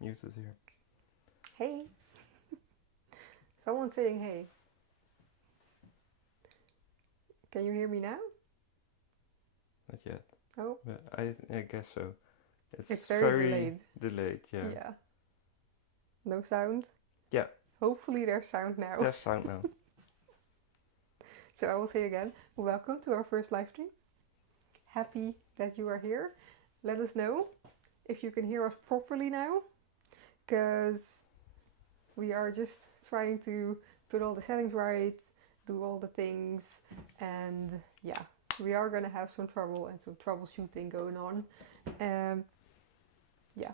Mute is here. Hey. Someone's saying hey. Can you hear me now? Not yet. Oh. But I guess so. It's very delayed, yeah. Yeah. No sound? Yeah. Hopefully there's sound now. There's sound now. So I will say again, welcome to our first live stream. Happy that you are here. Let us know if you can hear us properly now, because we are just trying to put all the settings right, do all the things, and yeah, we are gonna have some trouble and some troubleshooting going on. Yeah.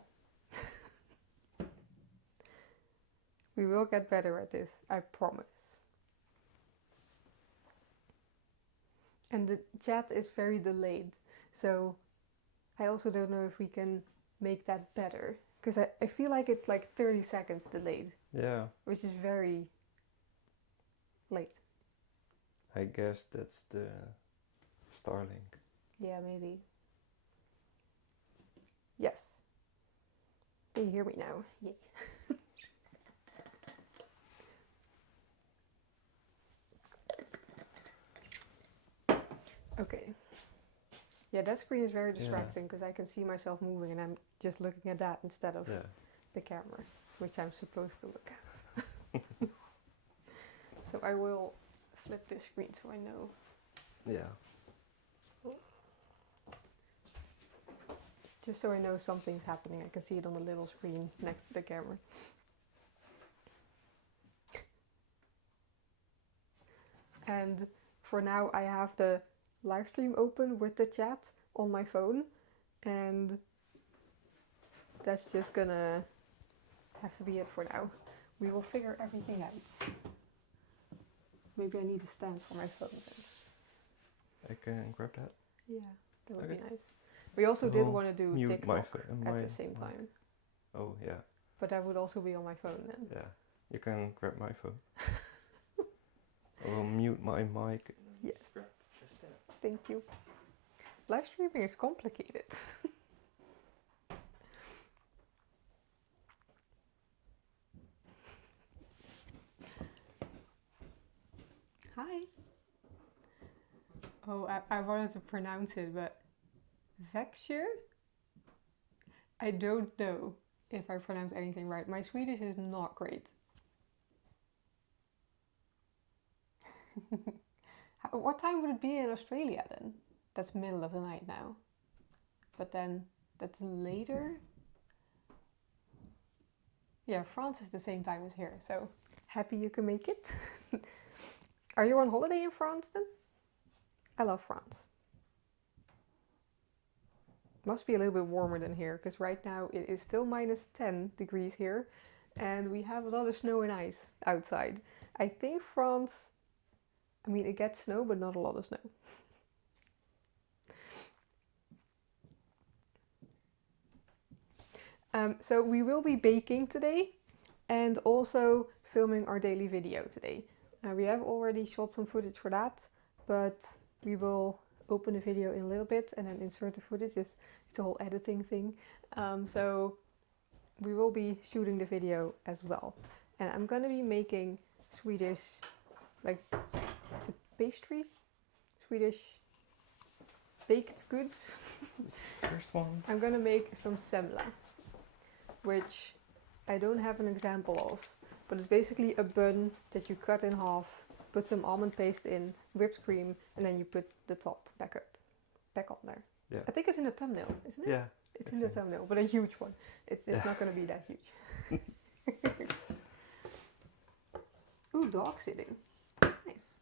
We will get better at this, I promise. And the chat is very delayed, so I also don't know if we can make that better, because I feel like it's like 30 seconds delayed. Yeah. Which is very late. I guess that's the Starlink. Yeah, maybe. Yes. Can you hear me now? Yay. Okay. Yeah, that screen is very distracting because I can see myself moving and I'm just looking at that instead of the camera, which I'm supposed to look at. So I will flip this screen so I know. Yeah. Just so I know something's happening, I can see it on the little screen next to the camera. And for now I have the live stream open with the chat on my phone, and that's just gonna have to be it for now. We will figure everything out. Maybe I need a stand for my phone then. I can grab that. Yeah, that would be nice. We also did want to do TikTok at the same time. Oh, yeah. But that would also be on my phone then. Yeah, you can grab my phone. I will mute my mic. Yes. Thank you. Live streaming is complicated. Hi. Oh, I wanted to pronounce it, but Vexure? I don't know if I pronounce anything right. My Swedish is not great. What time would it be in Australia then? That's middle of the night now. But then that's later? Yeah, France is the same time as here, so happy you can make it. Are you on holiday in France then? I love France. Must be a little bit warmer than here, because right now it is still minus 10 degrees here, and we have a lot of snow and ice outside. I think France, I mean, it gets snow, but not a lot of snow. So we will be baking today and also filming our daily video today. We have already shot some footage for that, but we will open the video in a little bit and then insert the footage. It's a whole editing thing. So we will be shooting the video as well. And I'm gonna be making Swedish, like, is it pastry? Swedish baked goods. First one. I'm gonna make some semla, which I don't have an example of, but it's basically a bun that you cut in half, put some almond paste in, whipped cream, and then you put the top back on there. Yeah. I think it's in the thumbnail, isn't it? Yeah. It's in the thumbnail, but a huge one. It's not going to be that huge. Ooh, dog sitting. Nice.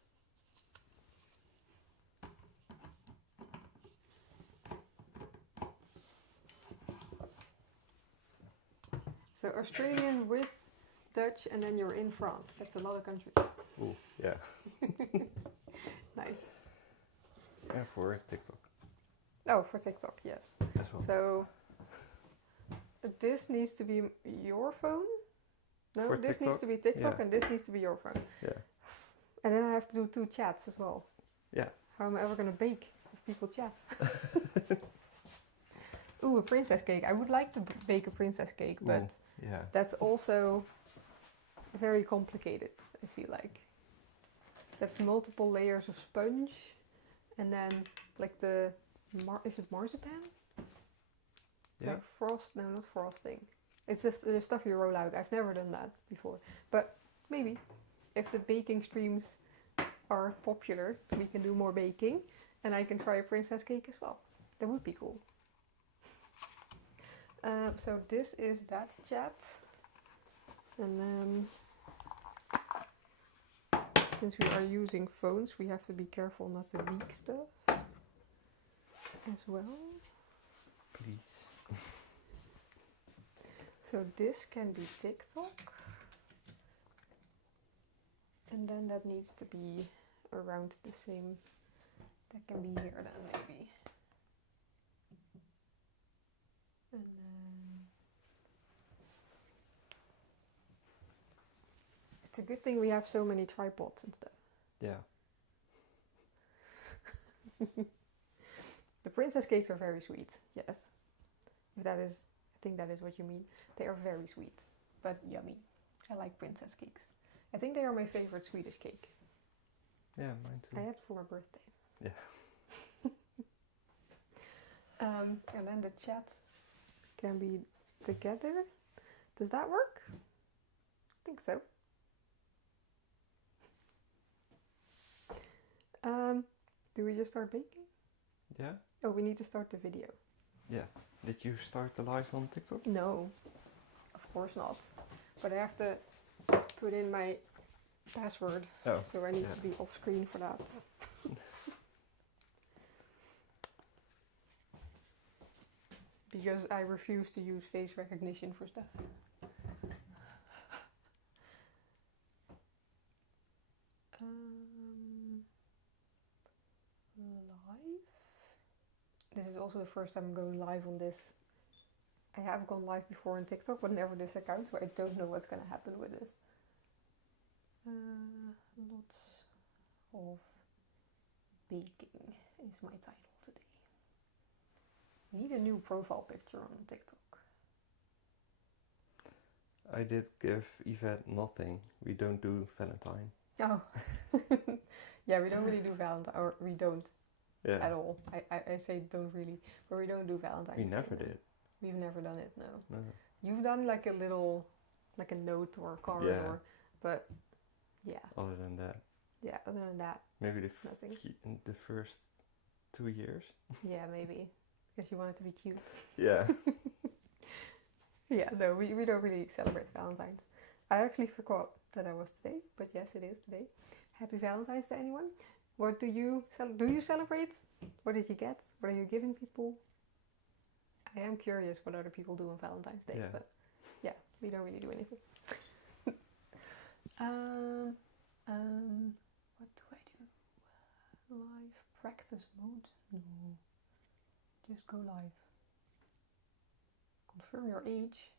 So Australian with Dutch, and then you're in France. That's a lot of countries. Ooh, yeah. Nice. Yeah, for TikTok. Oh, for TikTok, yes. As well. So this needs to be your phone? No, for this TikTok? needs to be TikTok, and this needs to be your phone. Yeah. And then I have to do 2 chats as well. Yeah. How am I ever going to bake if people chat? Ooh, a princess cake. I would like to bake a princess cake, but Well, yeah. that's also very complicated, I feel like. That's multiple layers of sponge, and then like the, is it marzipan? Yeah. Like frost, no, not frosting. It's just the stuff you roll out. I've never done that before. But maybe, if the baking streams are popular, we can do more baking, and I can try a princess cake as well. That would be cool. So this is that chat. And then, since we are using phones, we have to be careful not to leak stuff as well. Please. So this can be TikTok. And then that needs to be around the same. That can be here then maybe. And then it's a good thing we have so many tripods and stuff. Yeah. The princess cakes are very sweet, yes. If that is, I think that is what you mean. They are very sweet, but yummy. I like princess cakes. I think they are my favorite Swedish cake. Yeah, mine too. I had it for my birthday. Yeah. And then the chat can be together. Does that work? I think so. Do we just start baking? Yeah? Oh, we need to start the video. Yeah. Did you start the live on TikTok? No, of course not. But I have to put in my password, Oh. so I need to be off screen for that. Because I refuse to use face recognition for stuff. Live? This is also the first time I'm going live on this. I have gone live before on TikTok, but never this account, so I don't know what's going to happen with this. Lots of baking is my title today. Need a new profile picture on TikTok. I did give Yvette nothing. We don't do Valentine. Oh. Yeah, we don't really do Valentine, or we don't Yeah. at all. I say don't really, but we don't do Valentine's We Day. never did. We've never done it, no. No. You've done like a little, like a note or a card, Yeah. or, but yeah, Other than that. yeah, other than that, Maybe nothing. in the first 2 years. Yeah, maybe. Because you want it to be cute. Yeah. Yeah, no, we don't really celebrate Valentine's. I actually forgot that I was today, but yes, it is today. Happy Valentine's to anyone. What do you celebrate? What did you get? What are you giving people? I am curious what other people do on Valentine's Day, Yeah. but yeah, we don't really do anything. What do I do? Live practice mode? No. Just go live. Confirm your age.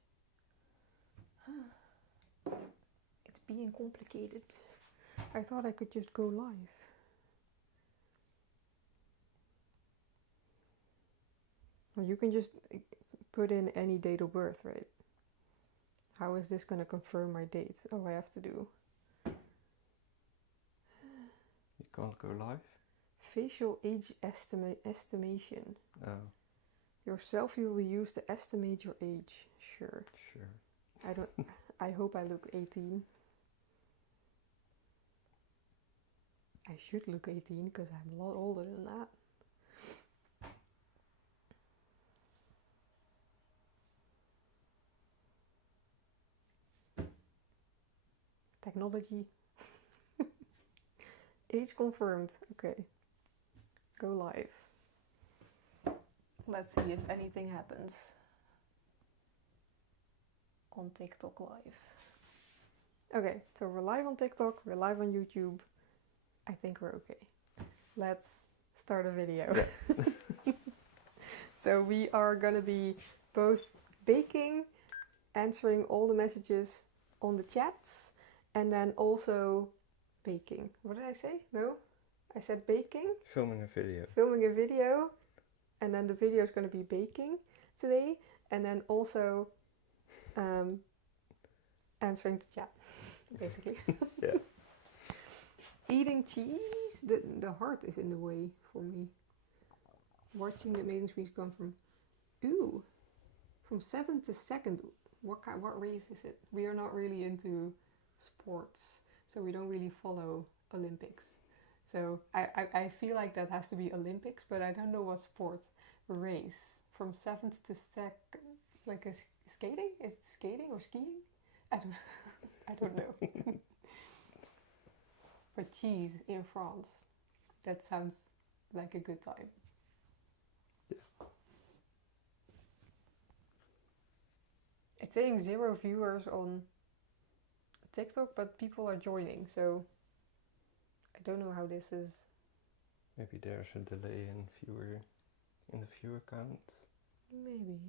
It's being complicated. I thought I could just go live. Well, you can just put in any date of birth, right? How is this going to confirm my date? Oh, I have to do You can't go live? facial age estimation. Oh, Your selfie will be used to estimate your age. Sure. sure. I hope I look 18. I should look 18 because I'm a lot older than that. Technology. Age confirmed. Okay. Go live. Let's see if anything happens on TikTok live. Okay, so we're live on TikTok, we're live on YouTube. I think we're okay. Let's start a video. Yeah. So we are gonna be both baking, answering all the messages on the chats, and then also baking. What did I say? No? I said baking, Filming a video. filming a video, and then the video is going to be baking, today, and then also answering the chat, basically. Yeah. Eating cheese, the heart is in the way for me. Watching the amazing streams come from, from 7th to 2nd. What race is it? We are not really into sports, so we don't really follow Olympics. So I feel like that has to be Olympics, but I don't know what sport. Race from 7th to 2nd, like a skating? Is it skating or skiing? I don't know. But cheese in France, that sounds like a good time. Yes. It's saying 0 viewers on TikTok, but people are joining, so I don't know how this is. Maybe there's a delay in the viewer count. Maybe.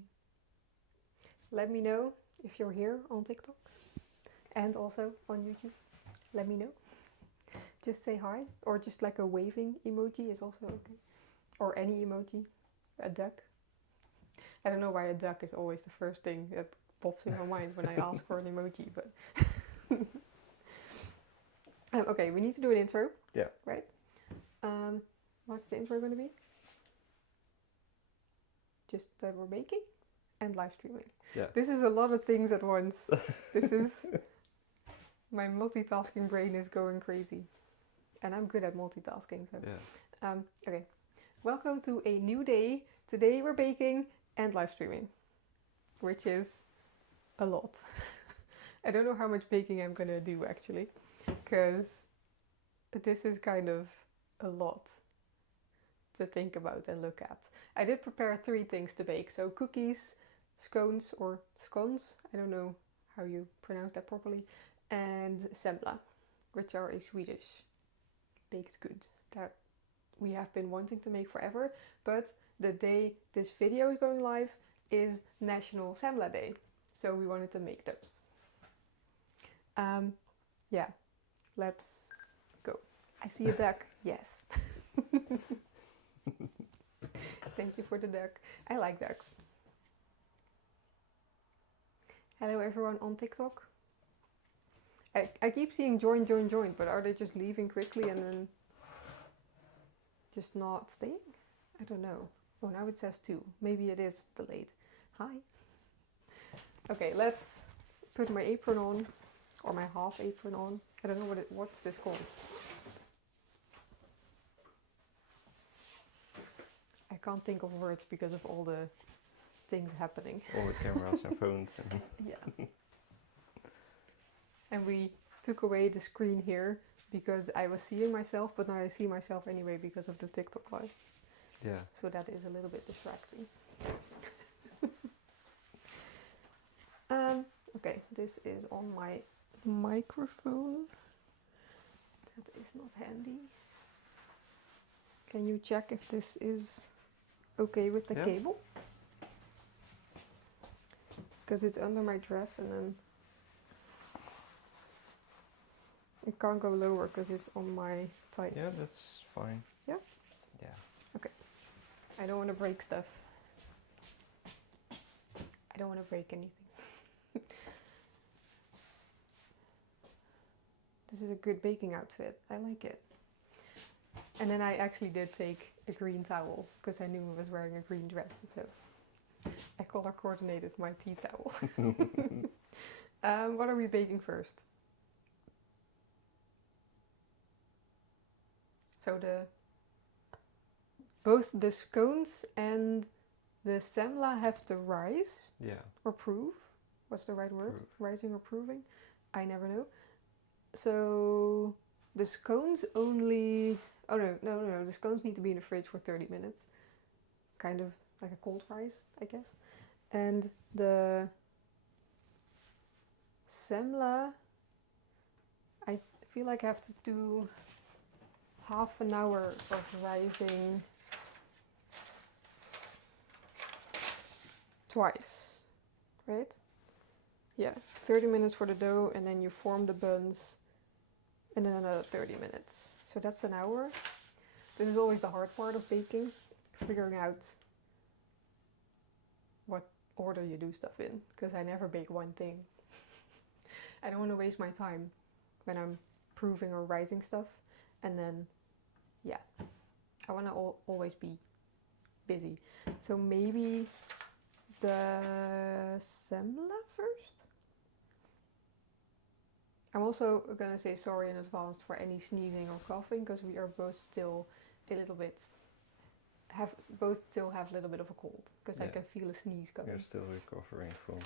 Let me know if you're here on TikTok and also on YouTube. Let me know. Just say hi, or just like a waving emoji is also okay. Or any emoji. A duck. I don't know why a duck is always the first thing that pops in my mind when I ask for an emoji, but okay, we need to do an intro. Yeah. Right? What's the intro going to be? Just that we're baking and live streaming. Yeah. This is a lot of things at once. This is my multitasking brain is going crazy, and I'm good at multitasking. So Yeah. okay, welcome to a new day. Today we're baking and live streaming, which is a lot. I don't know how much baking I'm gonna do actually, because this is kind of a lot to think about and look at. I did prepare 3 things to bake, so cookies, scones or scones, I don't know how you pronounce that properly, and semla, which are a Swedish baked good that we have been wanting to make forever, but the day this video is going live is National Semla Day, so we wanted to make those. Yeah, let's go. I see a duck. Yes. Thank you for the duck. I like ducks. Hello everyone on TikTok. I keep seeing join, but are they just leaving quickly and then just not staying? I don't know. Oh, now it says 2. Maybe it is delayed. Hi. Okay, let's put my apron on, or my half apron on. I don't know what's this called. I can't think of words because of all the things happening. All the cameras and phones. And yeah. And we took away the screen here because I was seeing myself, but now I see myself anyway because of the TikTok live. yeah. So that is a little bit distracting. Okay, this is on my microphone. That is not handy. Can you check if this is okay with the cable? Because it's under my dress and then it can't go lower because it's on my tights. Yeah, that's fine. Yeah? Yeah. Okay. I don't want to break stuff. I don't want to break anything. This is a good baking outfit. I like it. And then I actually did take a green towel because I knew I was wearing a green dress. So I color coordinated my tea towel. What are we baking first? So both the scones and the semla have to rise. Yeah. Or prove. What's the right word? Prove. Rising or proving? I never know. So the scones only... Oh no. The scones need to be in the fridge for 30 minutes. Kind of like a cold rise, I guess. And the semla, I feel like I have to do half an hour of rising twice, right? Yeah, 30 minutes for the dough, and then you form the buns, and then another 30 minutes. So that's an hour. This is always the hard part of baking, figuring out what order you do stuff in, because I never bake one thing. I don't want to waste my time when I'm proving or rising stuff, and then, yeah, I want to always be busy. So maybe the semla first? I'm also gonna say sorry in advance for any sneezing or coughing, because we are both still a little bit have a little bit of a cold, because I can feel a sneeze coming. You're still recovering from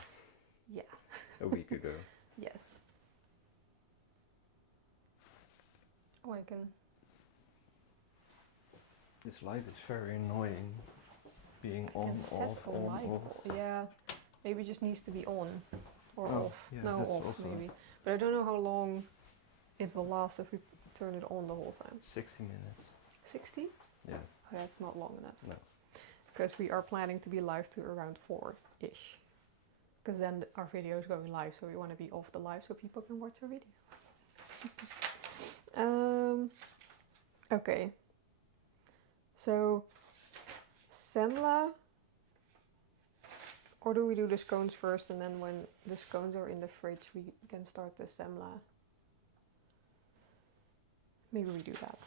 a week ago. Yes. Oh, I can. This light is very annoying. Being on, off, on, off. Yeah, maybe it just needs to be on or off. Yeah, no, that's off also maybe. But I don't know how long it will last if we turn it on the whole time. 60 minutes. 60? Yeah. Oh, that's not long enough. No. Because we are planning to be live to around 4-ish. Because then our video is going live, so we want to be off the live so people can watch our video. Okay. So, semla, or do we do the scones first, and then when the scones are in the fridge we can start the semla? Maybe we do that.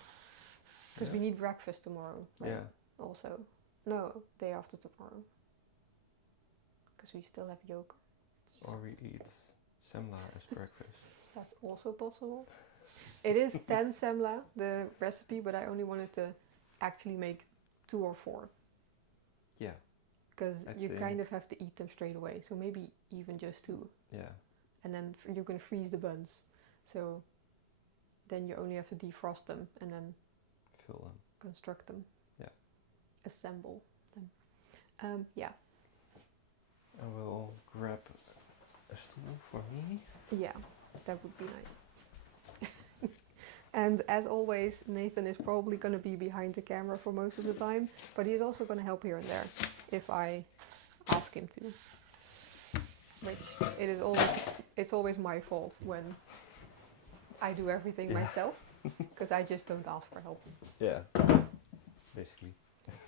Because we need breakfast tomorrow. Right? Yeah. Also. No, day after tomorrow. Because we still have yogurt. Or we eat semla as breakfast. That's also possible. It is 10 semla, the recipe, but I only wanted to actually make 2 or 4. Yeah. Because you kind of have to eat them straight away. So maybe even just 2. Yeah. And then you can freeze the buns. So then you only have to defrost them and then fill them. Construct them. Yeah. Assemble them. Yeah. I will grab a stool for me. Yeah, that would be nice. And as always, Nathan is probably going to be behind the camera for most of the time, but he's also going to help here and there if I ask him to. Which it's always my fault when I do everything myself, because I just don't ask for help. Yeah, basically.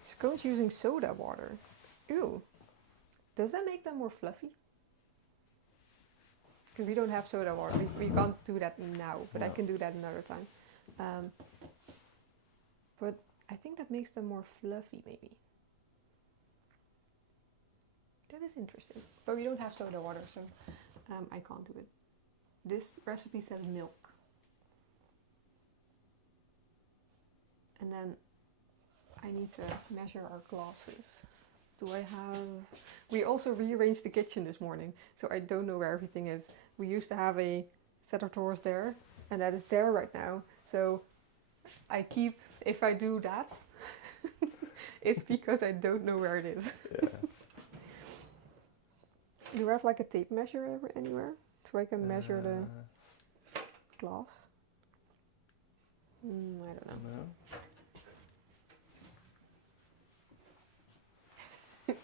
Scones using soda water. Ew. Does that make them more fluffy? Because we don't have soda water. We can't do that now, but I can do that another time. But I think that makes them more fluffy, maybe. That is interesting. But we don't have soda water, so I can't do it. This recipe says milk. And then I need to measure our glasses. Do I have... We also rearranged the kitchen this morning, so I don't know where everything is. We used to have a set of drawers there, and that is there right now. So I keep... If I do that, it's because I don't know where it is. Yeah. Do you have like a tape measure anywhere? So I can measure the glass? I don't know. No.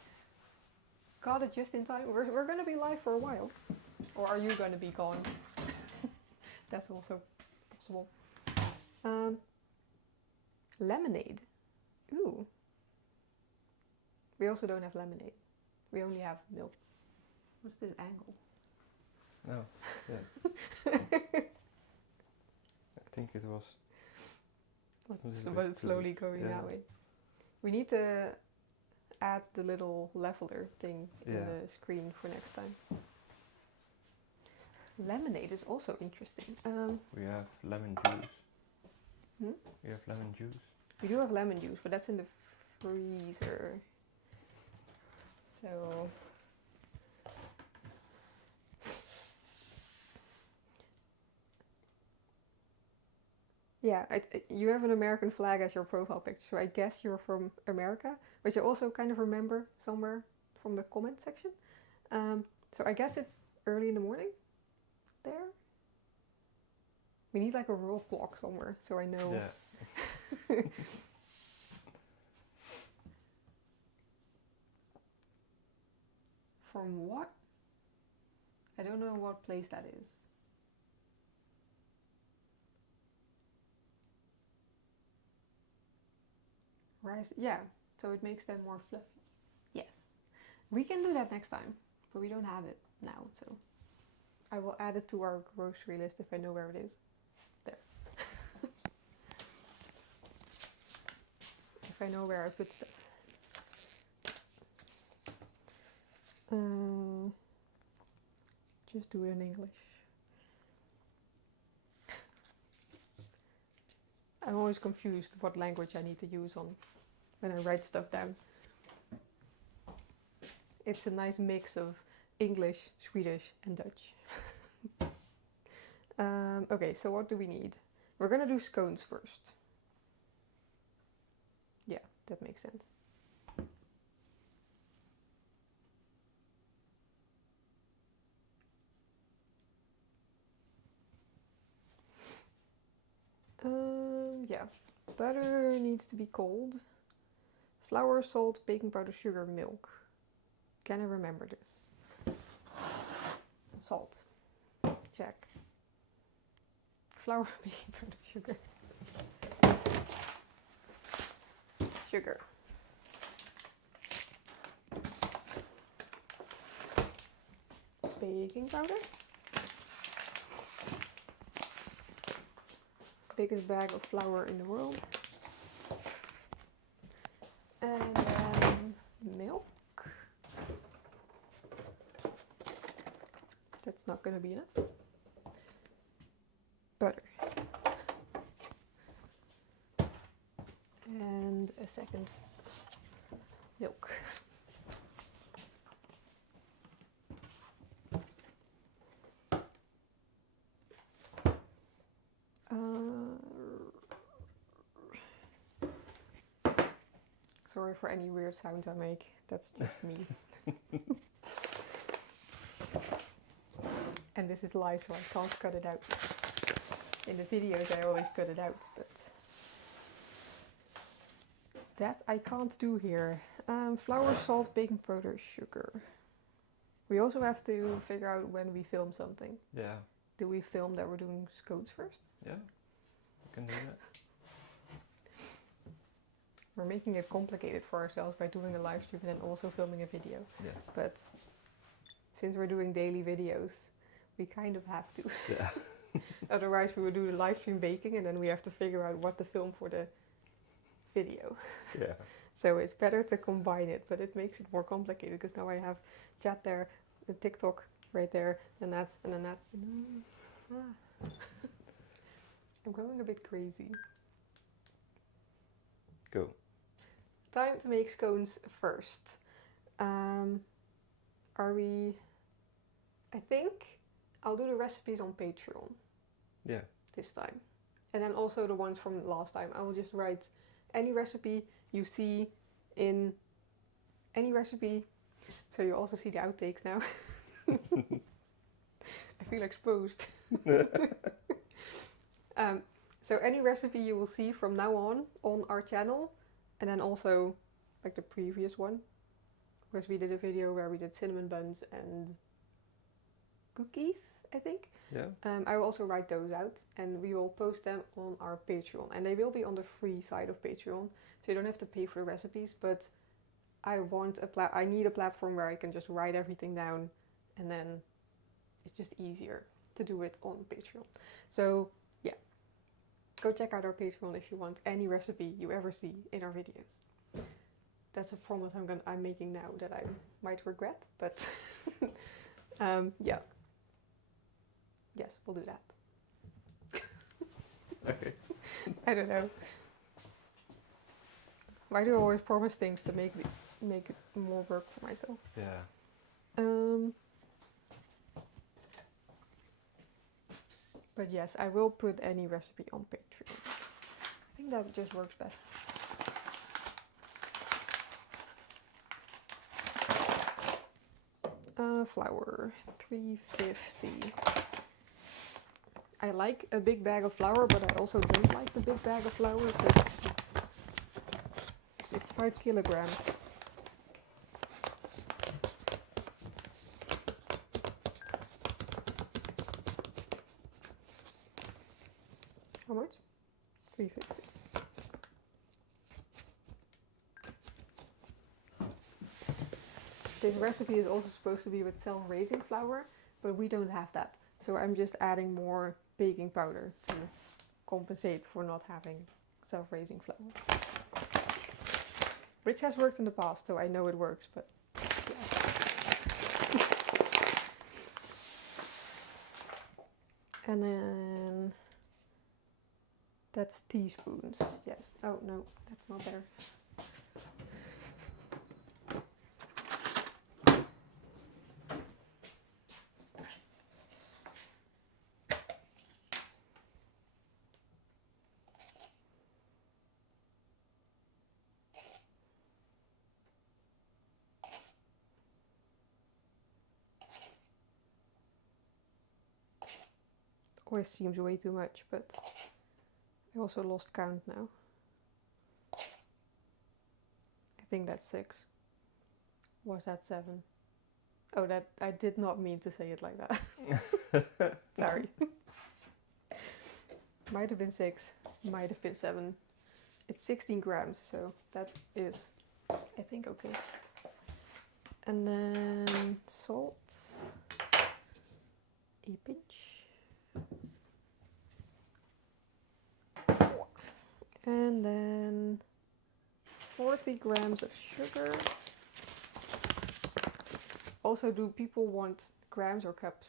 Got it just in time. We're going to be live for a while. Or are you going to be gone? That's also possible. Lemonade. Ooh. We also don't have lemonade. We only have milk. What's this angle? No. Yeah. I think it was... But it's slowly going that way. We need to add the little leveler thing in the screen for next time. Lemonade is also interesting. We have lemon juice. We have lemon juice. We do have lemon juice, but that's in the freezer. So... Yeah, you have an American flag as your profile picture, so I guess you're from America, which I also kind of remember somewhere from the comment section. So I guess it's early in the morning there. We need like a world clock somewhere, so I know. Yeah. From what? I don't know what place that is. Rice, yeah, so it makes them more fluffy. Yes. We can do that next time, but we don't have it now, so I will add it to our grocery list if I know where it is. There. If I know where I put stuff. Just do it in English. I'm always confused what language I need to use on when I write stuff down. It's a nice mix of English, Swedish and Dutch. Okay, so what do we need? We're gonna do scones first. Yeah, that makes sense. Yeah, butter needs to be cold. Flour, salt, baking powder, sugar, milk. Can I remember this? Salt. Check. Flour, baking powder, sugar. Sugar. Baking powder. Biggest bag of flour in the world. And then milk. That's not going to be enough. Butter. And a second milk. Sorry for any weird sounds I make, that's just me. And this is live, so I can't cut it out. In the videos I always cut it out, but that I can't do here. Flour, salt, baking powder, sugar. We also have to figure out when we film something. Yeah. Do we film that we're doing scones first? Yeah, we can do that. We're making it complicated for ourselves by doing a live stream and then also filming a video. Yeah. But since we're doing daily videos, we kind of have to. Yeah. Otherwise we would do the live stream baking and then we have to figure out what to film for the video. Yeah. So it's better to combine it, but it makes it more complicated because now I have chat there, the TikTok right there, and that, and then that. I'm going a bit crazy. Go. Time to make scones first. Are we... I think I'll do the recipes on Patreon. Yeah. This time. And then also the ones from last time. I will just write any recipe you see in any recipe. So you also see the outtakes now. I feel exposed. So any recipe you will see from now on our channel, and then also like the previous one, because we did a video where we did cinnamon buns and cookies, I think. Yeah. I will also write those out and we will post them on our Patreon, and they will be on the free side of Patreon, so you don't have to pay for the recipes, but I need a platform where I can just write everything down, and then it's just easier to do it on Patreon. So yeah, go check out our Patreon if you want any recipe you ever see in our videos. That's a promise I'm making now that I might regret, but yeah. Yes, we'll do that. Okay. I don't know. Why do I always promise things to make it more work for myself? Yeah. But yes, I will put any recipe on Patreon. I think that just works best. Flour, 350. I like a big bag of flour, but I also don't like the big bag of flour because it's 5 kilograms. How much? 350. This recipe is also supposed to be with self-raising flour, but we don't have that. So I'm just adding more baking powder to compensate for not having self-raising flour. Which has worked in the past, so I know it works, but yeah. And then that's teaspoons, yes. Oh no, that's not there. Always seems way too much, but I also lost count now. I think that's 6. Was that 7? Oh, that I did not mean to say it like that. Sorry. Might have been 6, might have been 7. It's 16 grams, so that is, I think, okay. And then salt, a pinch. And then 40 grams of sugar. Also, do people want grams or cups?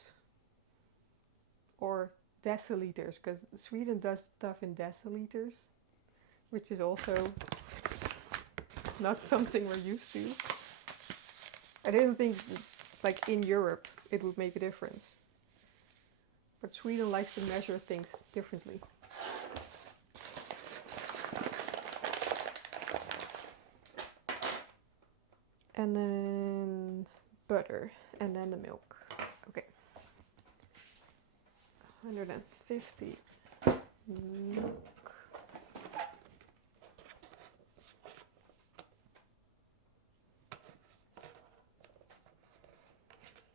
Or deciliters? Because Sweden does stuff in deciliters, which is also not something we're used to. I didn't think, like in Europe, it would make a difference. But Sweden likes to measure things differently. And then butter, and then the milk. Okay. 150 milk.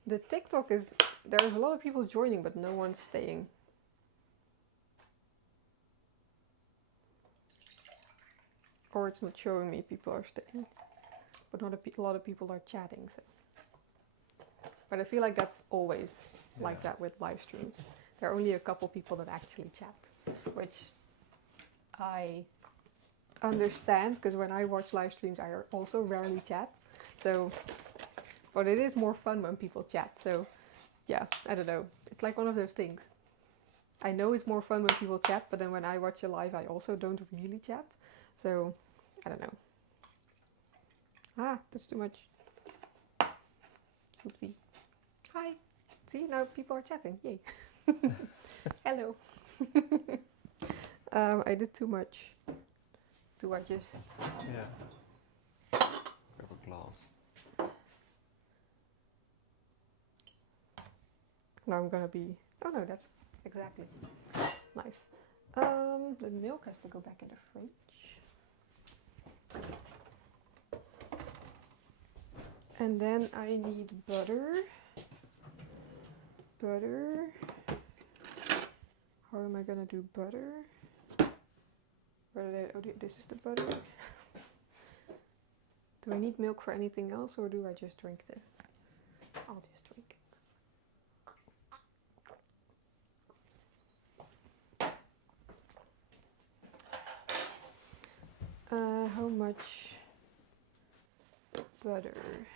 The TikTok is, there's a lot of people joining, but no one's staying. Or it's not showing me people are staying. But not a lot of people are chatting. So. But I feel like that's always like that with live streams. There are only a couple people that actually chat, which I understand, because when I watch live streams I also rarely chat. So, but it is more fun when people chat. So yeah, I don't know. It's like one of those things. I know it's more fun when people chat, but then when I watch a live I also don't really chat. So I don't know. Ah, that's too much. Oopsie. Hi. See, now people are chatting. Yay. Hello. I did too much. Do I just... Yeah. Grab a glass. Now I'm gonna be... Oh no, that's exactly. Nice. The milk has to go back in the fridge. And then I need butter. Butter. How am I gonna do butter? Oh, this is the butter. Do I need milk for anything else, or do I just drink this? I'll just drink it. How much butter?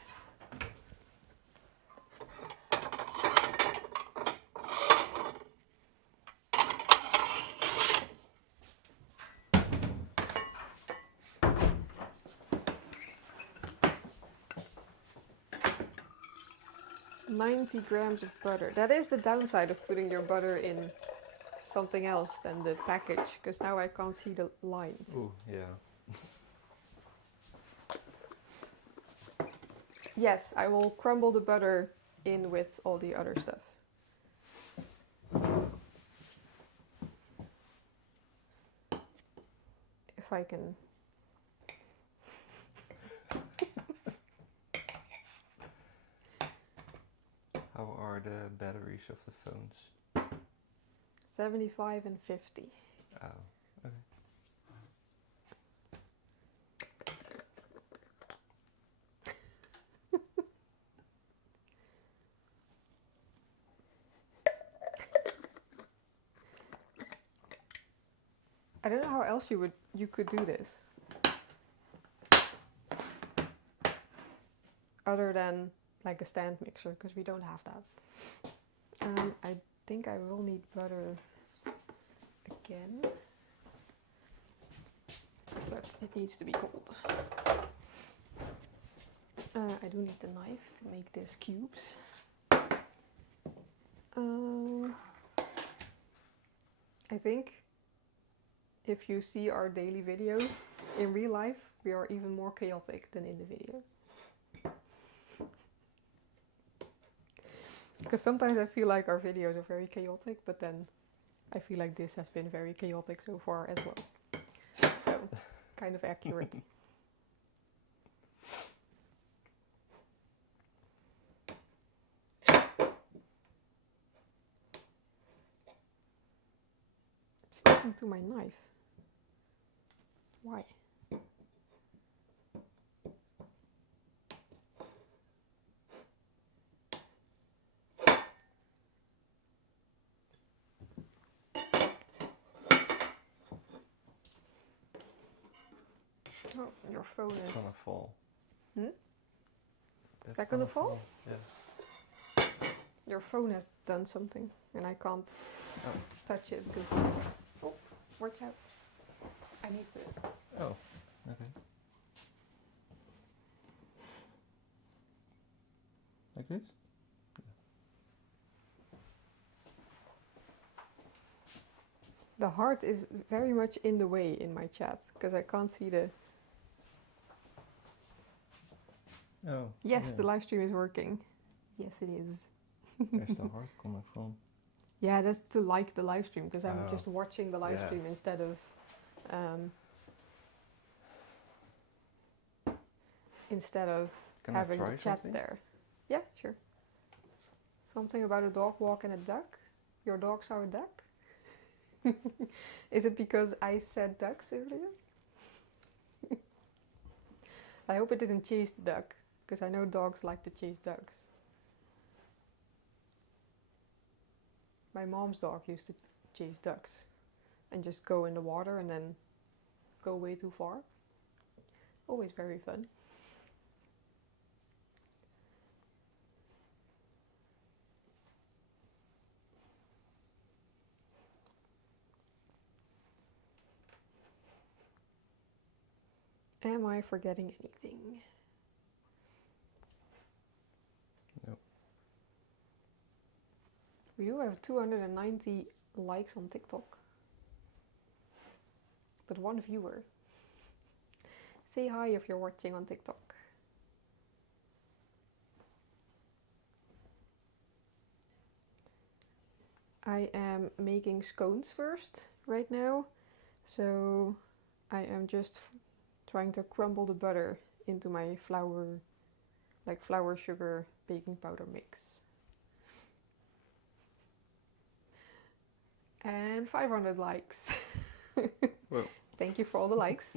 $90 grams of butter. That is the downside of putting your butter in something else than the package, because now I can't see the lines. Ooh, yeah. Yes, I will crumble the butter in with all the other stuff. If I can. How are the batteries of the phones? 75 and 50. Oh, okay. I don't know how else you could do this. Other than like a stand mixer, because we don't have that. I think I will need butter again. But it needs to be cold. I do need the knife to make these cubes. I think if you see our daily videos in real life, we are even more chaotic than in the videos. Because sometimes I feel like our videos are very chaotic, but then I feel like this has been very chaotic so far as well. So, kind of accurate. It's sticking to my knife. Why? Oh, your phone is gonna fall. Hmm? That's Is that gonna fall? Yeah. Your phone has done something, and I can't touch it because. Oh, watch out! I need to. Oh, okay. Like this? The heart is very much in the way in my chat because I can't see the. Oh. Yes, yeah. the live stream is working. Yes, it is. Where's the heart coming from? Yeah, that's to like the live stream because I'm Oh. just watching the live Yeah. stream instead of Can I having try the chat something? there. Yeah, sure. Something about a dog walk and a duck. Your dog saw a duck. Is it because I said ducks earlier? I hope it didn't chase the duck, because I know dogs like to chase ducks. My mom's dog used to chase ducks and just go in the water and then go way too far. Always very fun. Am I forgetting anything? No. We do have 290 likes on TikTok. But one viewer. Say hi if you're watching on TikTok. I am making scones first right now. So I am just trying to crumble the butter into my flour sugar baking powder mix. And 500 likes. Well. Thank you for all the likes.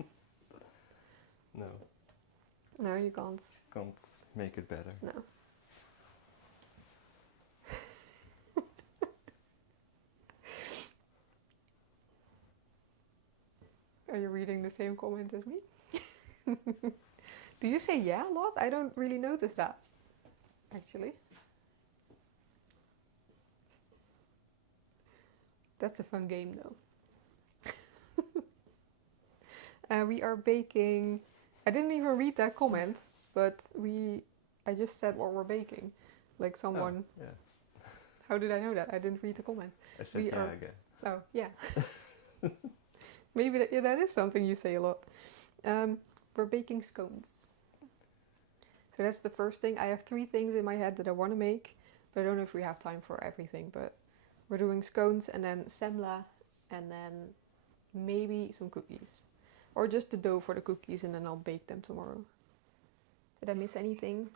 No. No, you can't. Can't make it better. No. Are you reading the same comment as me? Do you say yeah a lot? I don't really notice that, actually. That's a fun game though. We are baking. I didn't even read that comment, but I just said what we're baking. Like someone. Oh, yeah. How did I know that? I didn't read the comment. I said We yeah are- again. Oh, yeah. Maybe that is something you say a lot. We're baking scones. So that's the first thing. I have 3 things in my head that I want to make, but I don't know if we have time for everything. But we're doing scones and then semla and then maybe some cookies. Or just the dough for the cookies and then I'll bake them tomorrow. Did I miss anything?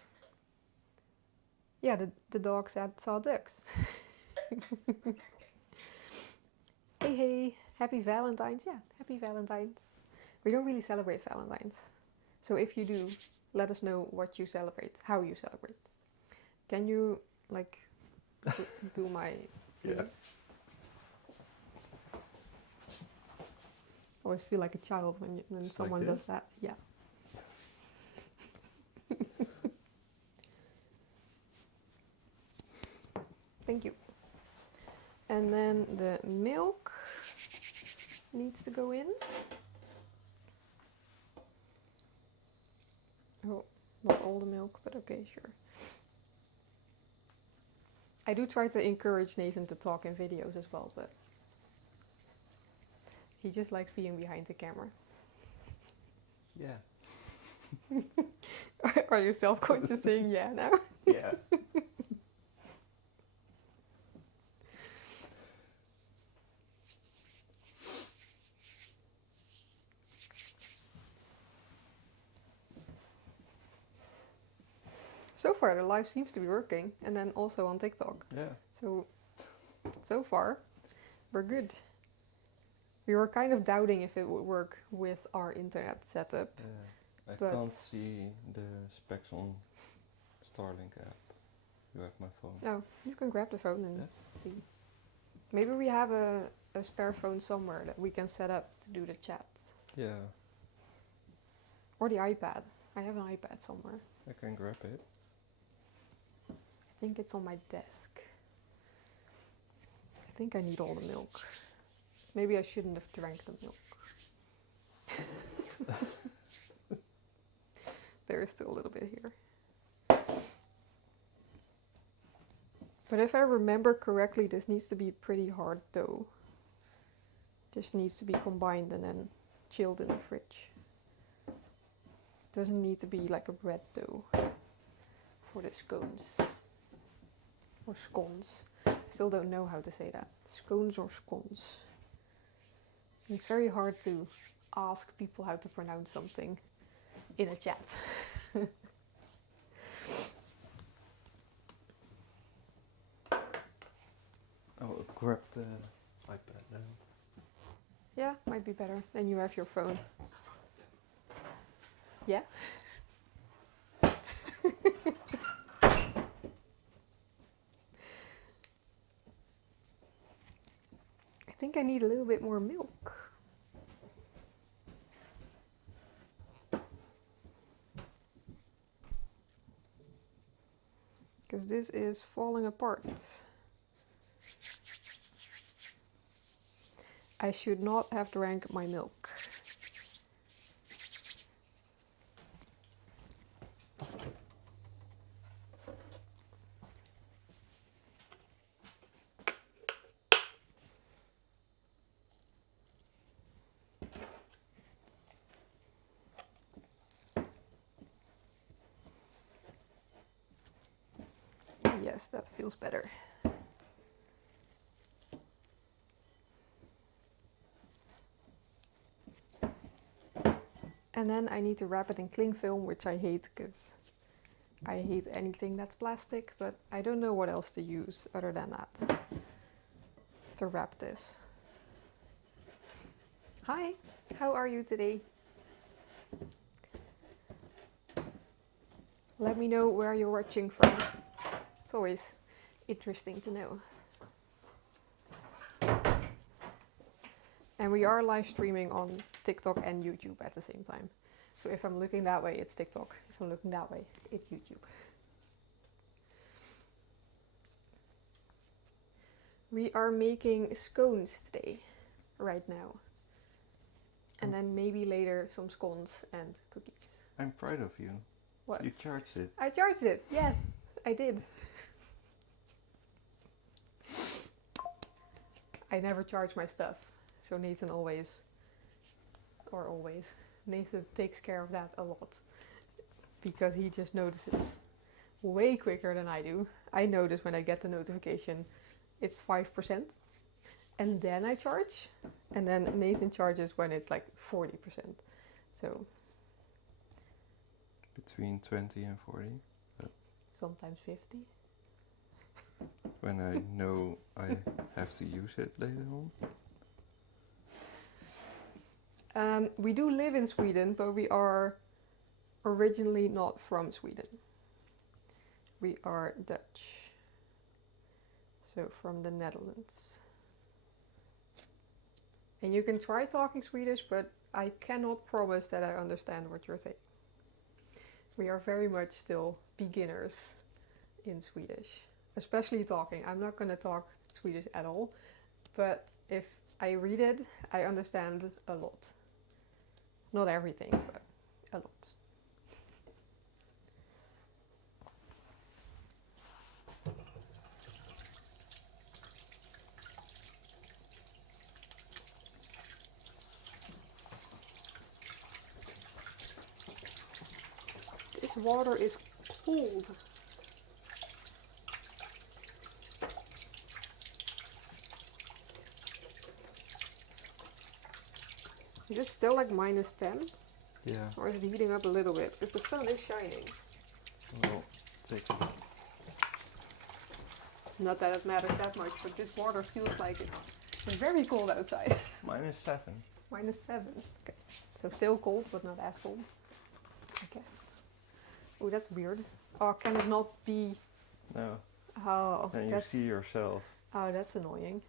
Yeah, the dog saw ducks. Hey, happy Valentine's. Yeah, happy Valentine's. We don't really celebrate Valentine's. So if you do, let us know what you celebrate, how you celebrate. Can you, like, do my sleeves? Always feel like a child when Just someone like does that. Yeah. Thank you. And then the milk needs to go in. Oh, not all the milk, but okay, sure. I do try to encourage Nathan to talk in videos as well, but he just likes being behind the camera. Yeah. Are you self-conscious saying yeah now? Yeah. So far the live seems to be working, and then also on TikTok. Yeah. So far we're good. We were kind of doubting if it would work with our internet setup. Yeah. I But- can't see the specs on Starlink app. You have my phone. Oh, you can grab the phone and Yeah. see. Maybe we have a spare phone somewhere that we can set up to do the chat. Yeah. Or the iPad. I have an iPad somewhere. I can grab it. I think it's on my desk. I think I need all the milk. Maybe I shouldn't have drank the milk. There is still a little bit here. But if I remember correctly, this needs to be pretty hard dough. Just needs to be combined and then chilled in the fridge. Doesn't need to be like a bread dough for the scones. Or scones. Still don't know how to say that. Scones or scones. It's very hard to ask people how to pronounce something in a chat. I'll grab the iPad now. Yeah, might be better. Then you have your phone. Yeah? I think I need a little bit more milk. Because this is falling apart. I should not have drank my milk. Yes, that feels better. And then I need to wrap it in cling film, which I hate because I hate anything that's plastic, but I don't know what else to use other than that to wrap this. Hi, how are you today? Let me know where you're watching from. It's always interesting to know. And we are live streaming on TikTok and YouTube at the same time. So if I'm looking that way, it's TikTok. If I'm looking that way, it's YouTube. We are making scones today, right now. And then maybe later some scones and cookies. I'm proud of you. What? You charged it. I charged it. Yes, I did. I never charge my stuff. So Nathan Nathan takes care of that a lot. Because he just notices way quicker than I do. I notice when I get the notification, it's 5%. And then I charge. And then Nathan charges when it's like 40%. So Between 20 and 40. sometimes 50. When I know I have to use it later on. We do live in Sweden, but we are originally not from Sweden. We are Dutch. So from the Netherlands. And you can try talking Swedish, but I cannot promise that I understand what you're saying. We are very much still beginners in Swedish, especially talking. I'm not going to talk Swedish at all, but if I read it, I understand a lot. Not everything, but a lot. This water is cold. Is it still like -10? Yeah. Or is it heating up a little bit? Because the sun is shining. Well, take a look. Not that it matters that much, but this water feels like it's very cold outside. -7. -7. Okay. So still cold, but not as cold, I guess. Oh, that's weird. Oh, can it not be? No. Oh, And you see yourself. Oh, that's annoying.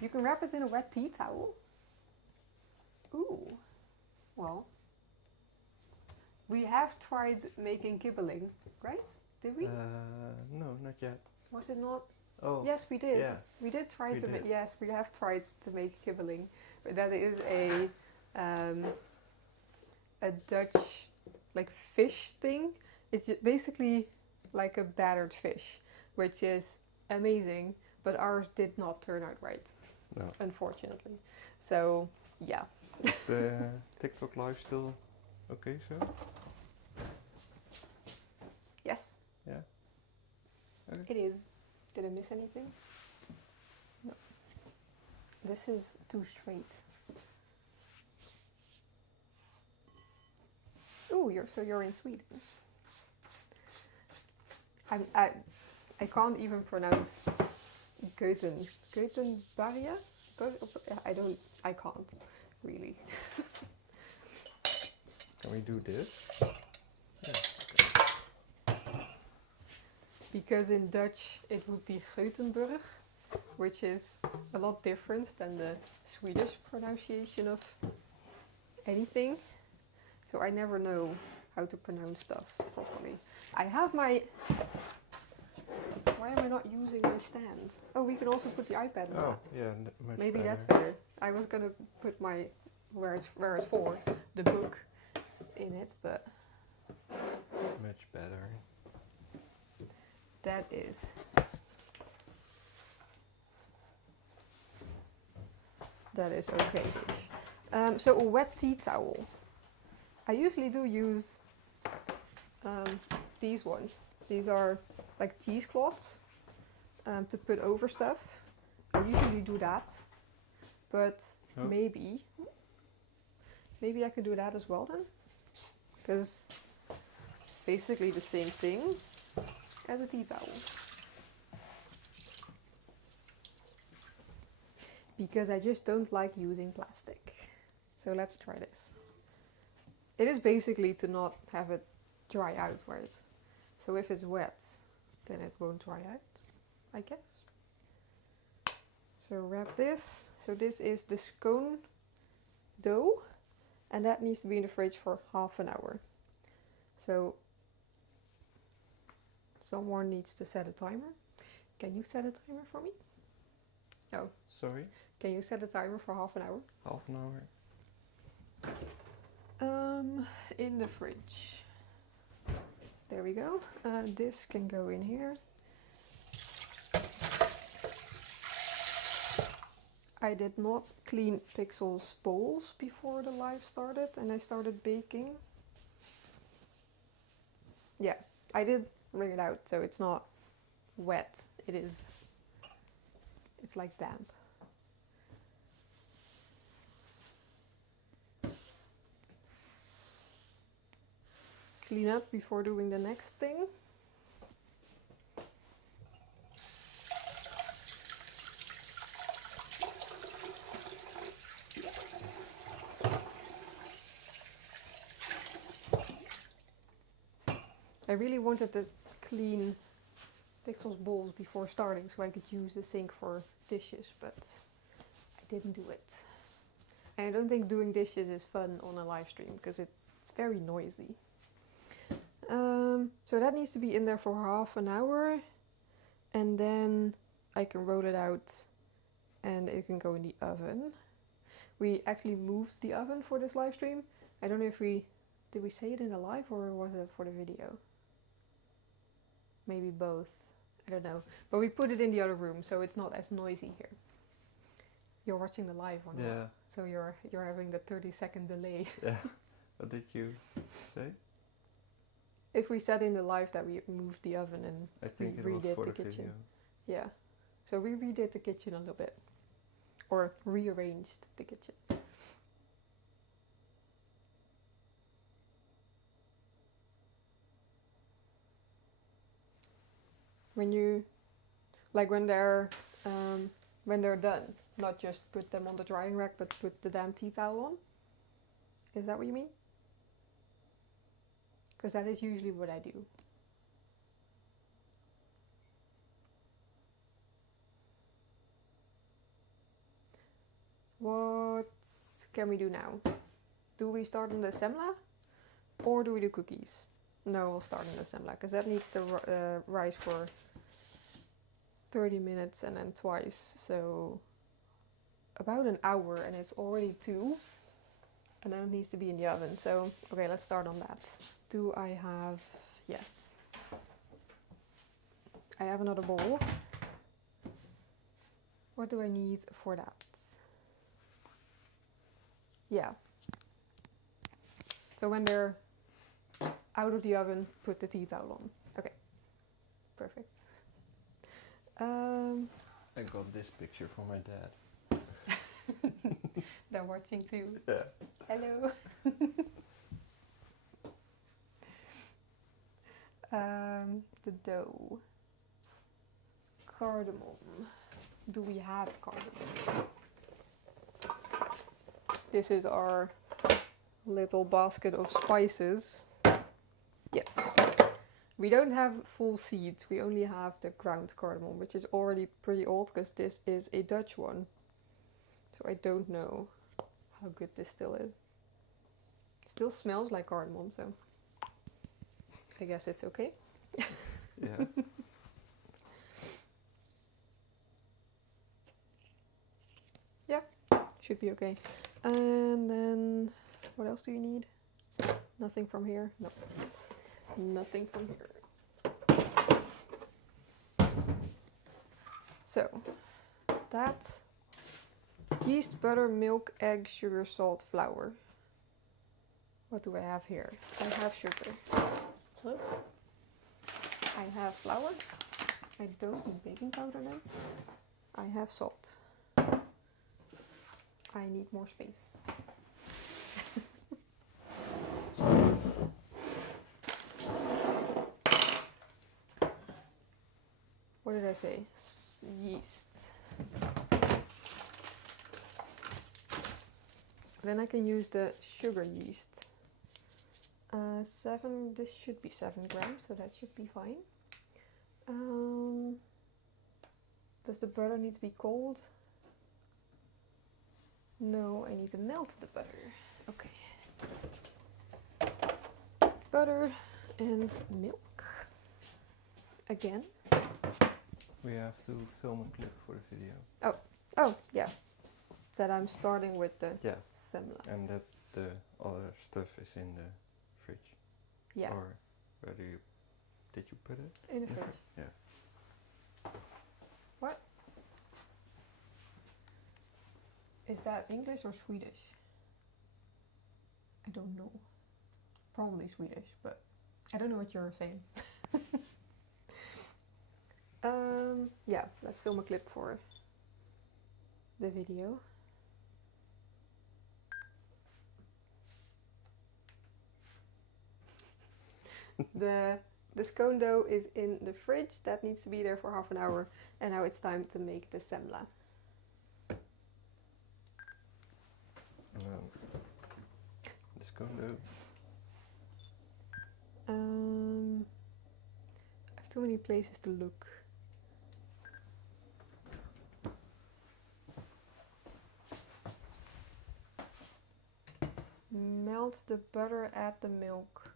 You can wrap it in a wet tea towel. Ooh. Well, we have tried making kibbeling, right? Did we? No, not yet. Was it not? Oh. Yes, we did. Yeah. We did try We to did. make. Yes, we have tried to make kibbeling, but that is a Dutch like fish thing. It's just basically like a battered fish, which is amazing. But ours did not turn out right. No. Unfortunately. So yeah. Is the TikTok live still okay, so? Yes. Yeah. Okay. It is. Did I miss anything? No. This is too straight. Ooh, you're in Sweden. I can't even pronounce Göteborg. I can't really. Can we do this? Yeah. Because in Dutch it would be Gothenburg, which is a lot different than the Swedish pronunciation of anything. So I never know how to pronounce stuff properly. I have my... Why am I not using my stand? Oh, we can also put the iPad in. Oh, yeah, much Maybe better. that's better. I was gonna put my where it's for the book in it, but Much better. that is okay. So a wet tea towel. I usually do use these ones. These are like cheesecloths to put over stuff. I usually do that, but Oh. maybe I could do that as well then, because basically the same thing as a tea towel. Because I just don't like using plastic. So let's try this. It is basically to not have it dry out, right? So if it's wet, then it won't dry out, I guess. So wrap this. So this is the scone dough, and that needs to be in the fridge for half an hour. So someone needs to set a timer. Can you set a timer for me? No. Sorry? Can you set a timer for half an hour? Half an hour? In the fridge. There we go. This can go in here. I did not clean Pixel's bowls before the live started and I started baking. Yeah, I did wring it out, so it's not wet. It's like damp. Clean up before doing the next thing. I really wanted to clean Pixel's bowls before starting so I could use the sink for dishes, but I didn't do it. And I don't think doing dishes is fun on a live stream because it's very noisy. So that needs to be in there for half an hour, and then I can roll it out and it can go in the oven. We actually moved the oven for this live stream. I don't know if did we say it in the live or was it for the video? Maybe both. I don't know. But we put it in the other room so it's not as noisy here. You're watching the live or not? Yeah. So you're having the 30-second delay. Yeah. What did you say? If we said in the live that we moved the oven and I think it was for the kitchen. Video. Yeah. So we redid the kitchen a little bit. Or rearranged the kitchen. When they're done, not just put them on the drying rack, but put the damn tea towel on. Is that what you mean? Because that is usually what I do. What can we do now? Do we start on the semla? Or do we do cookies? No, we'll start on the semla, because that needs to rise for 30 minutes and then twice. So about an hour, and it's already 2. And then it needs to be in the oven. So, okay, let's start on that. Do I have... Yes. I have another bowl. What do I need for that? Yeah. So when they're out of the oven, put the tea towel on. Okay. Perfect. I got this picture from my dad. They're watching too. Yeah. Hello. The dough. Cardamom. Do we have cardamom? This is our little basket of spices. Yes. We don't have full seeds. We only have the ground cardamom, which is already pretty old because this is a Dutch one. So I don't know how good this still is. It still smells like cardamom, so I guess it's okay. Yeah. Yeah, should be okay. And then, what else do you need? Nothing from here? No. Nothing from here. So, that yeast, butter, milk, egg, sugar, salt, flour. What do I have here? I have sugar. What? I have flour. I don't need baking powder then. I have salt. I need more space. What did I say? Yeast. Then I can use the sugar yeast. 7, this should be 7 grams, so that should be fine. Does the butter need to be cold? No, I need to melt the butter. Okay. Butter and milk. Again. We have to film a clip for the video. Oh, yeah. That I'm starting with the semla. And that the other stuff is in the fridge. Yeah. Or where did you put it? In the fridge. Yeah. What? Is that English or Swedish? I don't know. Probably Swedish, but I don't know what you're saying. Yeah, let's film a clip for the video. The scone dough is in the fridge. That needs to be there for half an hour. And now it's time to make the semla. The scone dough. I have too many places to look. Melt the butter, add the milk,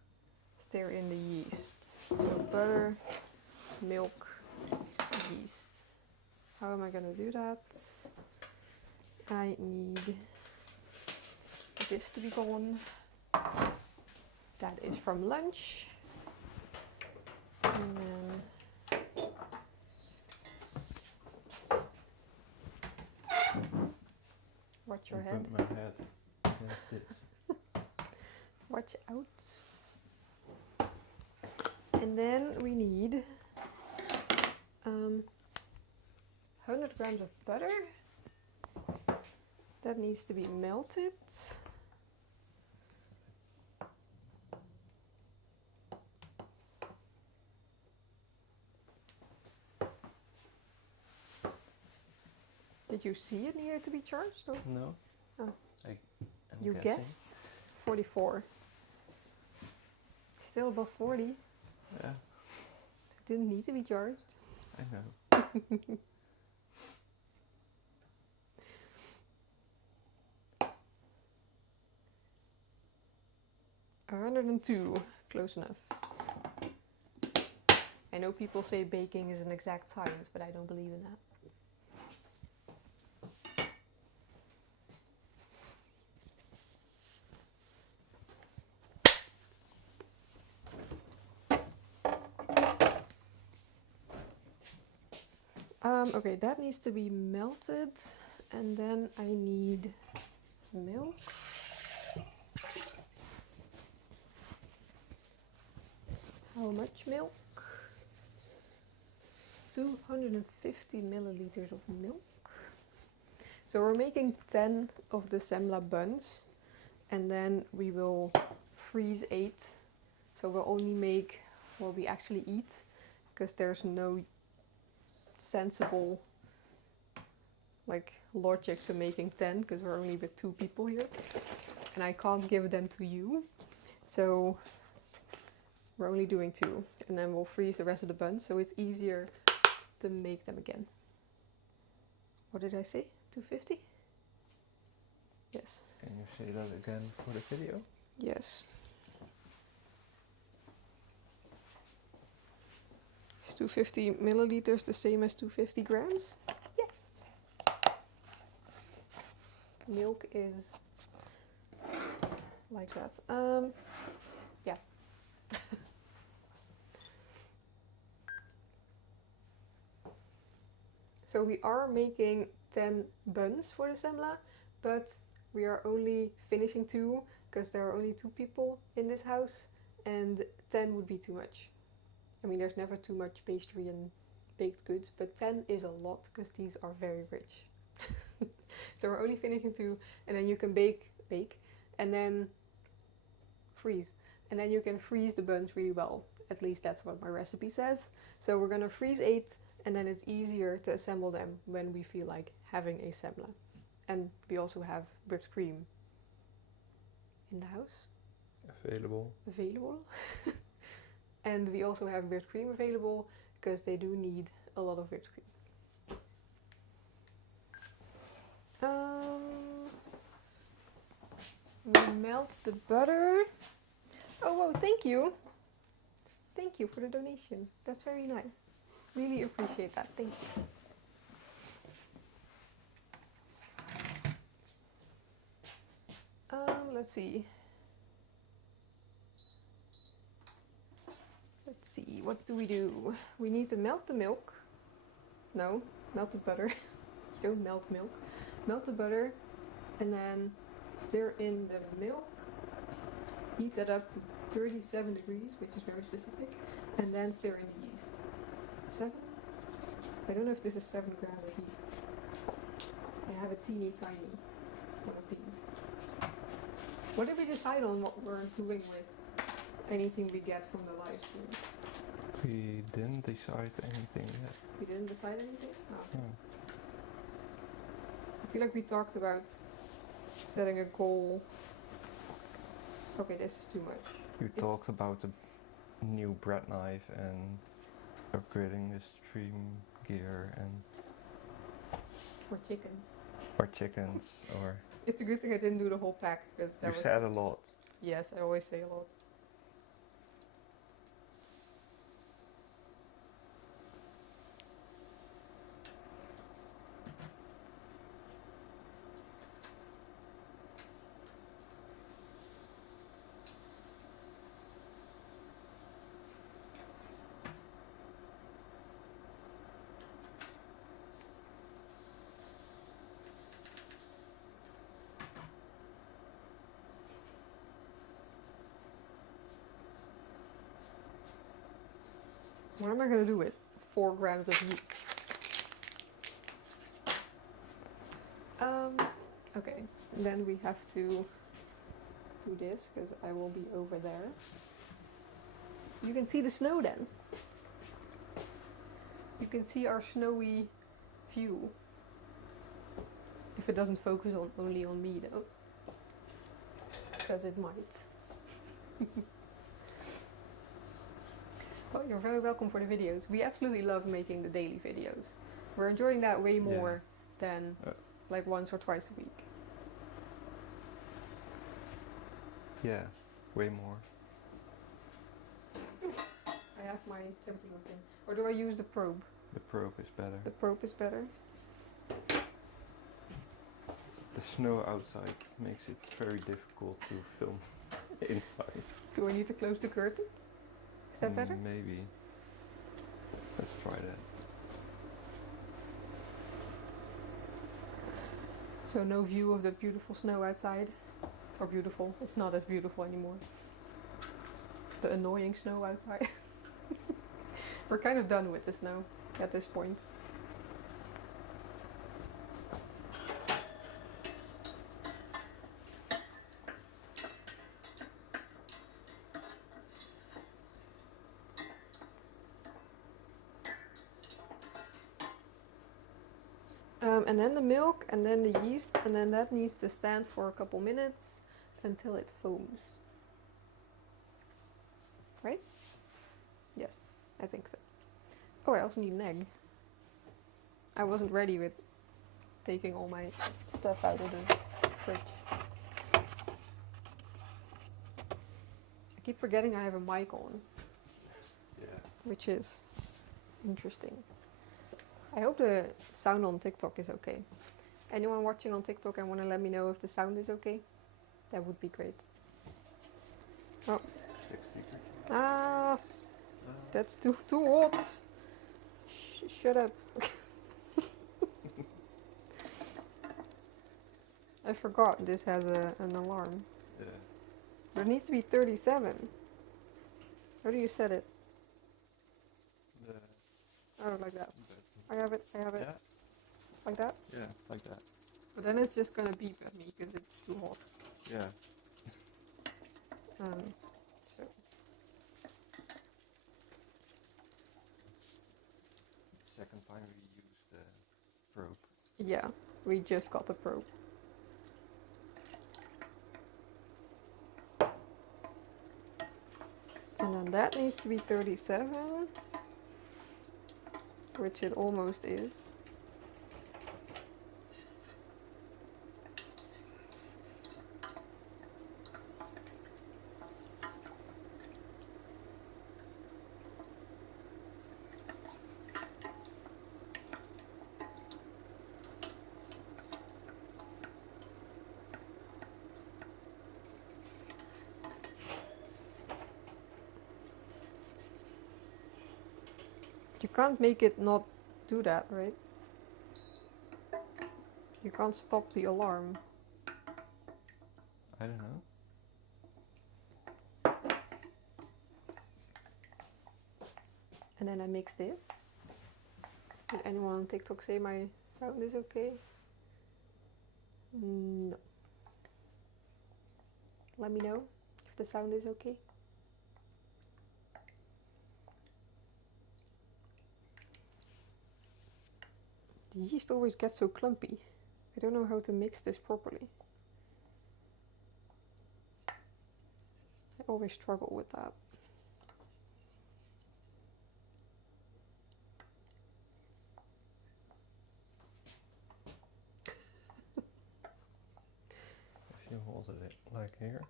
stir in the yeast. So butter, milk, yeast. How am I gonna do that? I need this to be gone. That is from lunch. And then watch your head. Put my head against this. Watch out. And then we need 100 grams of butter. That needs to be melted. Did you see it needed to be charged? Or? No. Oh. You guessed 44. Still above 40. Yeah. It didn't need to be charged. I know. 102, close enough. I know people say baking is an exact science, but I don't believe in that. Okay, that needs to be melted, and then I need milk. How much milk? 250 milliliters of milk. So we're making 10 of the Semlor buns, and then we will freeze 8. So we'll only make what we actually eat, because there's no sensible logic to making 10, because we're only with 2 people here and I can't give them to you, so we're only doing 2, and then we'll freeze the rest of the buns so it's easier to make them again. What did I say? 250? Yes. Can you say that again for the video? Yes. Is 250 milliliters the same as 250 grams? Yes. Milk is like that. Yeah. So we are making 10 buns for the Semlor, but we are only finishing 2 because there are only 2 people in this house, and 10 would be too much. I mean, there's never too much pastry and baked goods, but 10 is a lot because these are very rich. So we're only finishing 2, and then you can bake, and then freeze. And then you can freeze the buns really well. At least that's what my recipe says. So we're gonna freeze 8, and then it's easier to assemble them when we feel like having a Semlor. And we also have whipped cream in the house. Available. And we also have whipped cream available because they do need a lot of whipped cream. We melt the butter. Oh, wow, thank you. Thank you for the donation. That's very nice. Really appreciate that. Thank you. Let's see. Let's see, what do? We need to melt the milk. No, melt the butter. Don't melt milk. Melt the butter and then stir in the milk. Heat that up to 37 degrees, which is very specific. And then stir in the yeast. 7? I don't know if this is 7 grams of yeast. I have a teeny tiny one of these. What did we decide on what we're doing with anything we get from the live stream? We didn't decide anything yet. We didn't decide anything? No. No. I feel like we talked about setting a goal. Okay, this is too much. You talked about a new bread knife and upgrading the stream gear and Or chickens. or chickens or. It's a good thing I didn't do the whole pack because You said a lot. Yes, I always say a lot. What am I going to do with 4 grams of yeast? Okay, then we have to do this because I will be over there. You can see the snow then. You can see our snowy view. If it doesn't focus on only on me though. Because it might. Well, you're very welcome for the videos. We absolutely love making the daily videos. We're enjoying that way more than like once or twice a week. Yeah, way more. I have my temperature thing. Or do I use the probe? The probe is better. The probe is better. The snow outside makes it very difficult to film inside. Do I need to close the curtains? Is that better? Maybe. Let's try that. So no view of the beautiful snow outside. Or beautiful. It's not as beautiful anymore. The annoying snow outside. We're kind of done with the snow at this point. And then the milk, and then the yeast, and then that needs to stand for a couple minutes until it foams. Right? Yes, I think so. Oh, I also need an egg. I wasn't ready with taking all my stuff out of the fridge. I keep forgetting I have a mic on. Yeah. Which is interesting. I hope the sound on TikTok is okay. Anyone watching on TikTok and want to let me know if the sound is okay? That would be great. Oh. 60 degrees. Ah, that's too hot. Shut up. I forgot this has an alarm. Yeah. But it needs to be 37. How do you set it? Oh, like that. I have it. Yeah. Like that? Yeah, like that. But then it's just gonna beep at me because it's too hot. Yeah. So. Second time we used the probe. Yeah, we just got the probe. And then that needs to be 37, which it almost is. You can't make it not do that, right? You can't stop the alarm. I don't know. And then I mix this. Did anyone on TikTok say my sound is okay? No. Let me know if the sound is okay. The yeast always gets so clumpy. I don't know how to mix this properly. I always struggle with that. you hold it like here.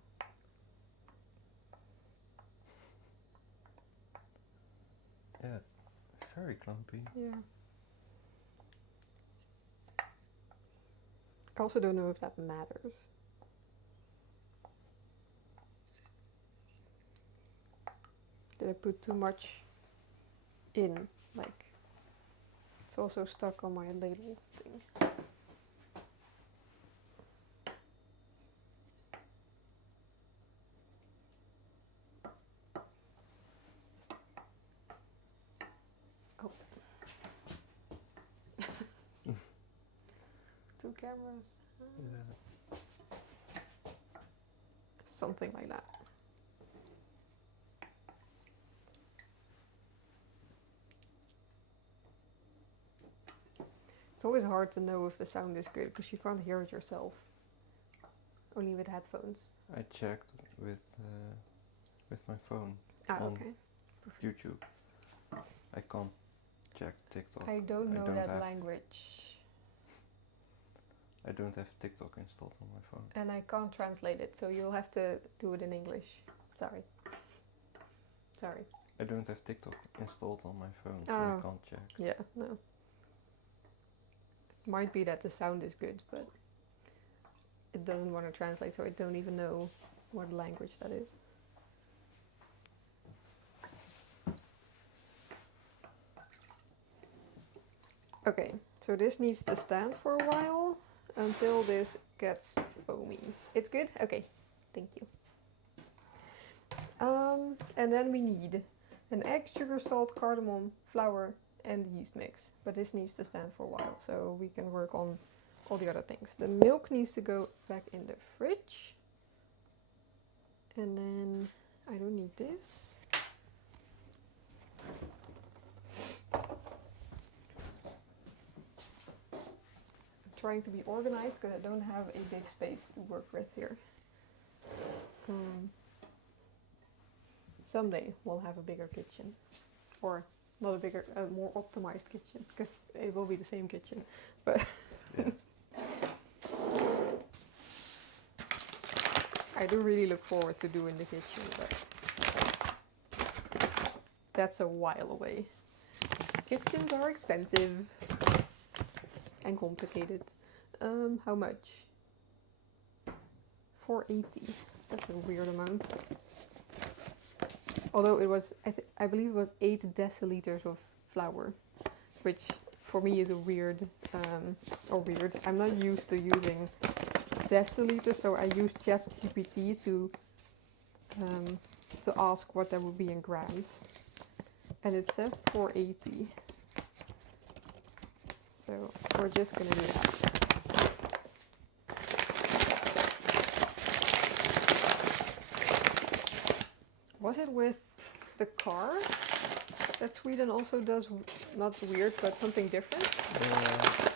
Yeah, it's very clumpy. Yeah. I also don't know if that matters. Did I put too much in? Like, it's also stuck on my ladle thing. Oh. Two cameras. Yeah. Something like that. It's always hard to know if the sound is good because you can't hear it yourself. Only with headphones. I checked with my phone on Okay. YouTube. I can't check TikTok. I don't know that language. I don't have TikTok installed on my phone. And I can't translate it, so you'll have to do it in English. Sorry. Sorry. I don't have TikTok installed on my phone, so I can't check. Yeah, no. Might be that the sound is good, but it doesn't want to translate, so I don't even know what language that is. Okay, so this needs to stand for a while until this gets foamy. It's good? Okay, thank you. And then we need an egg, sugar, salt, cardamom, flour, and the yeast mix. But this needs to stand for a while, so we can work on all the other things. The milk needs to go back in the fridge. And then I don't need this. I'm trying to be organized because I don't have a big space to work with here. Someday we'll have a bigger kitchen, or not a bigger, more optimized kitchen, because it will be the same kitchen, but Yeah. I do really look forward to doing the kitchen, but that's a while away. Kitchens are expensive and complicated. How much? 480. That's a weird amount. Although it was, I believe it was 8 deciliters of flour, which for me is a weird, I'm not used to using deciliters, so I used ChatGPT to ask what that would be in grams, and it said 480. So we're just gonna do that. Was it with the car that Sweden also does, not weird, but something different?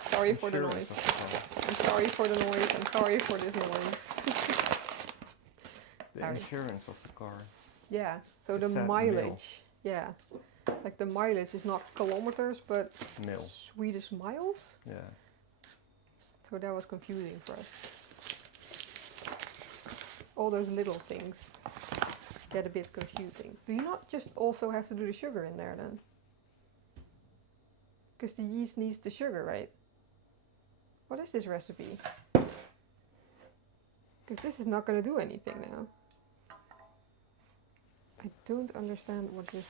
Sorry for the noise. I'm sorry for the noise. I'm sorry for this noise. The insurance of the car. Yeah, so the mileage. Yeah, like the mileage is not kilometers, but Mil. Swedish miles? Yeah. So that was confusing for us. All those little things get a bit confusing. Do you not just also have to do the sugar in there then? Because the yeast needs the sugar, right? What is this recipe? Because this is not going to do anything now. I don't understand what this...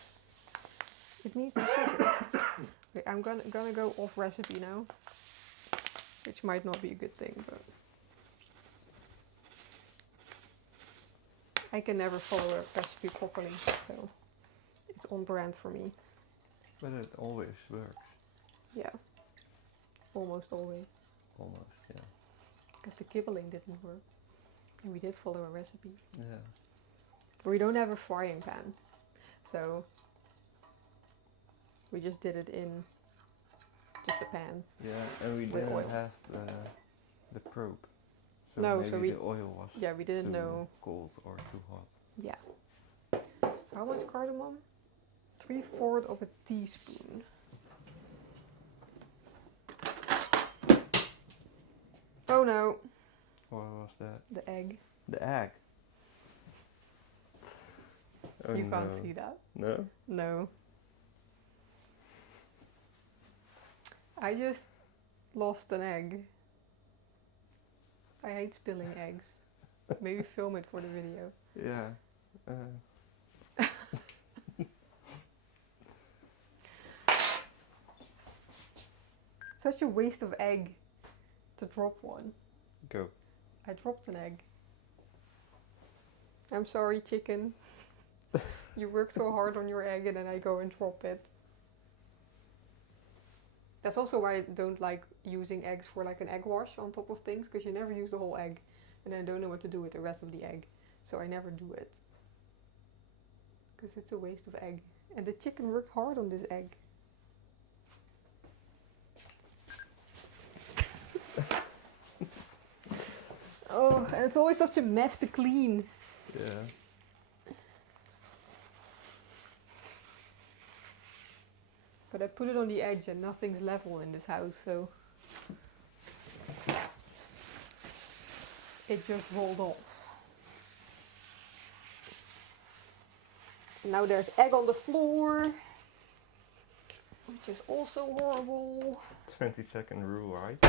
It needs the sugar. Okay, I'm gonna go off recipe now. Which might not be a good thing, but... I can never follow a recipe properly, so it's on brand for me. But it always works. Yeah, almost always. Almost, yeah. Because the kibbeling didn't work. And we did follow a recipe. Yeah. But we don't have a frying pan, so we just did it in just a pan. Yeah, and we With didn't oil. have the probe. So No, maybe so we- the oil was Yeah, we didn't too know. cold or too hot. Yeah. How much cardamom? 3/4 of a teaspoon. Oh no. What was that? The egg. The egg. Oh, You no. can't see that. No? No. I just lost an egg. I hate spilling eggs. Maybe film it for the video. Yeah. Such a waste of egg to drop one. Go. I dropped an egg. I'm sorry, chicken. You work so hard on your egg and then I go and drop it. That's also why I don't like using eggs for like an egg wash on top of things, because you never use the whole egg and I don't know what to do with the rest of the egg. So I never do it. Because it's a waste of egg. And the chicken worked hard on this egg. Oh, and it's always such a mess to clean. Yeah. But I put it on the edge and nothing's level in this house, so it just rolled off. Now there's egg on the floor, which is also horrible. 20-second rule, right?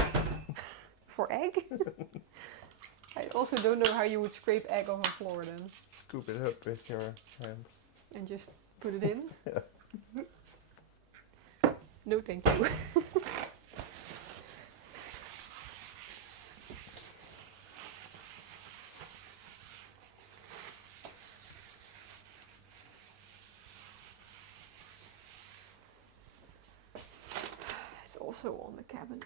For egg? I also don't know how you would scrape egg off a floor then. Scoop it up with your hands. And just put it in? Yeah. No thank you. It's also on the cabinet.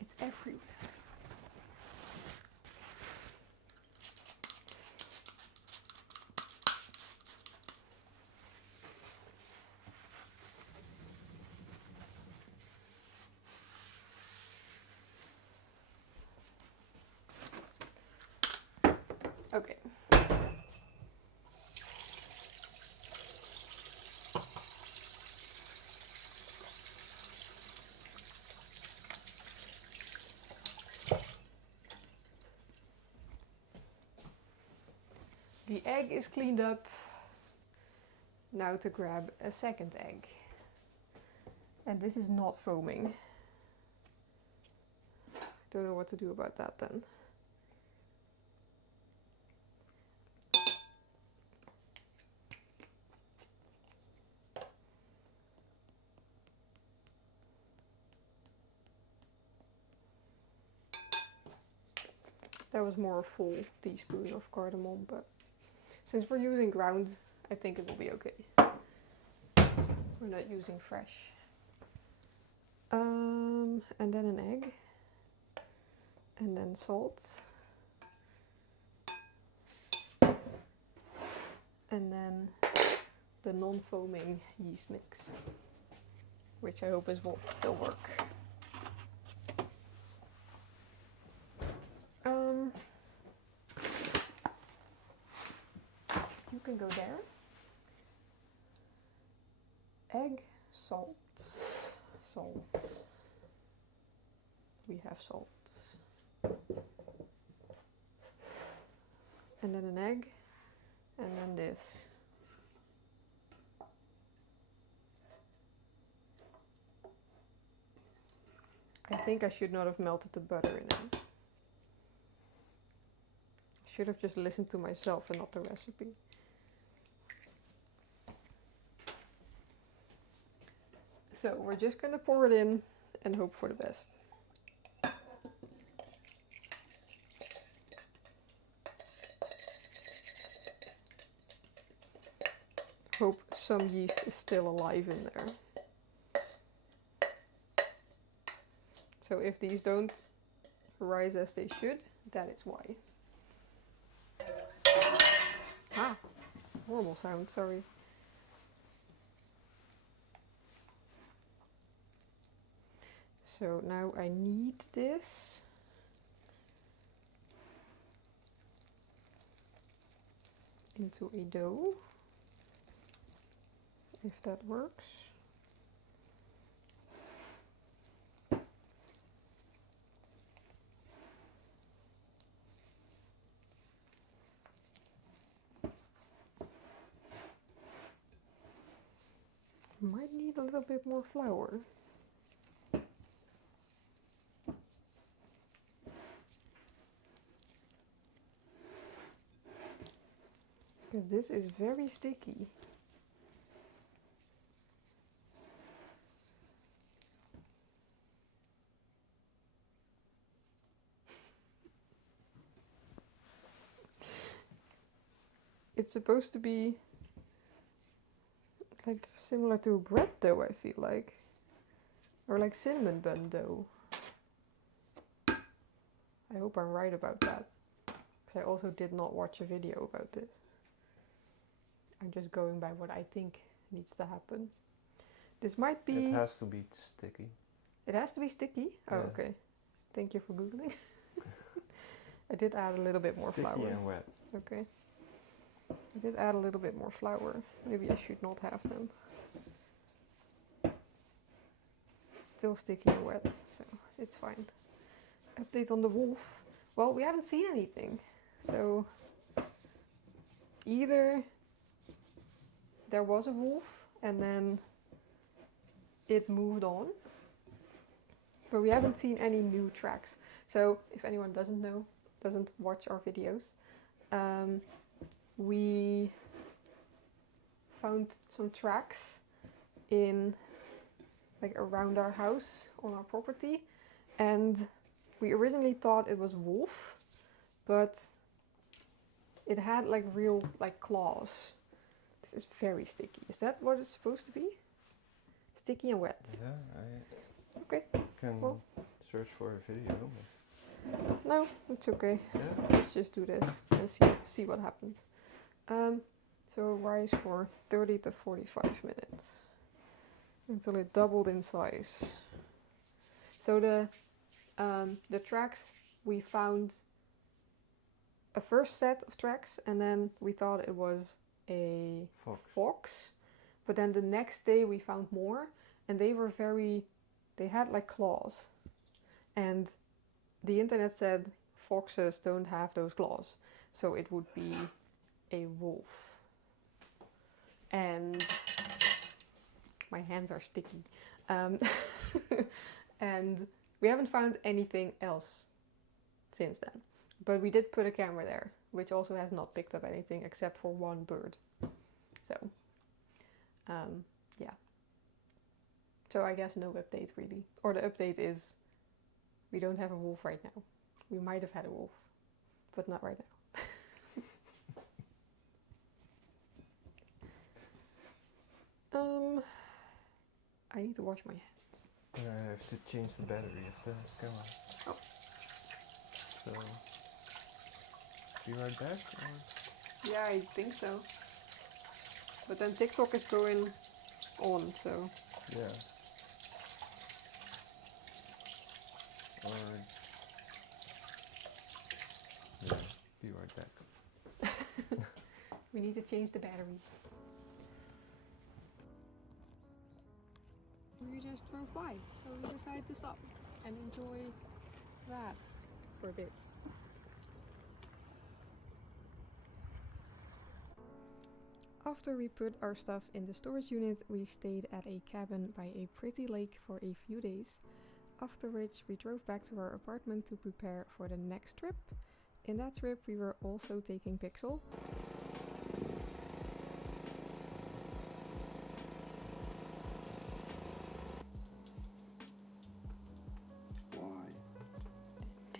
It's everywhere. Okay. The egg is cleaned up. Now to grab a second egg. And this is not foaming. Don't know what to do about that then. That was more a full teaspoon of cardamom, but since we're using ground, I think it will be okay. We're not using fresh. And then an egg. And then salt. And then the non-foaming yeast mix, which I hope will still work. You can go there. Egg, salt, salt. We have salt. And then an egg, and then this. I think I should not have melted the butter in it. I should have just listened to myself and not the recipe. So we're just gonna pour it in and hope for the best. Hope some yeast is still alive in there. So if these don't rise as they should, that is why. Ah, horrible sound, sorry. So now I knead this. Into a dough, if that works. bit more flour. Because this is very sticky. It's supposed to be like similar to bread dough, I feel like. Or like cinnamon bun dough. I hope I'm right about that. Because I also did not watch a video about this. I'm just going by what I think needs to happen. This might be... It has to be sticky. It has to be sticky? Oh, Yeah. okay. Thank you for Googling. I did add a little bit more Sticky flour. and wet. Okay. I did add a little bit more flour. Maybe I should not have then. It's still sticky and wet, so it's fine. Update on the wolf. Well, we haven't seen anything. So either there was a wolf and then it moved on, but we haven't seen any new tracks. So if anyone doesn't know, doesn't watch our videos, we found some tracks in like around our house on our property, and we originally thought it was wolf, but it had like real like claws. This is very sticky. Is that what it's supposed to be? Sticky and wet. Yeah, I Okay. can Well. search for a video. No, it's okay. Yeah. Let's just do this and see what happens. So rise for 30 to 45 minutes until it doubled in size. So the tracks, we found a first set of tracks, and then we thought it was a fox. But then the next day we found more, and they had like claws. And the internet said foxes don't have those claws, so it would be a wolf. And my hands are sticky. And we haven't found anything else since then. But we did put a camera there, which also has not picked up anything except for one bird. So, yeah. So I guess no update really. Or the update is we don't have a wolf right now. We might have had a wolf, but not right now. I need to wash my hands. I have to change the battery of the camera. Oh. So, be right back? Or? Yeah, I think so. But then TikTok is going on, so... Yeah. Or... Yeah, be right back. We need to change the battery. We just drove by, so we decided to stop and enjoy that for a bit. After we put our stuff in the storage unit, we stayed at a cabin by a pretty lake for a few days, after which we drove back to our apartment to prepare for the next trip. In that trip we were also taking Pixel.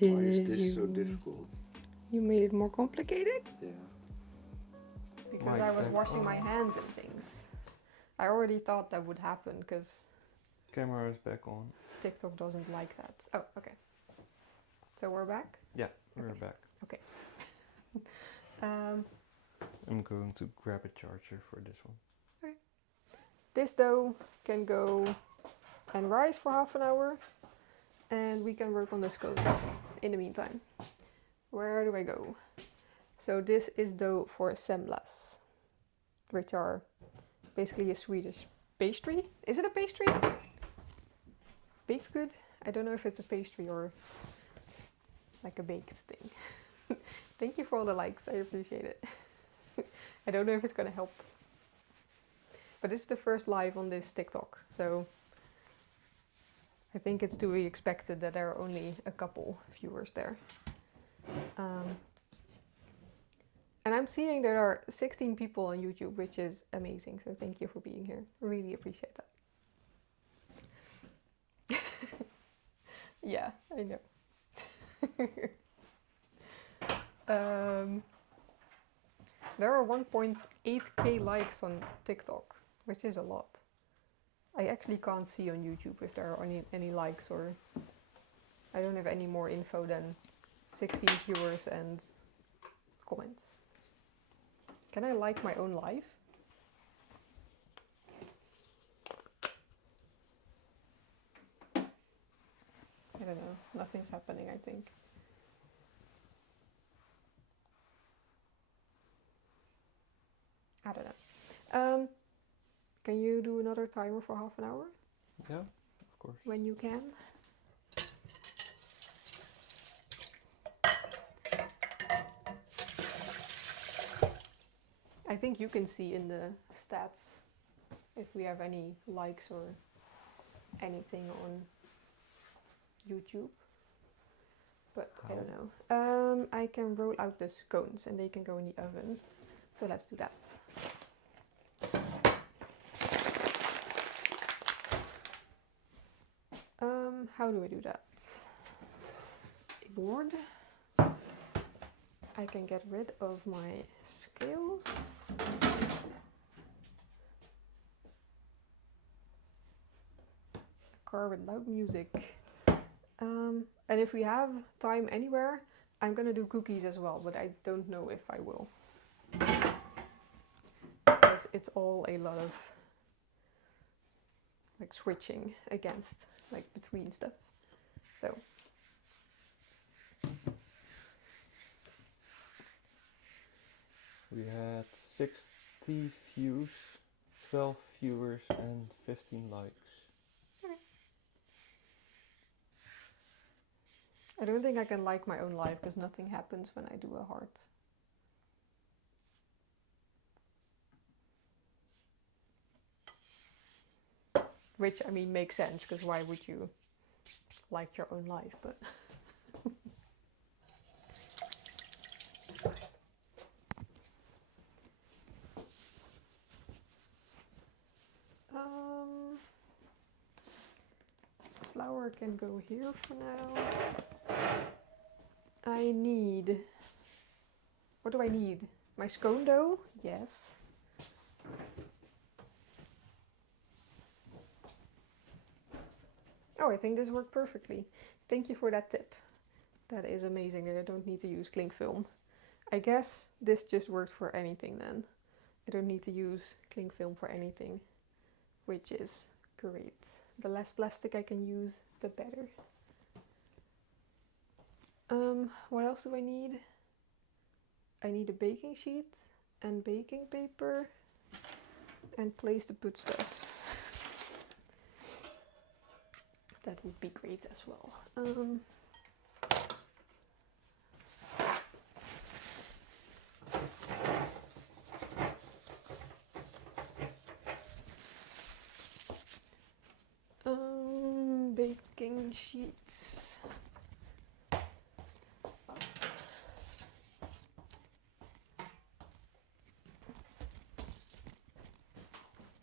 Why is this so difficult? You made it more complicated? Yeah. Because I was washing my hands and things. I already thought that would happen because Camera is back on. TikTok doesn't like that. Oh, okay. So we're back? Yeah, we're Okay. back. Okay. I'm going to grab a charger for this one. Okay. This dough can go and rise for half an hour, and we can work on the scones in the meantime. Where do I go? So this is dough for semlas, which are basically a Swedish pastry. Is it a pastry? Baked good? I don't know if it's a pastry or like a baked thing. Thank you for all the likes, I appreciate it. I don't know if it's gonna help. But this is the first live on this TikTok, so I think it's to be expected that there are only a couple viewers there. And I'm seeing there are 16 people on YouTube, which is amazing. So thank you for being here. Really appreciate that. Yeah, I know. There are 1.8k likes on TikTok, which is a lot. I actually can't see on YouTube if there are any likes, or I don't have any more info than 16 viewers and comments. Can I like my own live? I don't know. Nothing's happening, I think. I don't know. Can you do another timer for half an hour? Yeah, of course. When you can. I think you can see in the stats if we have any likes or anything on YouTube. But I don't know. I can roll out the scones and they can go in the oven. So let's do that. How do I do that? A board. I can get rid of my scales. A car with loud music. And if we have time anywhere, I'm gonna do cookies as well, but I don't know if I will. Because it's all a lot of like switching against, like between stuff. So we had 60 views, 12 viewers and 15 likes. okay. I don't think I can like my own live because nothing happens when I do a heart. Which, I mean, makes sense, because why would you like your own life, but... Flour can go here for now. I need... What do I need? My scone dough? Yes. Oh, I think this worked perfectly. Thank you for that tip. That is amazing that I don't need to use cling film. I guess this just works for anything then. I don't need to use cling film for anything, which is great. The less plastic I can use, the better. What else do I need? I need a baking sheet and baking paper and place to put stuff. That would be great as well. Baking sheets.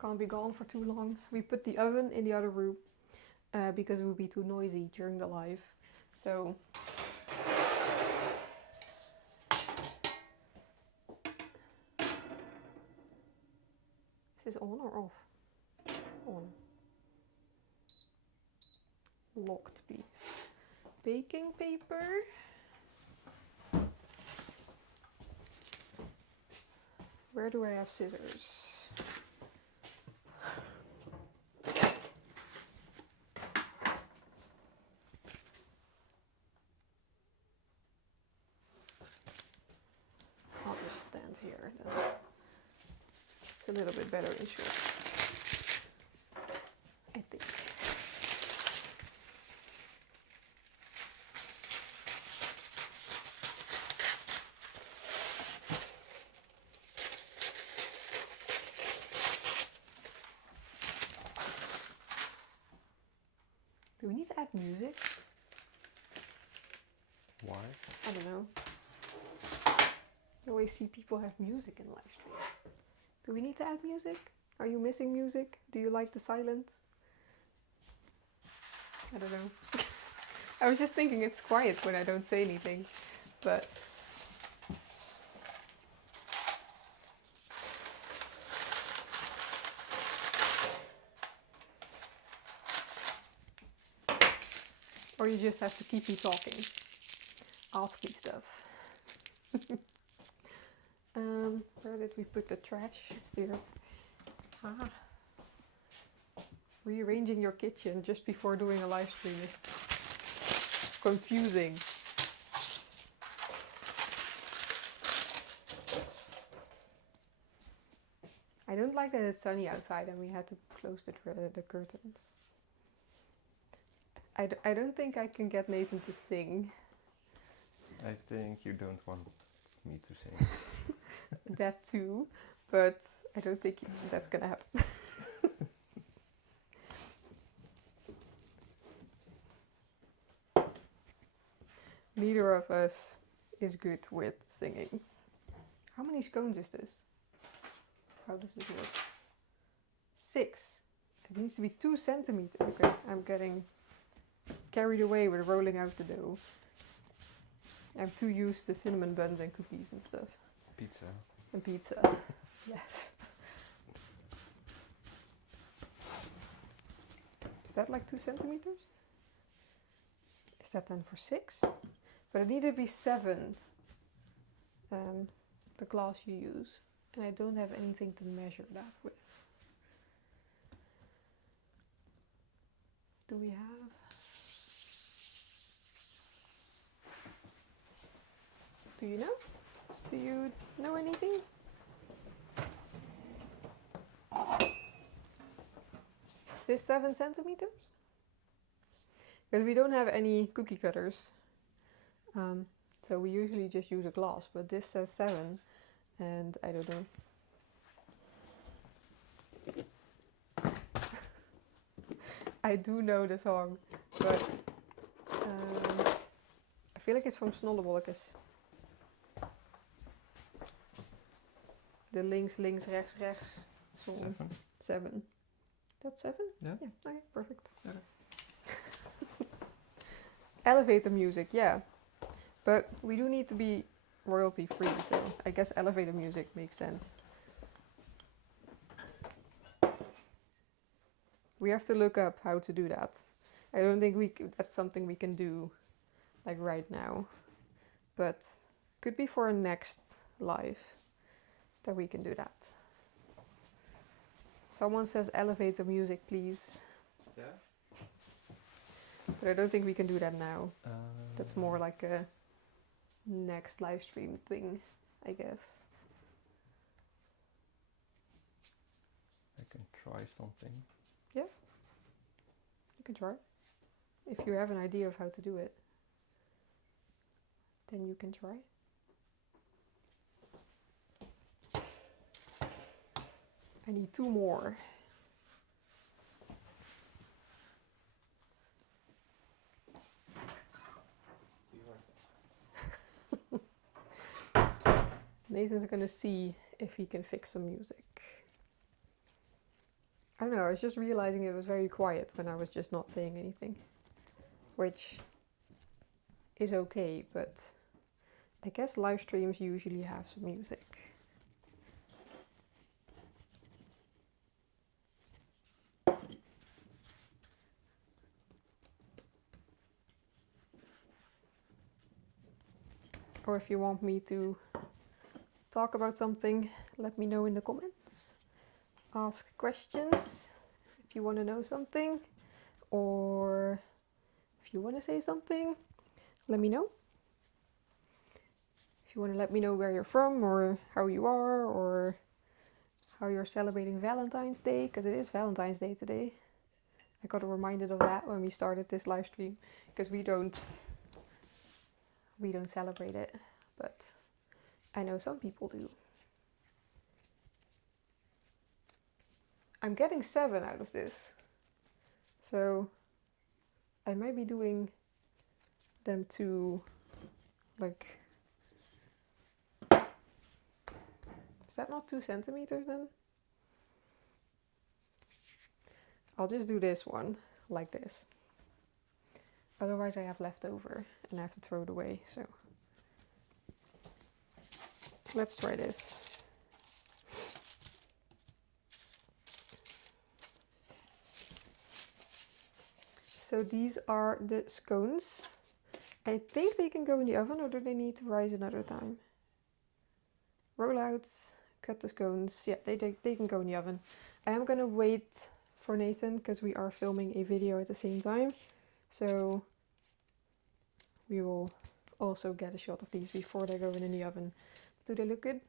Can't be gone for too long. We put the oven in the other room because it would be too noisy during the live. So is this on or off? On. Locked, please. Baking paper. Where do I have scissors? I'll just stand here then. It's a little bit better in short, I think. add music. Why? I don't know. You always see people have music in live stream. Do we need to add music? Are you missing music? Do you like the silence? I don't know. I was just thinking it's quiet when I don't say anything, but... Or you just have to keep me talking. Ask me stuff. Where did we put the trash? Here. Ah. Rearranging your kitchen just before doing a live stream is confusing. I don't like that it's sunny outside and we had to close the curtains. I don't think I can get Nathan to sing. I think you don't want me to sing. That too, but I don't think that's gonna happen. Neither of us is good with singing. How many scones is this? How does this work? 6. It needs to be 2 centimeters. Okay, I'm getting carried away with rolling out the dough. I'm too used to cinnamon buns and cookies and stuff. Pizza. And pizza. Yes. Is that like 2 centimeters? Is that then for 6? But it needed to be 7. The glass you use. And I don't have anything to measure that with. Do we have? Do you know? Do you know anything? Is this 7 centimeters? Because we don't have any cookie cutters. So we usually just use a glass, but this says 7 and I don't know. I do know the song, but I feel like it's from Snollebolletjes. The links, links, rechts, rechts song. 7. That's 7? Yeah. Yeah, okay, perfect. Yeah. Elevator music, yeah. But we do need to be royalty free, so I guess elevator music makes sense. We have to look up how to do that. I don't think that's something we can do like right now. But could be for a next live that we can do that. Someone says elevator music, please. Yeah. But I don't think we can do that now. That's more like a next live stream thing, I guess. I can try something. Yeah, you can try. If you have an idea of how to do it, then you can try. I need 2 more. Nathan's gonna see if he can fix some music. I don't know, I was just realizing it was very quiet when I was just not saying anything. Which is okay, but I guess live streams usually have some music. Or if you want me to talk about something, let me know in the comments. Ask questions if you want to know something, or if you want to say something, let me know. If you want to let me know where you're from, or how you are, or how you're celebrating Valentine's Day, because it is Valentine's Day today. I got reminded of that when we started this live stream, because we don't celebrate it, but I know some people do. I'm getting 7 out of this, so I might be doing them to like, is that not 2 centimeters then? I'll just do this one like this. Otherwise I have leftover and I have to throw it away, so let's try this. So these are the scones. I think they can go in the oven, or do they need to rise another time? Roll out, cut the scones. Yeah, they can go in the oven. I am gonna wait for Nathan because we are filming a video at the same time. So we will also get a shot of these before they go in the oven. Do they look good?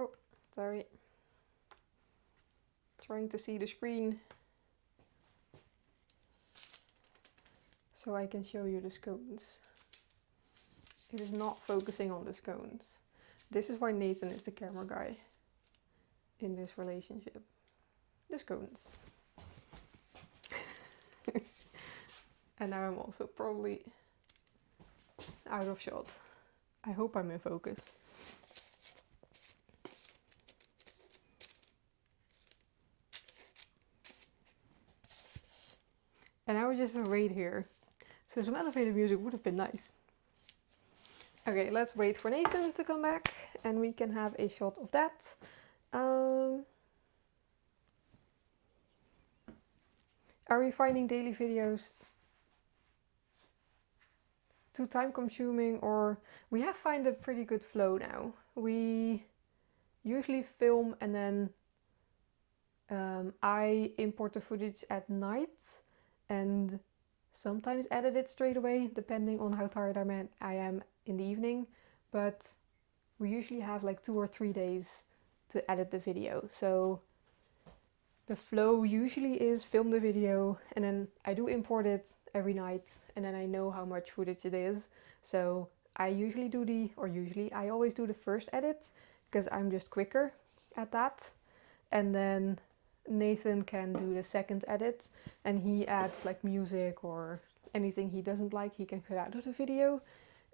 Oh, sorry. Trying to see the screen so I can show you the scones. It is not focusing on the scones. This is why Nathan is the camera guy in this relationship. The scones. And now I'm also probably out of shot. I hope I'm in focus. And I was just wait here. So some elevator music would have been nice. Okay, let's wait for Nathan to come back and we can have a shot of that. Are we finding daily videos too time consuming, or we have found a pretty good flow now? We usually film and then I import the footage at night and sometimes edit it straight away depending on how tired I am in the evening, but we usually have like 2 or 3 days to edit the video. So the flow usually is film the video and then I do import it every night and then I know how much footage it is. So I usually do I always do the first edit because I'm just quicker at that. And then Nathan can do the second edit and he adds like music or anything he doesn't like, he can cut out of the video.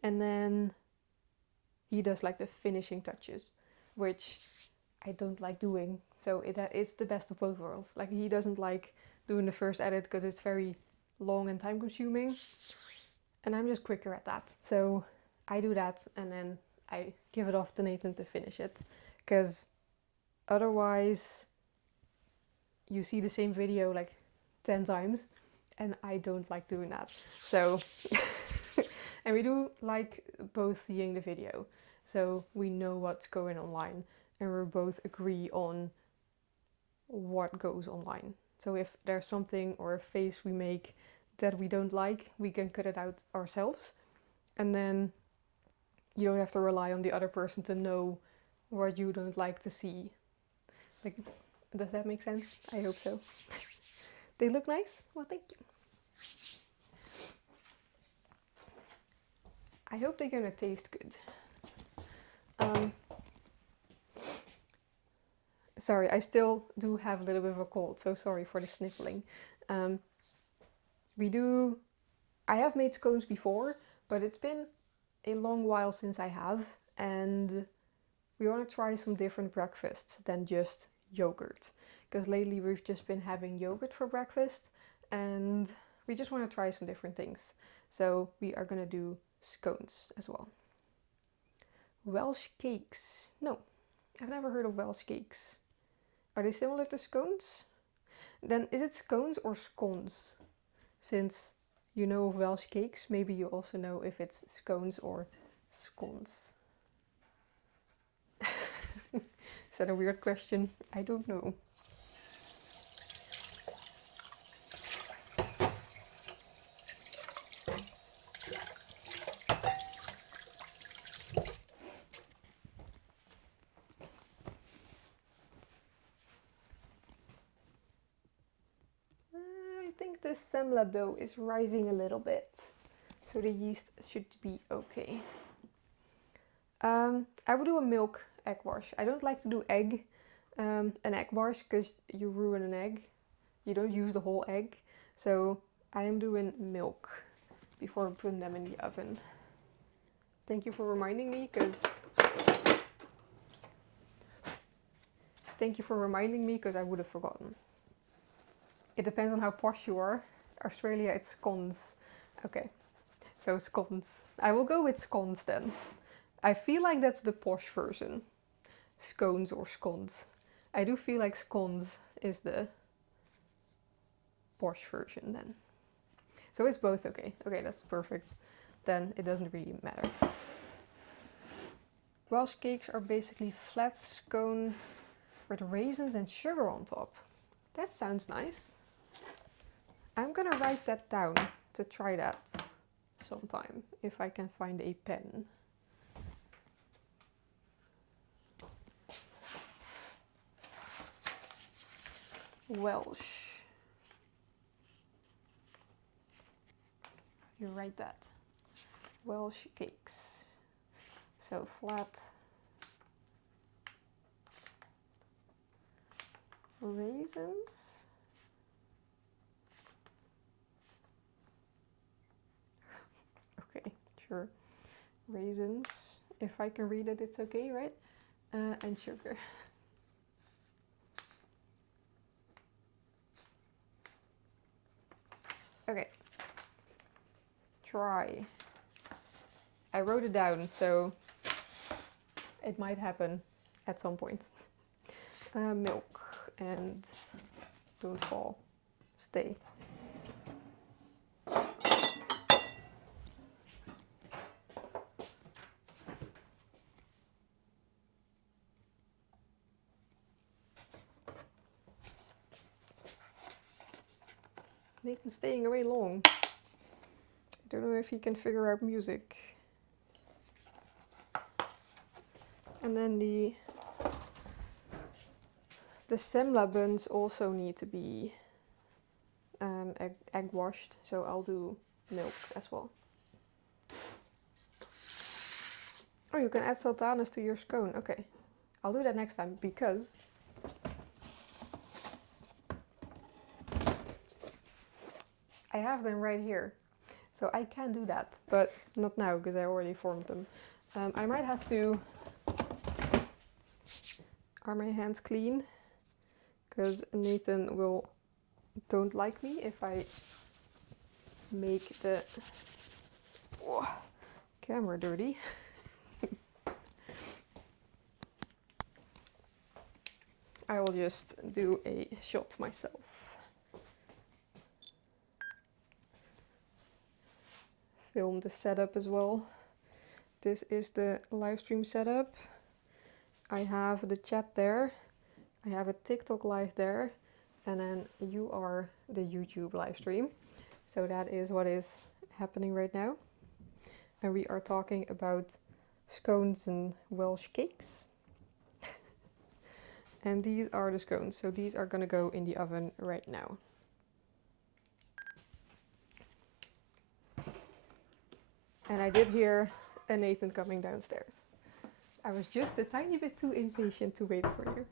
And then he does like the finishing touches, which I don't like doing. So it's the best of both worlds. Like he doesn't like doing the first edit because it's very long and time consuming. And I'm just quicker at that. So I do that and then I give it off to Nathan to finish it. Because otherwise you see the same video like 10 times and I don't like doing that. So, and we do like both seeing the video. So we know what's going online and we both agree on what goes online. So if there's something or a face we make that we don't like, we can cut it out ourselves. And then you don't have to rely on the other person to know what you don't like to see. Like, does that make sense? I hope so. They look nice? Well, thank you. I hope they're gonna taste good. Sorry, I still do have a little bit of a cold, so sorry for the sniffling. I have made scones before, but it's been a long while since I have, and we want to try some different breakfasts than just yogurt. Because lately we've just been having yogurt for breakfast, and we just want to try some different things. So we are going to do scones as well. Welsh cakes. No, I've never heard of Welsh cakes. Are they similar to scones? Then is it scones or scones? Since you know of Welsh cakes, maybe you also know if it's scones or scones. Is that a weird question? I don't know. I think the Semlor dough is rising a little bit, so the yeast should be okay. I would do a milk egg wash. I don't like to do egg an egg wash because you ruin an egg. You don't use the whole egg. So I am doing milk before putting them in the oven. Thank you for reminding me because I would have forgotten. It depends on how posh you are. Australia, it's scones. Okay, so scones. I will go with scones then. I feel like that's the posh version. Scones or scones. I do feel like scones is the posh version then. So it's both okay. Okay, that's perfect. Then it doesn't really matter. Welsh cakes are basically flat scone with raisins and sugar on top. That sounds nice. I'm gonna write that down to try that sometime if I can find a pen. Welsh. You write that. Welsh cakes. So flat raisins. Okay, sure. Raisins. If I can read it, it's okay, right? And sugar. Okay. Try. I wrote it down, so it might happen at some point. Milk and don't fall. Stay. Nathan's staying away long. I don't know if he can figure out music. And then the Semlor buns also need to be egg washed, so I'll do milk as well. Oh, you can add sultanas to your scone. Okay, I'll do that next time because I have them right here. So I can do that, but not now because I already formed them. I might have to... Are my hands clean? Because Nathan don't like me if I make the camera dirty. I will just do a shot myself. Film the setup as well. This is the live stream setup. I have the chat there. I have a TikTok live there. And then you are the YouTube live stream. So that is what is happening right now. And we are talking about scones and Welsh cakes. And these are the scones. So these are gonna go in the oven right now. And I did hear a Nathan coming downstairs. I was just a tiny bit too impatient to wait for you.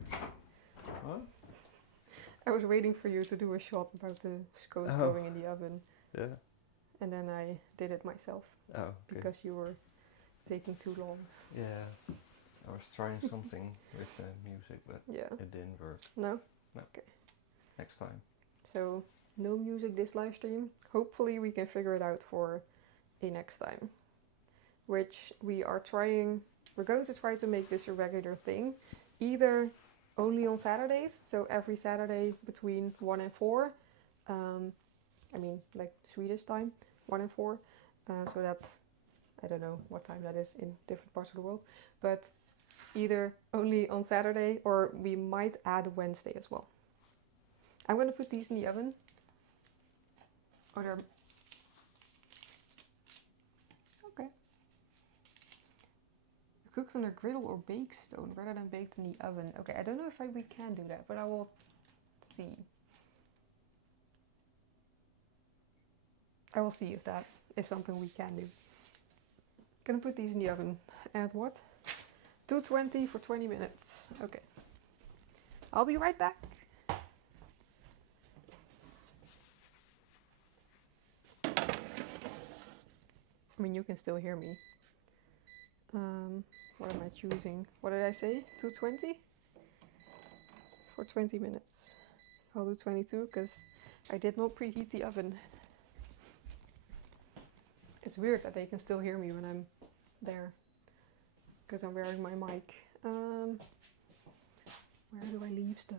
What? I was waiting for you to do a shot about the scones going in the oven. Yeah. And then I did it myself. Oh, okay. Because you were taking too long. Yeah. I was trying something with the music, but it didn't work. No? No. Okay. Next time. So, no music this live stream. Hopefully we can figure it out for a next time. Which we are trying... We're going to try to make this a regular thing. Either only on Saturdays, so every Saturday between 1 and 4. I mean, like Swedish time, 1 and 4. So that's, I don't know what time that is in different parts of the world. But either only on Saturday or we might add Wednesday as well. I'm going to put these in the oven. Oh, they're... Okay. Cooked on a griddle or bake stone rather than baked in the oven. Okay, I don't know if we can do that, but I will see. I will see if that is something we can do. Gonna put these in the oven at what? 220 for 20 minutes. Okay. I'll be right back. I mean, you can still hear me. What am I choosing? What did I say? 220? For 20 minutes. I'll do 22 because I did not preheat the oven. It's weird that they can still hear me when I'm there because I'm wearing my mic. Where do I leave stuff?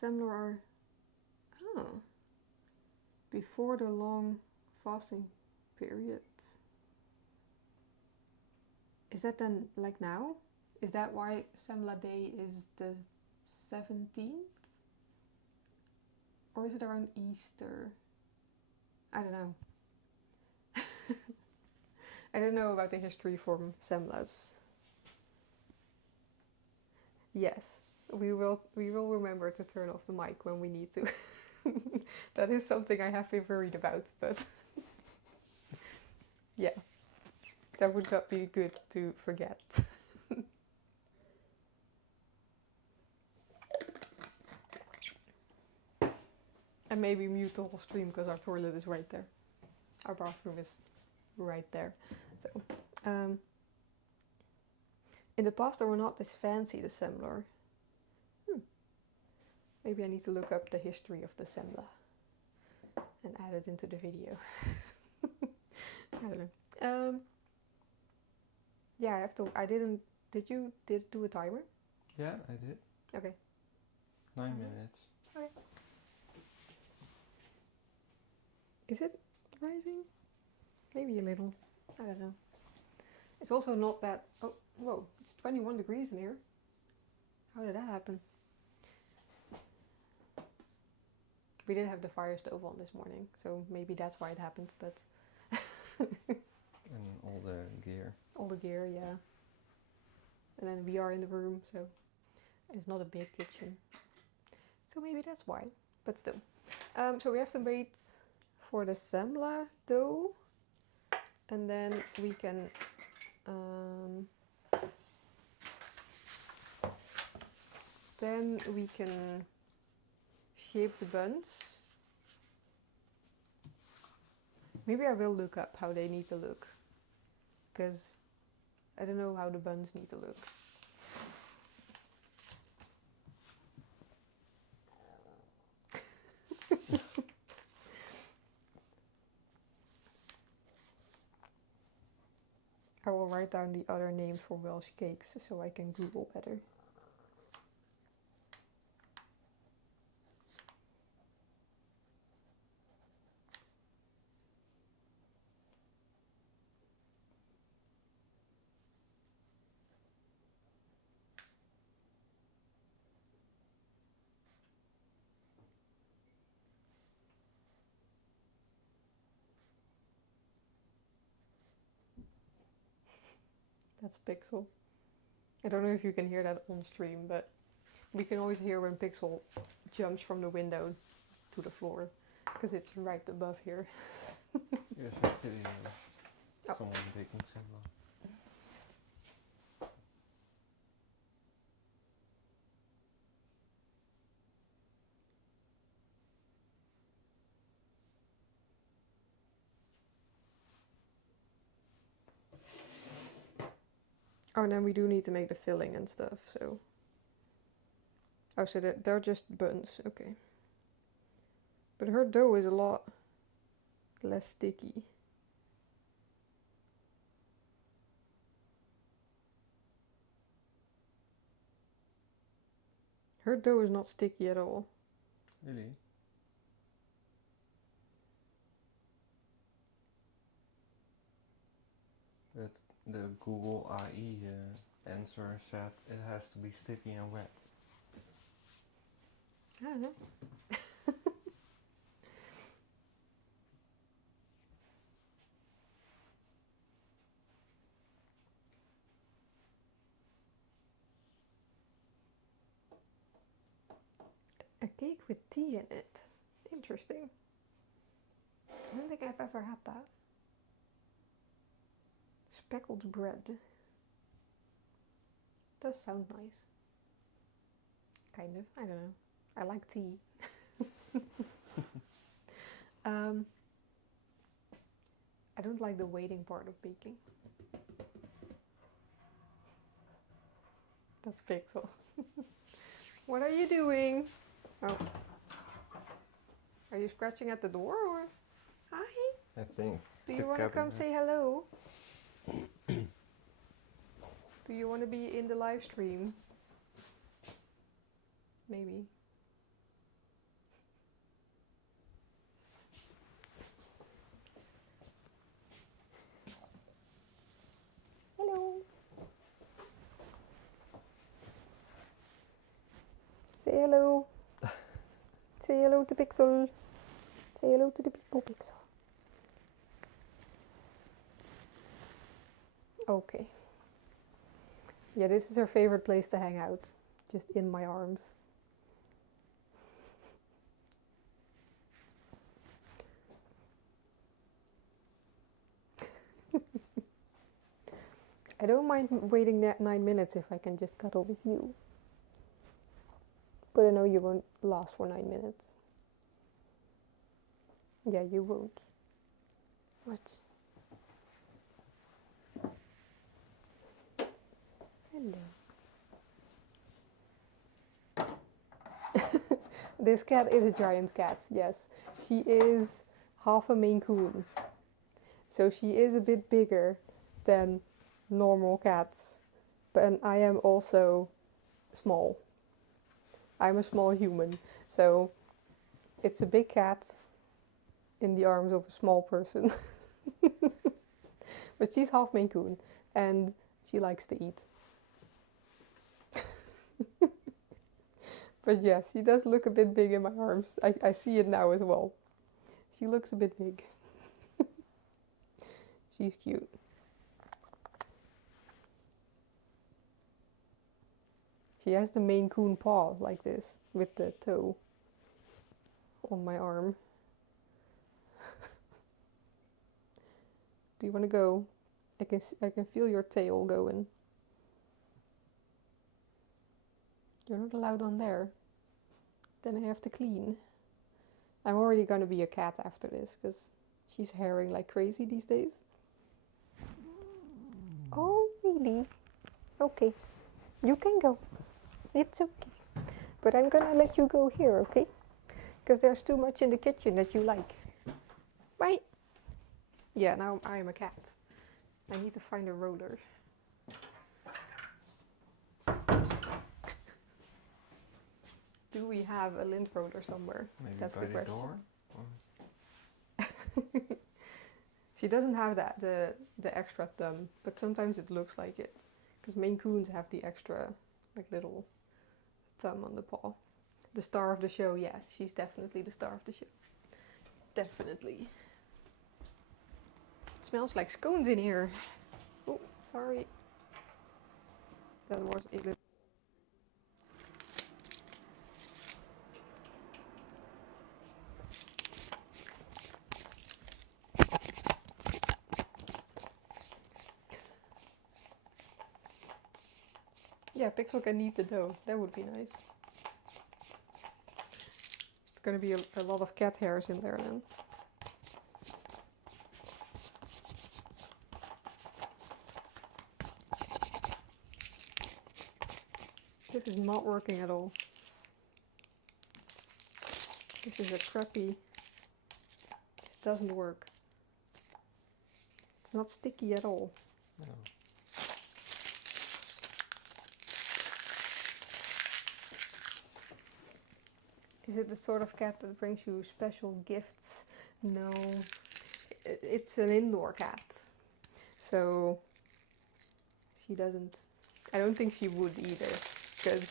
Semlor. Oh. Before the long fasting period. Is that then like now? Is that why Semla Day is the 17th? Or is it around Easter? I don't know. I don't know about the history from Semlas. Yes, we will remember to turn off the mic when we need to. That is something I have been worried about, but yeah, that would not be good to forget. And maybe mute the whole stream because our toilet is right there. Our bathroom is right there. So, in the past they were not this fancy, the Semlor. Maybe I need to look up the history of the Semla and add it into the video. I don't know. Yeah, I have to. I didn't. Did you do a timer? Yeah, I did. Okay. 9 minutes. Okay. Is it rising? Maybe a little. I don't know. It's also not that. Oh, whoa! It's 21 degrees in here. How did that happen? We didn't have the fire stove on this morning, so maybe that's why it happened. But and all the gear. All the gear, yeah. And then we are in the room, so it's not a big kitchen. So maybe that's why. But still. So we have to wait for the Semla dough, and then we can shape the buns. Maybe I will look up how they need to look, because I don't know how the buns need to look. I will write down the other names for Welsh cakes so I can Google better. That's Pixel. I don't know if you can hear that on stream, but we can always hear when Pixel jumps from the window to the floor, because it's right above here. Here's a video of someone baking Semlor. Oh, and then we do need to make the filling and stuff, so... Oh, so they're just buns, okay. But her dough is a lot less sticky. Her dough is not sticky at all. Really? But the Google AI answer said it has to be sticky and wet. I don't know. A cake with tea in it. Interesting. I don't think I've ever had that. Speckled bread. Does sound nice. Kind of. I don't know. I like tea. I don't like the waiting part of baking. That's Pixel. What are you doing? Oh. Are you scratching at the door or? Hi. I think. Do you want to come say hello? Do you want to be in the live stream? Maybe. Hello. Say hello. Say hello to Pixel. Say hello to the people, Pixel. Okay. Yeah, this is her favorite place to hang out. Just in my arms. I don't mind waiting 9 minutes if I can just cuddle with you. But I know you won't last for 9 minutes. Yeah, you won't. What? Hello. This cat is a giant cat, yes. She is half a Maine Coon. So she is a bit bigger than normal cats. But I am also small. I'm a small human. So it's a big cat in the arms of a small person. But she's half Maine Coon and she likes to eat. But yes, she does look a bit big in my arms. I see it now as well. She looks a bit big. She's cute. She has the Maine Coon paw like this, with the toe on my arm. Do you want to go? I can feel your tail going. You're not allowed on there. Then I have to clean. I'm already gonna be a cat after this, because she's hairing like crazy these days. Oh, really? Okay. You can go. It's okay. But I'm gonna let you go here, okay? Because there's too much in the kitchen that you like. Right? Yeah, now I am a cat. I need to find a roller. Do we have a lint roller somewhere? Maybe That's by the the question. door? She doesn't have that, the extra thumb, but sometimes it looks like it. Because Maine Coons have the extra, like, little thumb on the paw. The star of the show, yeah, she's definitely the star of the show. Definitely. It smells like scones in here. Oh, sorry. That was a little... Yeah, Pixel can knead the dough. That would be nice. It's gonna be a lot of cat hairs in there then. This is not working at all. This is a crappy... This doesn't work. It's not sticky at all. No. Is it the sort of cat that brings you special gifts? No. It's an indoor cat. So she doesn't... I don't think she would either. Because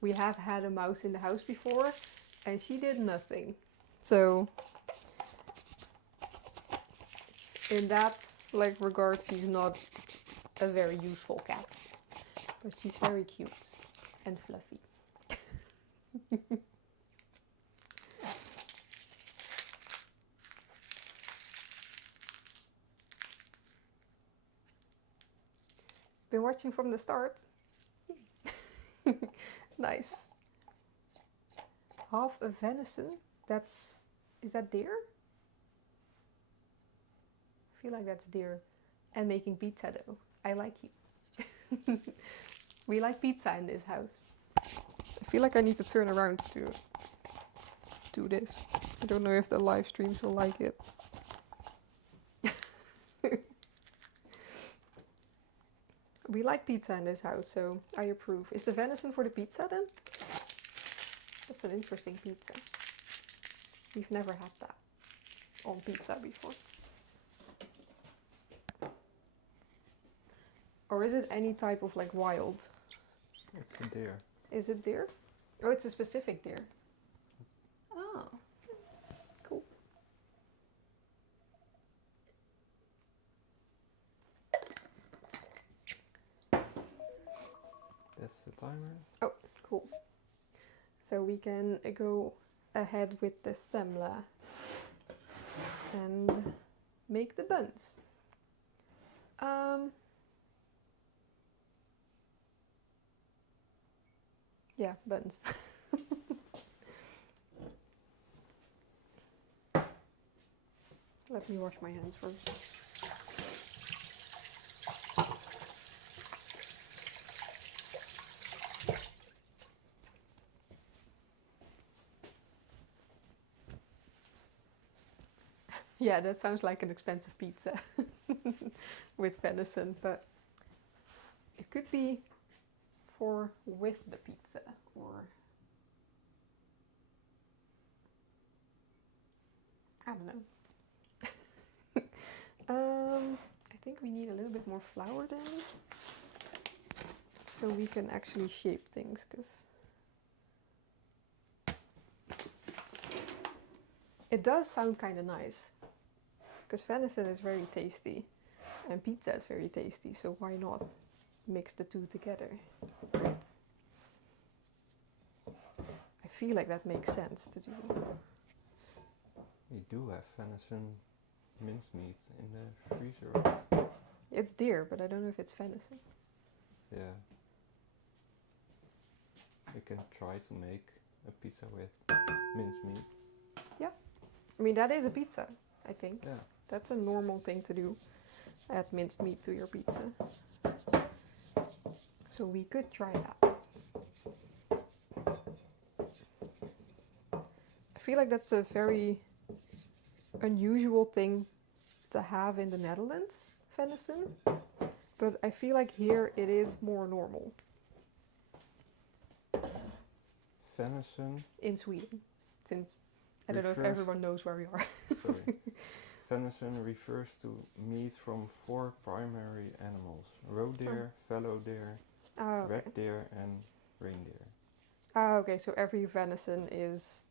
we have had a mouse in the house before and she did nothing. So in that regard, she's not a very useful cat. But she's very cute and fluffy. Been watching from the start. Nice. Half a venison. Is that deer? I feel like that's deer. And making pizza dough. I like you. We like pizza in this house. I feel like I need to turn around to do this. I don't know if the live streams will like it. We like pizza in this house, so I approve. Is the venison for the pizza then? That's an interesting pizza. We've never had that on pizza before. Or is it any type of like wild? It's a deer. Is it deer? Oh, it's a specific deer. Oh, cool. That's the timer. Oh, cool. So we can go ahead with the semla and make the buns. Yeah, buns. Let me wash my hands first. Yeah, that sounds like an expensive pizza with venison, but it could be for with the pizza or I don't know. I think we need a little bit more flour then, so we can actually shape things, because it does sound kind of nice. Because venison is very tasty and pizza is very tasty, so why not mix the two together, right? I feel like that makes sense to do. We do have venison mincemeat in the freezer, right? It's deer, but I don't know if it's venison. Yeah. We can try to make a pizza with mincemeat. Yeah. I mean, that is a pizza, I think. Yeah. That's a normal thing to do. Add minced meat to your pizza. So we could try that. I feel like that's a very unusual thing to have in the Netherlands, venison. But I feel like here it is more normal. Venison. In Sweden. Since I don't know if everyone knows where we are. Sorry. Venison refers to meat from 4 primary animals: roe deer, fallow deer, red deer, and reindeer. Ah, okay, so every venison is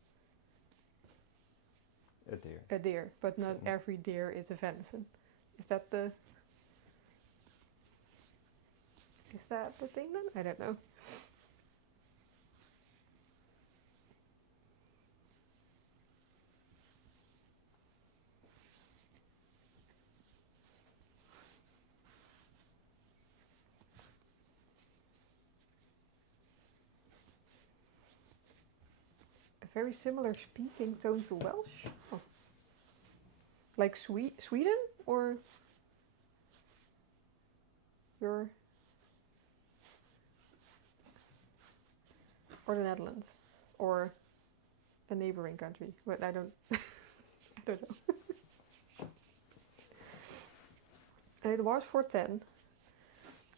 a deer. A deer, but not every deer is a venison. Is that the thing then? I don't know. Very similar speaking tone to Welsh. Oh. Like Sweden or the Netherlands or a neighboring country. But I don't I don't know. It was for 10.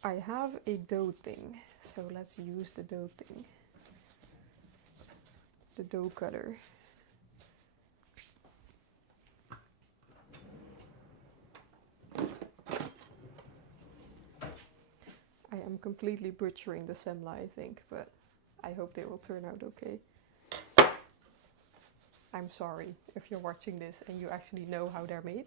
I have a dough thing, so let's use the dough thing. The dough cutter. I am completely butchering the semla, I think, but I hope they will turn out okay. I'm sorry if you're watching this and you actually know how they're made.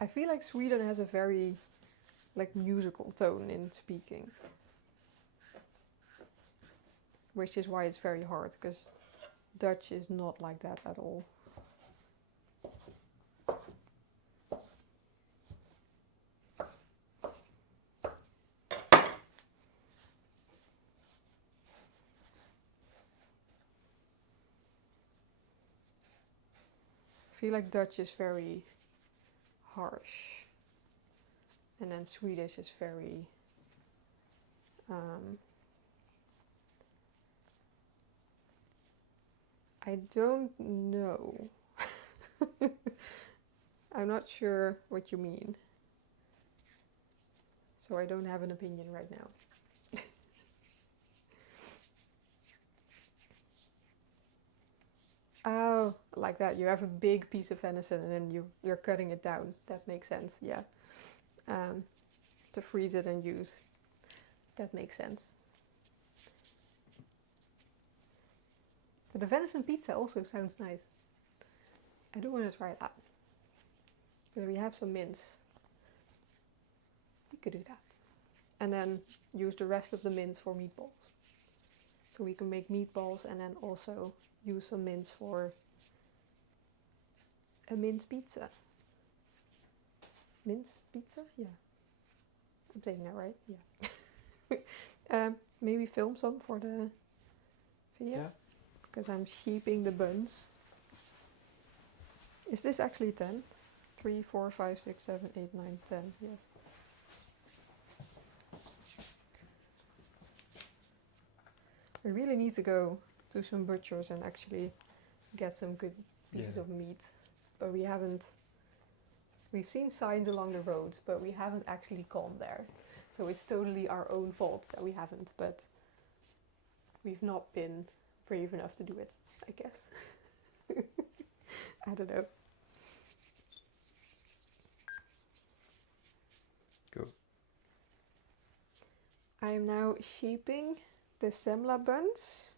I feel like Sweden has a very musical tone in speaking, which is why it's very hard, because Dutch is not like that at all. feel like Dutch is very harsh, and then Swedish is very I don't know. I'm not sure what you mean, so I don't have an opinion right now. Oh, like that. You have a big piece of venison and then you're cutting it down. That makes sense, yeah. To freeze it and use. That makes sense. But the venison pizza also sounds nice. I do want to try that. Because we have some mince. We could do that. And then use the rest of the mince for meatballs. So we can make meatballs and then also use some mince for a mince pizza. Mince pizza? Yeah. I'm saying that right? Yeah. Maybe film some for the video? Yeah. Because I'm shaping the buns. Is this actually 10? 3, 4, 5, 6, 7, 8, 9, 10. Yes. I really need to go to some butchers and actually get some good pieces of meat. But we haven't. We've seen signs along the roads, but we haven't actually gone there. So it's totally our own fault that we haven't. But we've not been brave enough to do it, I guess. I don't know. Go. I am now shaping the Semlor buns,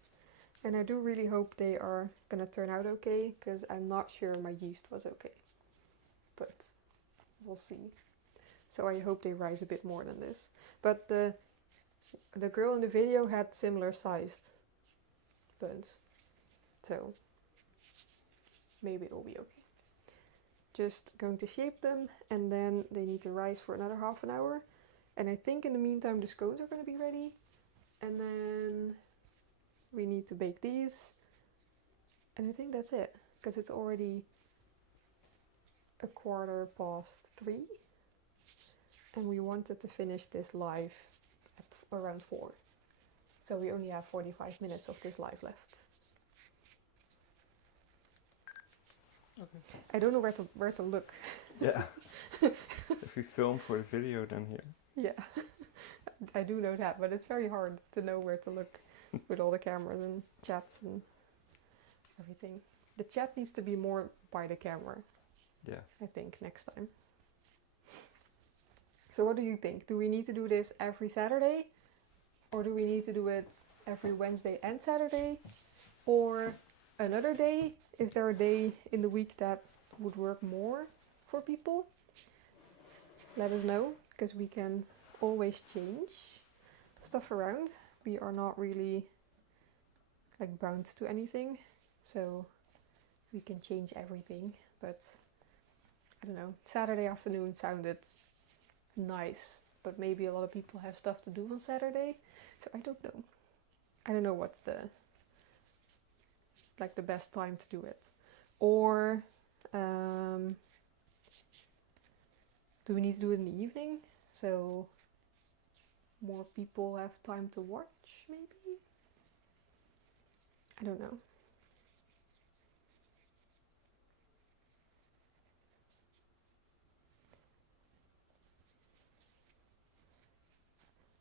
and I do really hope they are gonna turn out okay, because I'm not sure my yeast was okay, but we'll see. So I hope they rise a bit more than this. But the girl in the video had similar sized buns, so maybe it'll be okay. Just going to shape them, and then they need to rise for another half an hour. And I think in the meantime the scones are going to be ready. And then we need to bake these. And I think that's it, because it's already 3:15. And we wanted to finish this live at around 4. So we only have 45 minutes of this live left. Okay. I don't know where to look. Yeah. If we film for the video, then here. Yeah, I do know that, but it's very hard to know where to look with all the cameras and chats and everything. The chat needs to be more by the camera. Yeah. I think next time. So what do you think? Do we need to do this every Saturday? Or do we need to do it every Wednesday and Saturday? Or another day? Is there a day in the week that would work more for people? Let us know, because we can always change stuff around. We are not really like bound to anything, so we can change everything. But I don't know, Saturday afternoon sounded nice, but maybe a lot of people have stuff to do on Saturday, so I don't know. I don't know what's the best time to do it. Or do we need to do it in the evening so more people have time to watch, maybe? I don't know.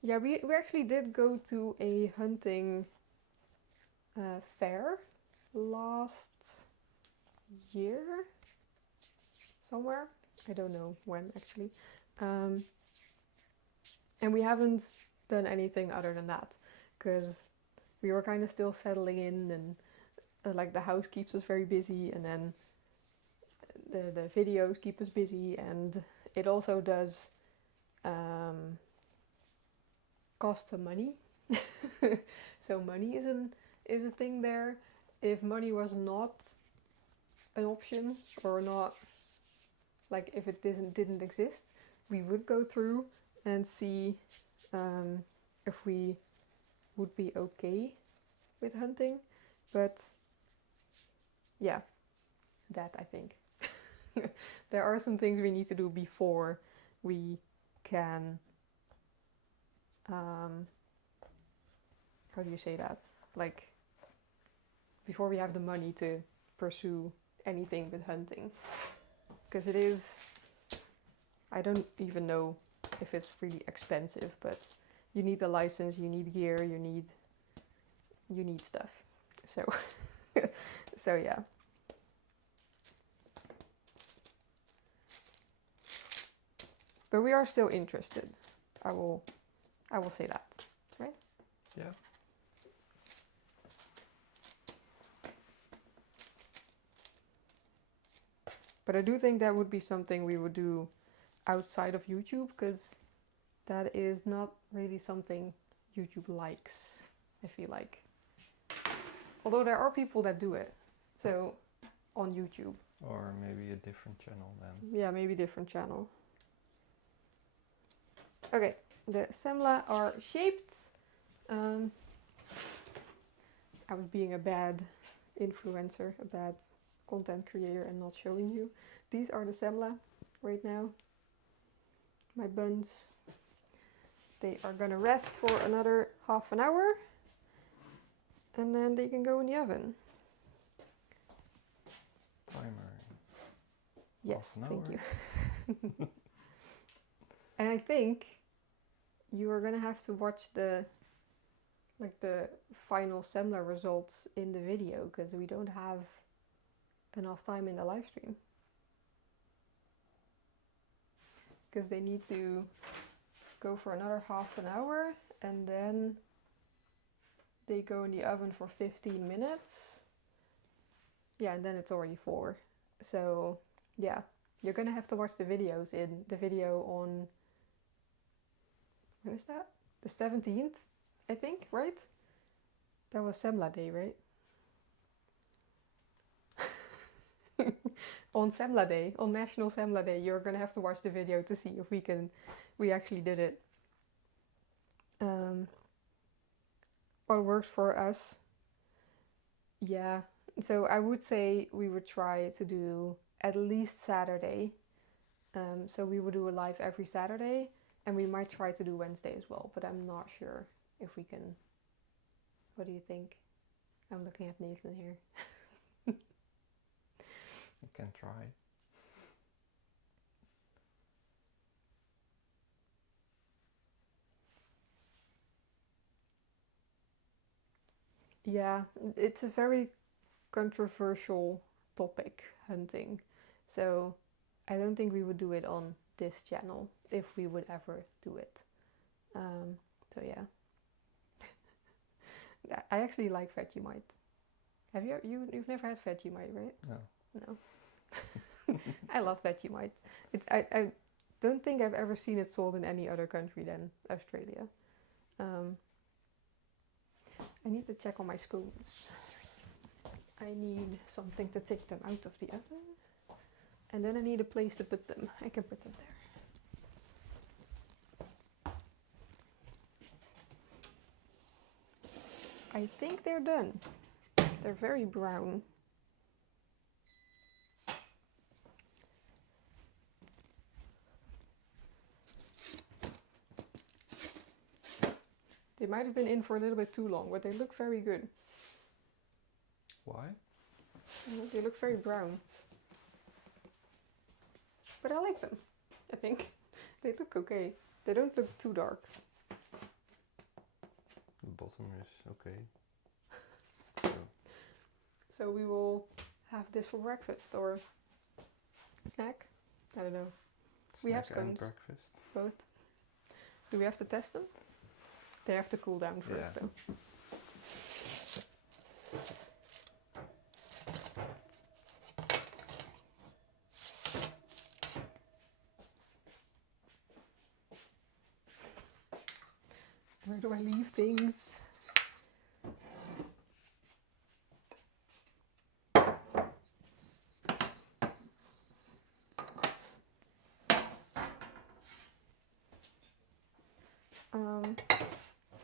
Yeah, we actually did go to a hunting fair last year somewhere. I don't know when actually. And we haven't done anything other than that, because we were kind of still settling in, and like the house keeps us very busy, and then the videos keep us busy, and it also does cost some money. So money is a thing there. If money was not an option, or not, like if it didn't exist, we would go through and see if we would be okay with hunting. But yeah, that I think. there are some things we need to do before we can, how do you say that? Like, before we have the money to pursue anything with hunting. Because it is, I don't even know if it's really expensive, but you need a license, you need gear, you need stuff. So, so yeah. But we are still interested. I will say that, right? Yeah. But I do think that would be something we would do outside of YouTube, because that is not really something YouTube likes, I feel like. Although there are people that do it, so on YouTube. Or maybe a different channel then. Yeah, maybe different channel. Okay, the semla are shaped. I was being a bad influencer, a bad content creator and not showing you. These are the semla right now. My buns. They are gonna rest for another half an hour. And then they can go in the oven. Timer. Yes, Half an thank hour. you. And I think you are gonna have to watch the final semla results in the video, because we don't have enough time in the live stream. Because they need to go for another half an hour, and then they go in the oven for 15 minutes. Yeah, and then it's already 4. So yeah, you're gonna have to watch the videos in the video on, when is that? The 17th, I think, right? That was Semla Day, right? On Semla Day, on National Semla Day, you're gonna have to watch the video to see if we actually did it. What works for us? Yeah, so I would say we would try to do at least Saturday. So we would do a live every Saturday, and we might try to do Wednesday as well, but I'm not sure if we can. What do you think? I'm looking at Nathan here. You can try. Yeah, it's a very controversial topic, hunting. So I don't think we would do it on this channel if we would ever do it. So yeah. I actually like Vegemite. Have you've never had Vegemite, right? No. No. I love Vegemite. I don't think I've ever seen it sold in any other country than Australia. I need to check on my scones. I need something to take them out of the oven. And then I need a place to put them. I can put them there. I think they're done. They're very brown. They might have been in for a little bit too long, but they look very good. Why? They look very brown. But I like them, I think. They look okay. They don't look too dark. The bottom is okay. So we will have this for breakfast or snack. I don't know. We have Snack and scones. breakfast. Both. Do we have to test them? They have to cool down first, Yeah. though. Where do I leave things?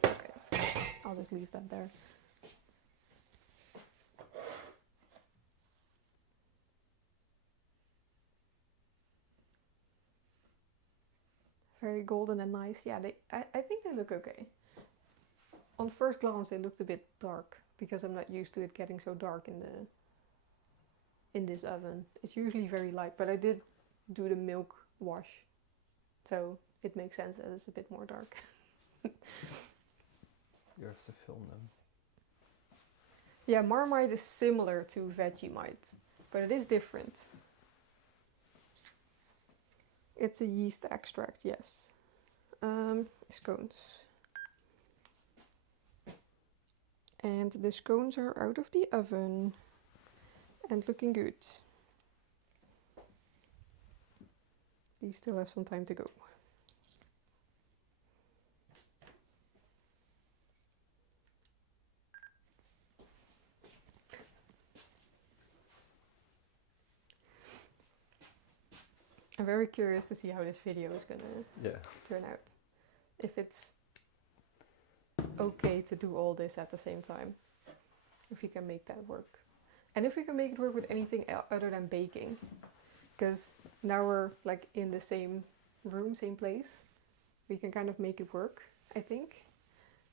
Okay, I'll just leave that there. Very golden and nice. Yeah, I think they look okay. On first glance, they looked a bit dark because I'm not used to it getting so dark in this oven. It's usually very light, but I did do the milk wash, so it makes sense that it's a bit more dark. You have to film them. Yeah, Marmite is similar to Vegemite, but it is different. It's a yeast extract, yes. Scones. And the scones are out of the oven and looking good. These still have some time to go. I'm very curious to see how this video is gonna turn out. If it's okay to do all this at the same time. If we can make that work. And if we can make it work with anything other than baking. Because now we're like in the same room, same place. We can kind of make it work, I think.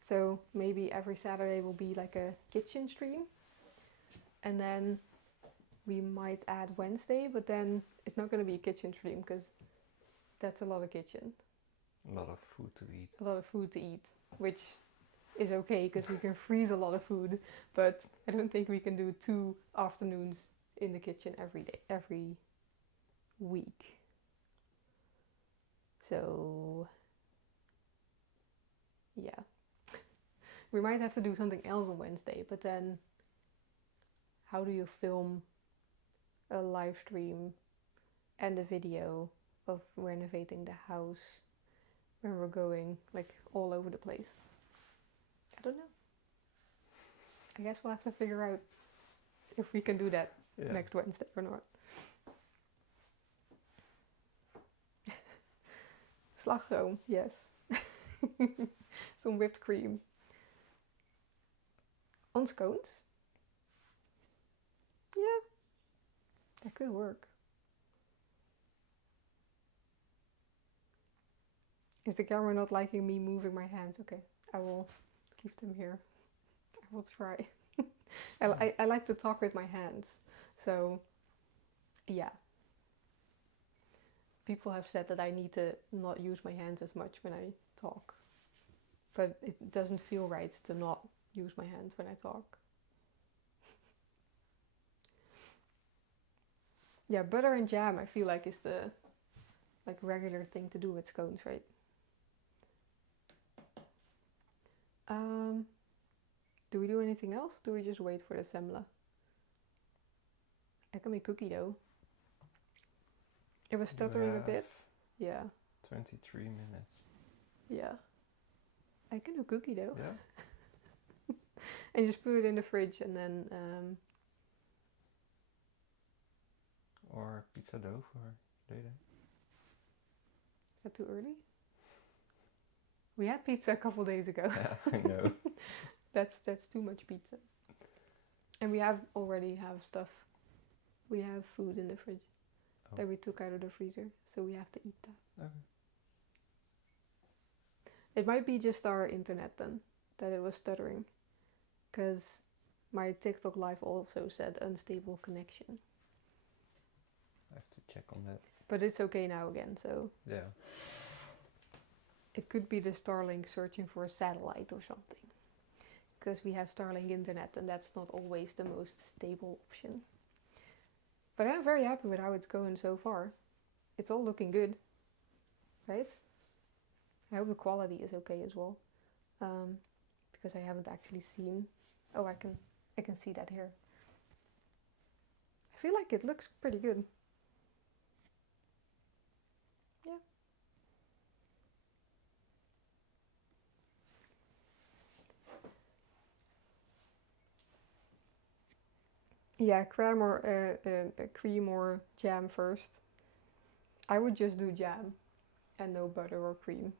So maybe every Saturday will be like a kitchen stream. And then we might add Wednesday, but then it's not going to be a kitchen stream because that's a lot of kitchen. A lot of food to eat. A lot of food to eat, which is okay because we can freeze a lot of food, but I don't think we can do 2 afternoons in the kitchen every day, every week. So, yeah. We might have to do something else on Wednesday, but then how do you film a live stream and a video of renovating the house when we're going like all over the place? I don't know. I guess we'll have to figure out if we can do that next Wednesday or not. Slagroom, yes. Some whipped cream. On scones? Yeah, that could work. Is the camera not liking me moving my hands? Okay, I will keep them here. I will try. I like to talk with my hands. So, yeah. People have said that I need to not use my hands as much when I talk. But it doesn't feel right to not use my hands when I talk. Yeah, butter and jam I feel like is the like regular thing to do with scones, right? Do we do anything else? Do we just wait for the semla? I can make cookie dough. It was stuttering a bit. Yeah. 23 minutes. Yeah. I can do cookie dough. Yeah. And just put it in the fridge and then or pizza dough for later. Is that too early? We had pizza a couple days ago. Yeah, I know. That's too much pizza. And we already have stuff. We have food in the fridge that we took out of the freezer, so we have to eat that. Okay. It might be just our internet then, that it was stuttering. Because my TikTok live also said unstable connection. I have to check on that. But it's okay now again, so... Yeah. It could be the Starlink searching for a satellite or something. Because we have Starlink internet and that's not always the most stable option. But I'm very happy with how it's going so far. It's all looking good, right? I hope the quality is okay as well. Because I haven't actually seen... Oh, I can see that here. I feel like it looks pretty good. Yeah. Yeah, cream or jam first. I would just do jam and no butter or cream.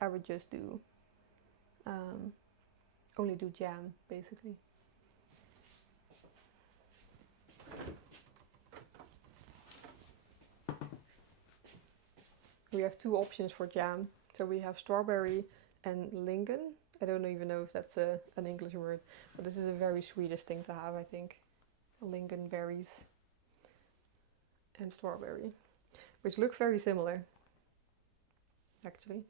I would just do only do jam basically. we have two options for jam. So we have strawberry and lingon. I don't even know if that's an English word, but this is a very Swedish thing to have, I think. Lingon berries and strawberry, which look very similar, actually.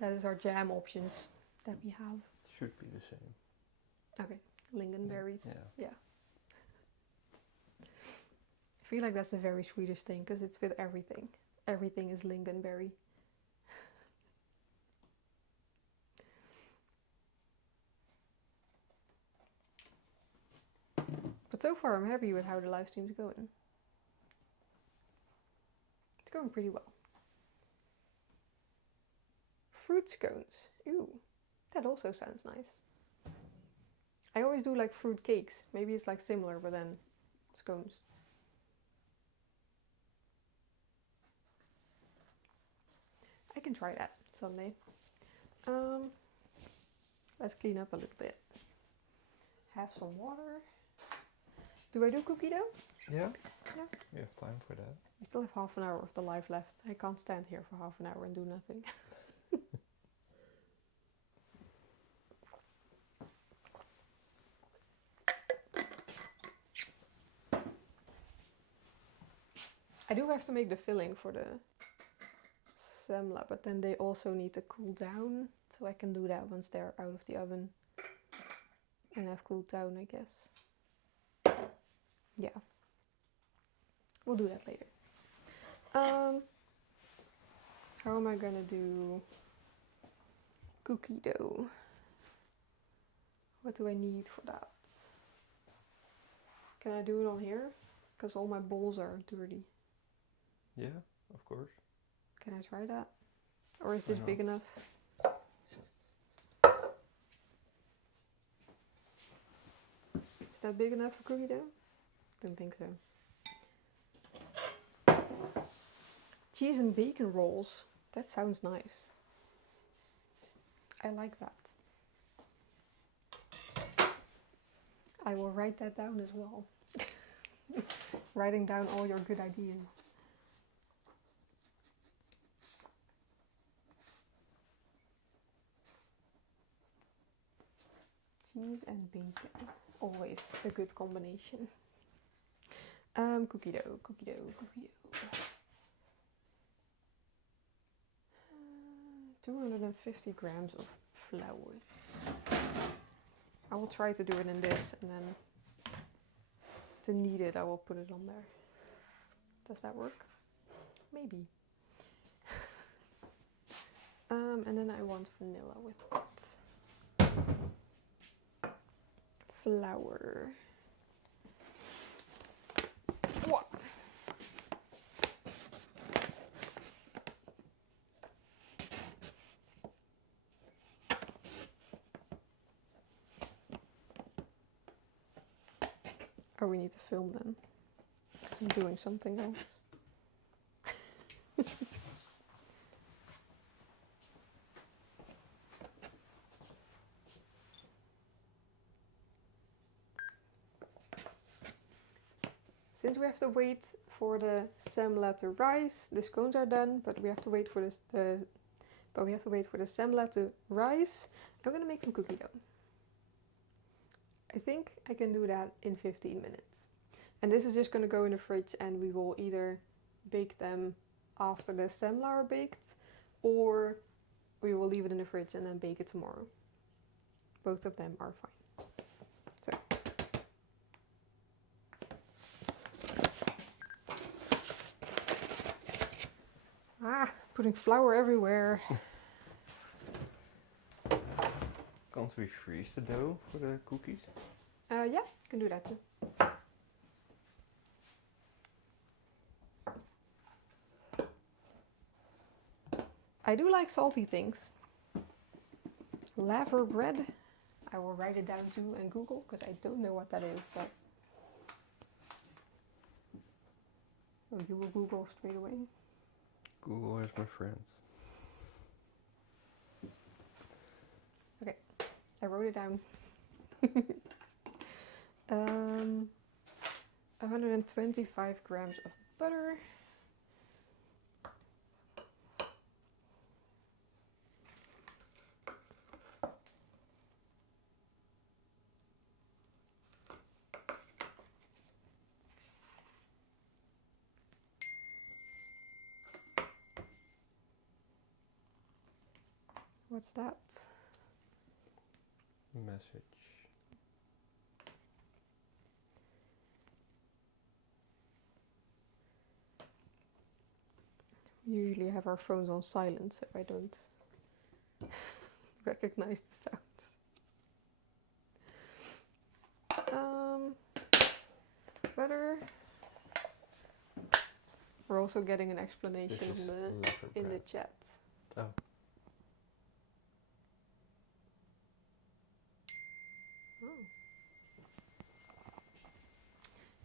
That is our jam options that we have. Should be the same. Okay, lingonberries. Yeah. I feel like that's a very Swedish thing because it's with everything. Everything is lingonberry. But so far I'm happy with how the live stream's going. It's going pretty well. Fruit scones. Ooh, that also sounds nice. I always do like fruit cakes. Maybe it's like similar, but then scones. I can try that someday. Let's clean up a little bit. Have some water. Do I do cookie dough? Yeah. Yeah. We have time for that. We still have half an hour of the live left. I can't stand here for half an hour and do nothing. I do have to make the filling for the semla, but then they also need to cool down, so I can do that once they're out of the oven and have cooled down, I guess. Yeah, we'll do that later. How am I gonna do cookie dough? What do I need for that? Can I do it on here? Because all my bowls are dirty. Yeah, of course. Can I try that? Or is this big enough? Is that big enough for cookie dough? Don't think so. Cheese and bacon rolls. That sounds nice. I like that. I will write that down as well. Writing down all your good ideas. Cheese and bacon. Always a good combination. Cookie dough, cookie dough, cookie dough. 250 grams of flour. I will try to do it in this, and then to knead it, I will put it on there. Does that work? Maybe. And then I want vanilla with it. Flour. What? Oh, we need to film then. I'm doing something else. Since we have to wait for the semla to rise, the scones are done, but we have to wait for this. But we have to wait for the semla to rise. I'm gonna make some cookie dough. I think I can do that in 15 minutes. And this is just going to go in the fridge, and we will either bake them after the semla are baked, or we will leave it in the fridge and then bake it tomorrow. Both of them are fine. So. Putting flour everywhere. Can't we freeze the dough for the cookies? Yeah, you can do that too. I do like salty things. Laver bread. I will write it down too and Google, because I don't know what that is, but oh, you will Google straight away. Google is my friends. Okay, I wrote it down. 125 grams of butter. What's that? Message. We usually have our phones on silent, so I don't recognize the sounds. Butter. We're also getting an explanation in the chat. Oh.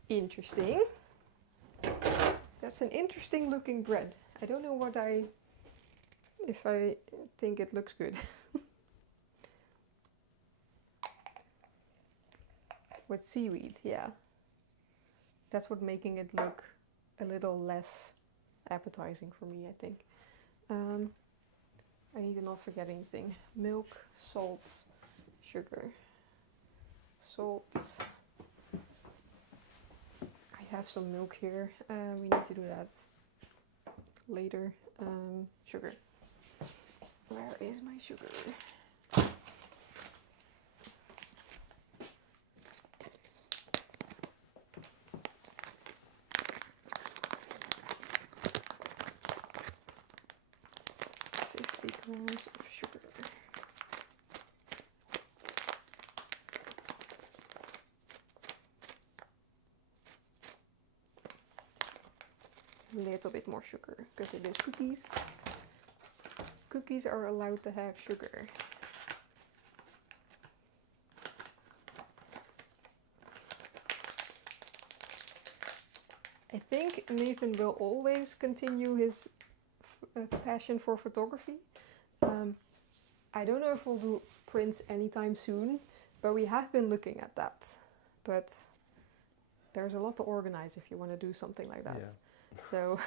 Interesting. That's an interesting looking bread. I don't know if I think it looks good. With seaweed, yeah. That's what making it look a little less appetizing for me, I think. I need to not forget anything. Milk, salt, sugar. Salt. I have some milk here. We need to do that later. Sugar. Where is my sugar? Grams of sugar. A little bit more sugar because it is cookies. Cookies are allowed to have sugar. I think Nathan will always continue his passion for photography. I don't know if we'll do prints anytime soon, but we have been looking at that. But there's a lot to organize if you want to do something like that. Yeah. So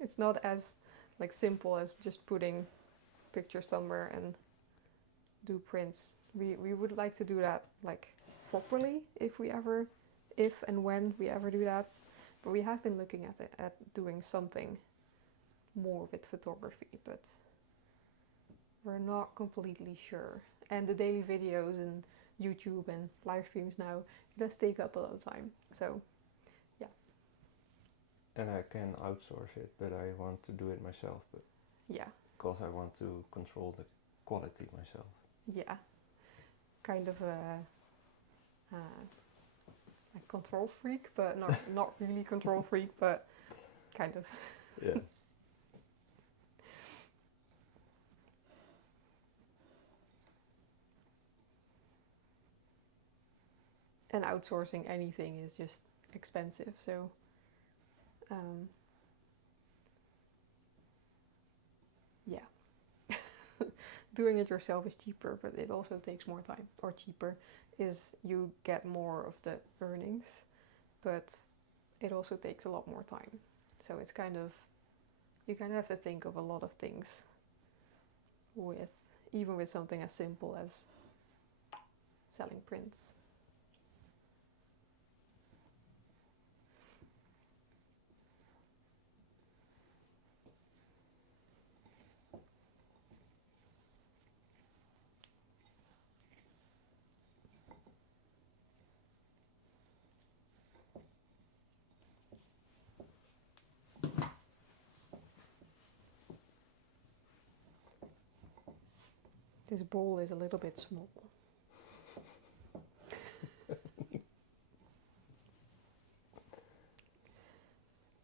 it's not as like simple as just putting pictures somewhere and do prints. We would like to do that like properly if and when we ever do that. But we have been looking at doing something more with photography, but we're not completely sure. And the daily videos and YouTube and live streams now, it does take up a lot of time. So, yeah. And I can outsource it, but I want to do it myself. But yeah. Because I want to control the quality myself. Yeah. Kind of a control freak, but not really control freak, but kind of. Yeah. And outsourcing anything is just expensive, so yeah. Doing it yourself is cheaper, but it also takes more time. Or cheaper is you get more of the earnings, but it also takes a lot more time. So it's you kind of have to think of a lot of things even with something as simple as selling prints. This bowl is a little bit small.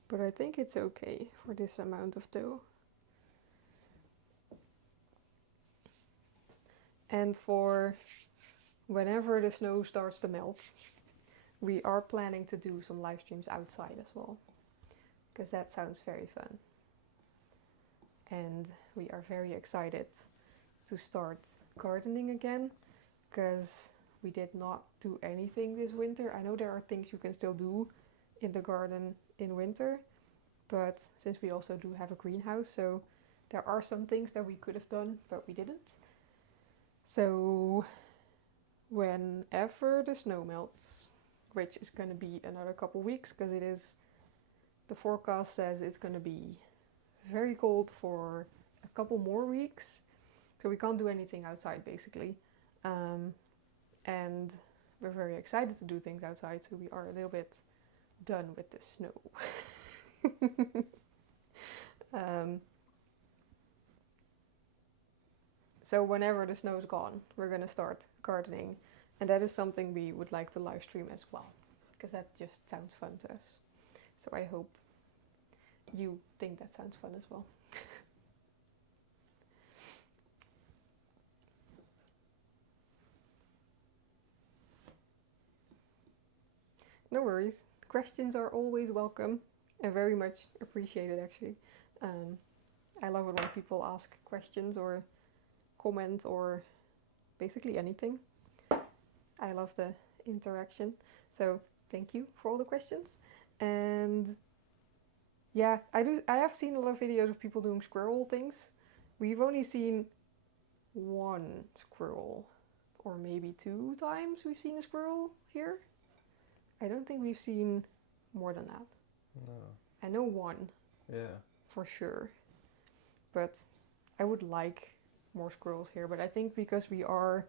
But I think it's okay for this amount of dough. And for whenever the snow starts to melt, we are planning to do some live streams outside as well, because that sounds very fun. And we are very excited to start gardening again, because we did not do anything this winter. I know there are things you can still do in the garden in winter, but since we also do have a greenhouse, so there are some things that we could have done, but we didn't. So whenever the snow melts, which is going to be another couple weeks, because the forecast says it's going to be very cold for a couple more weeks, so we can't do anything outside basically. And we're very excited to do things outside, so we are a little bit done with the snow. So whenever the snow is gone, we're going to start gardening, and that is something we would like to live stream as well, because that just sounds fun to us. So I hope you think that sounds fun as well. No worries. Questions are always welcome and very much appreciated, actually. I love it when people ask questions or comment or basically anything. I love the interaction. So thank you for all the questions. And yeah, I have seen a lot of videos of people doing squirrel things. We've only seen one squirrel, or maybe 2 times we've seen a squirrel here. I don't think we've seen more than that. No. I know one. Yeah. For sure. But I would like more squirrels here. But I think because we are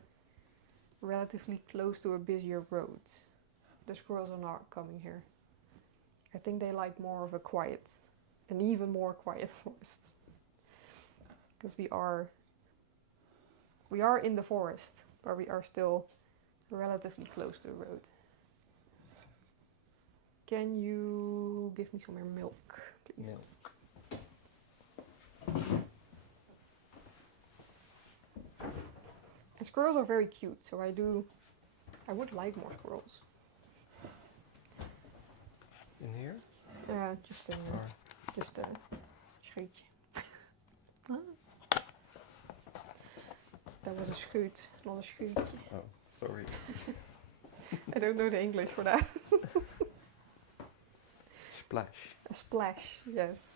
relatively close to a busier road, the squirrels are not coming here. I think they like more of a quiet, an even more quiet forest. Because we are in the forest, but we are still relatively close to the road. Can you give me some more milk, please? Milk. And squirrels are very cute, so I would like more squirrels. In here? Just a scheutje. That was a scheut, not a scheutje. Oh, sorry. I don't know the English for that. Splash. A splash, yes.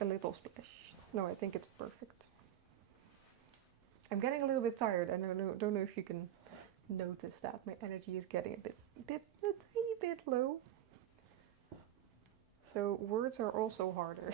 A little splash. No, I think it's perfect. I'm getting a little bit tired. I don't know if you can notice that. My energy is getting a tiny bit low. So words are also harder.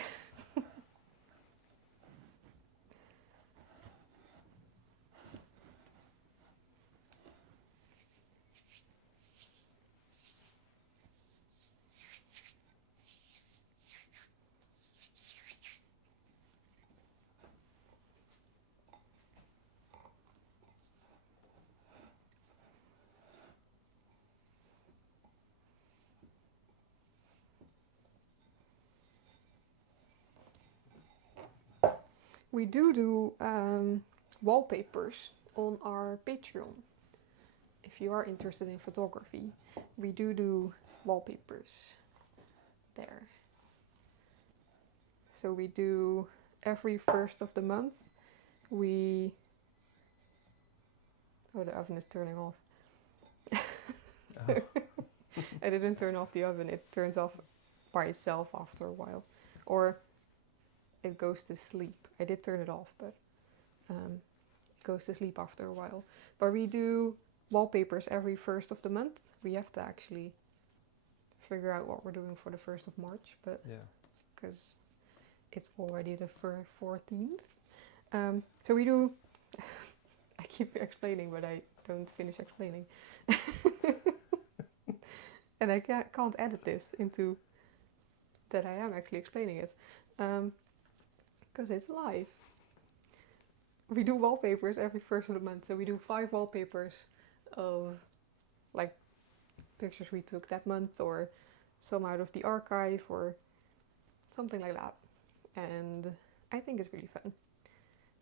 We do wallpapers on our Patreon. If you are interested in photography, we do wallpapers there. So we do every 1st of the month. Oh, the oven is turning off. I didn't turn off the oven. It turns off by itself after a while. Or it goes to sleep. I did turn it off, but it goes to sleep after a while. But we do wallpapers every 1st of the month. We have to actually figure out what we're doing for the 1st of March, but because it's already the 14th. So we do, I keep explaining, but I don't finish explaining. And I can't edit this into that I am actually explaining it. Because it's live. We do wallpapers every 1st of the month. So we do 5 wallpapers of like pictures we took that month, or some out of the archive, or something like that. And I think it's really fun.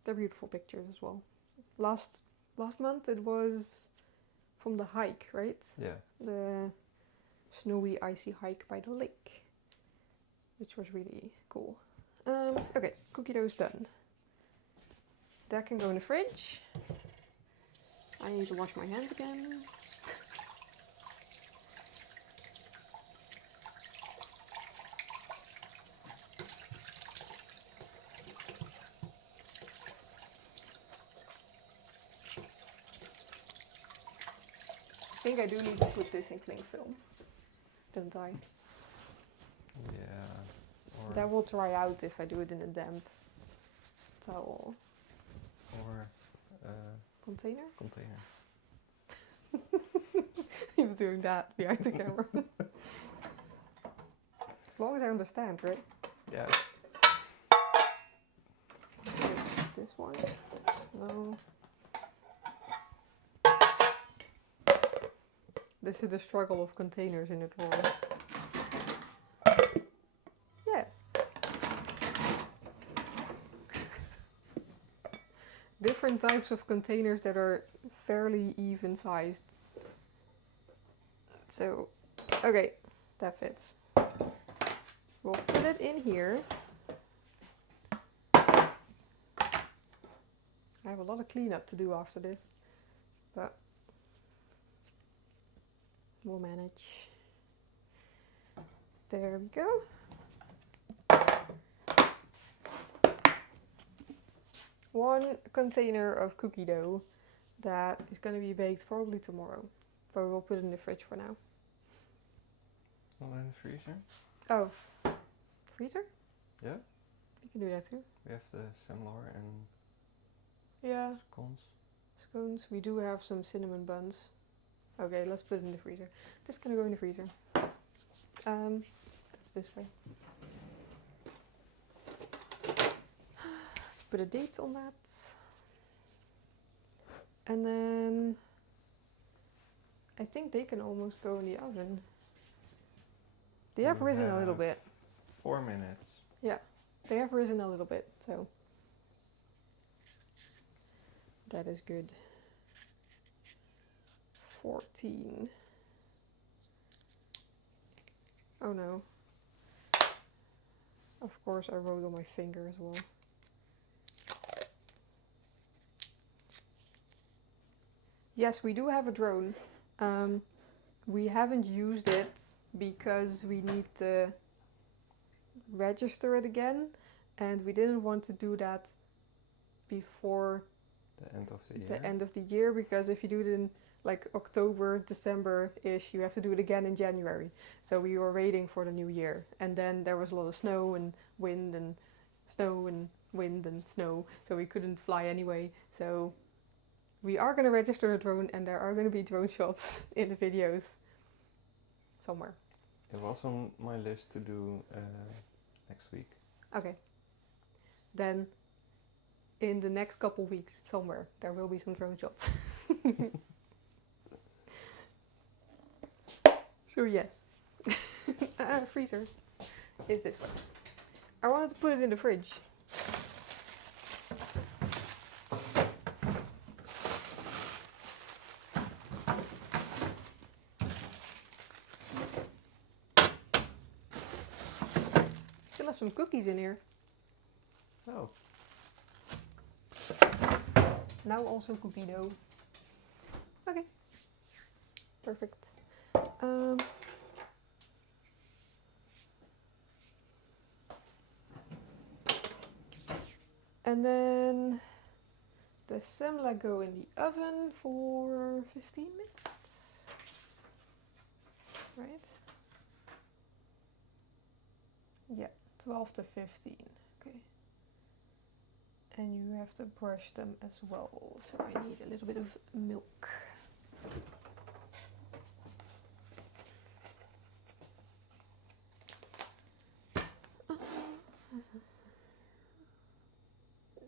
They're beautiful pictures as well. Last month it was from the hike, right? Yeah. The snowy, icy hike by the lake, which was really cool. Okay, cookie dough is done. That can go in the fridge. I need to wash my hands again. I think I do need to put this in cling film, don't I? Yeah. Or That will dry out if I do it in a damp towel. Or Container? container. He was doing that behind the camera. As long as I understand, right? Yeah. Is this one? No. This is the struggle of containers in a drawer. Yes. Different types of containers that are fairly even sized. So, okay, that fits. We'll put it in here. I have a lot of cleanup to do after this, but we'll manage. There we go. One container of cookie dough that is going to be baked probably tomorrow, but we'll put it in the fridge for now. Not in the freezer? Oh, freezer? Yeah. You can do that too. We have the Semlor and Yeah, scones. scones. We do have some cinnamon buns. Okay, let's put it in the freezer. This is gonna go in the freezer. That's this way. Let's put a date on that. And then I think they can almost go in the oven. They have You risen a little have bit. 4 minutes. Yeah, they have risen a little bit, so that is good. 14. Oh no. Of course I wrote on my finger as well. Yes, we do have a drone. We haven't used it because we need to register it again, and we didn't want to do that before The end of the year. the end of the year, because if you do it in like October, December-ish, you have to do it again in January. So we were waiting for the new year, and then there was a lot of snow and wind and snow and wind and snow, so we couldn't fly anyway. So we are going to register a drone, and there are going to be drone shots in the videos somewhere. It was on my list to do next week. Okay. Then in the next couple weeks, somewhere, there will be some drone shots. So yes. Freezer is this one. I wanted to put it in the fridge. Still have some cookies in here. Oh. Now also cookie dough. Okay. Perfect. And then the semla go in the oven for 15 minutes. Right? Yeah, 12 to 15. Okay. And you have to brush them as well, so I need a little bit of milk.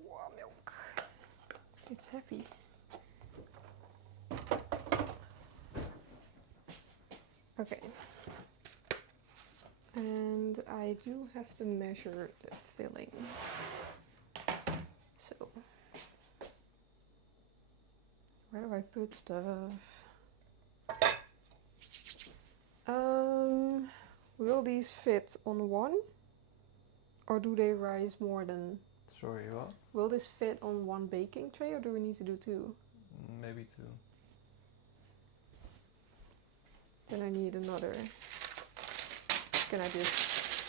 Wow, milk. It's heavy. Okay. And I do have to measure the filling. So, where do I put stuff? Will these fit on one? Or do they rise more than... Sorry, what? Will this fit on one baking tray, or do we need to do two? Maybe 2. Then I need another. Can I just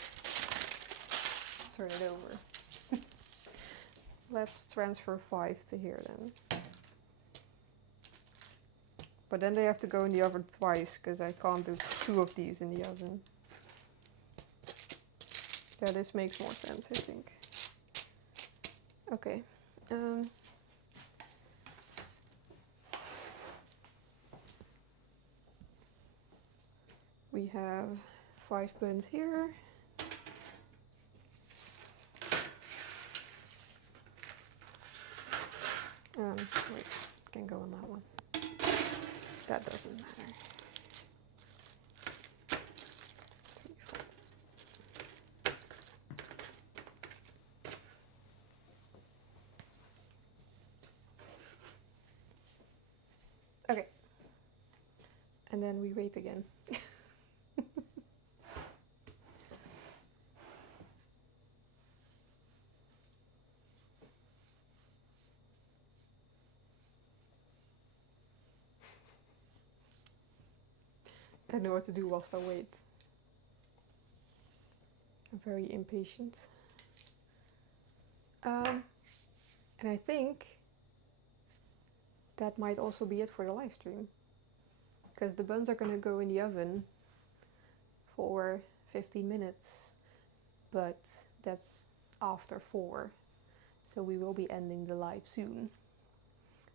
turn it over? Let's transfer 5 to here then. But then they have to go in the oven twice, because I can't do 2 of these in the oven. Yeah, this makes more sense, I think. Okay. We have 5 buns here. Wait, can go on that one. That doesn't matter. 3, 4. Okay. And then we wait again. I know what to do whilst I wait. I'm very impatient. And I think that might also be it for the live stream. Because the buns are going to go in the oven for 15 minutes. But that's after 4. So we will be ending the live soon.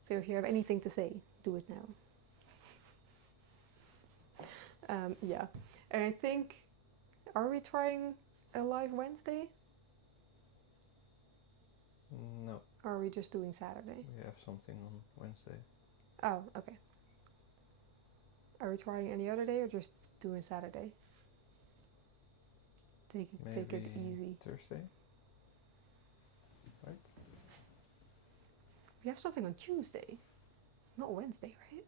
So if you have anything to say, do it now. Yeah, and I think, are we trying a live Wednesday? No. Or are we just doing Saturday? We have something on Wednesday. Oh, okay. Are we trying any other day or just doing Saturday? Take it easy. Thursday? Right? We have something on Tuesday, not Wednesday, right?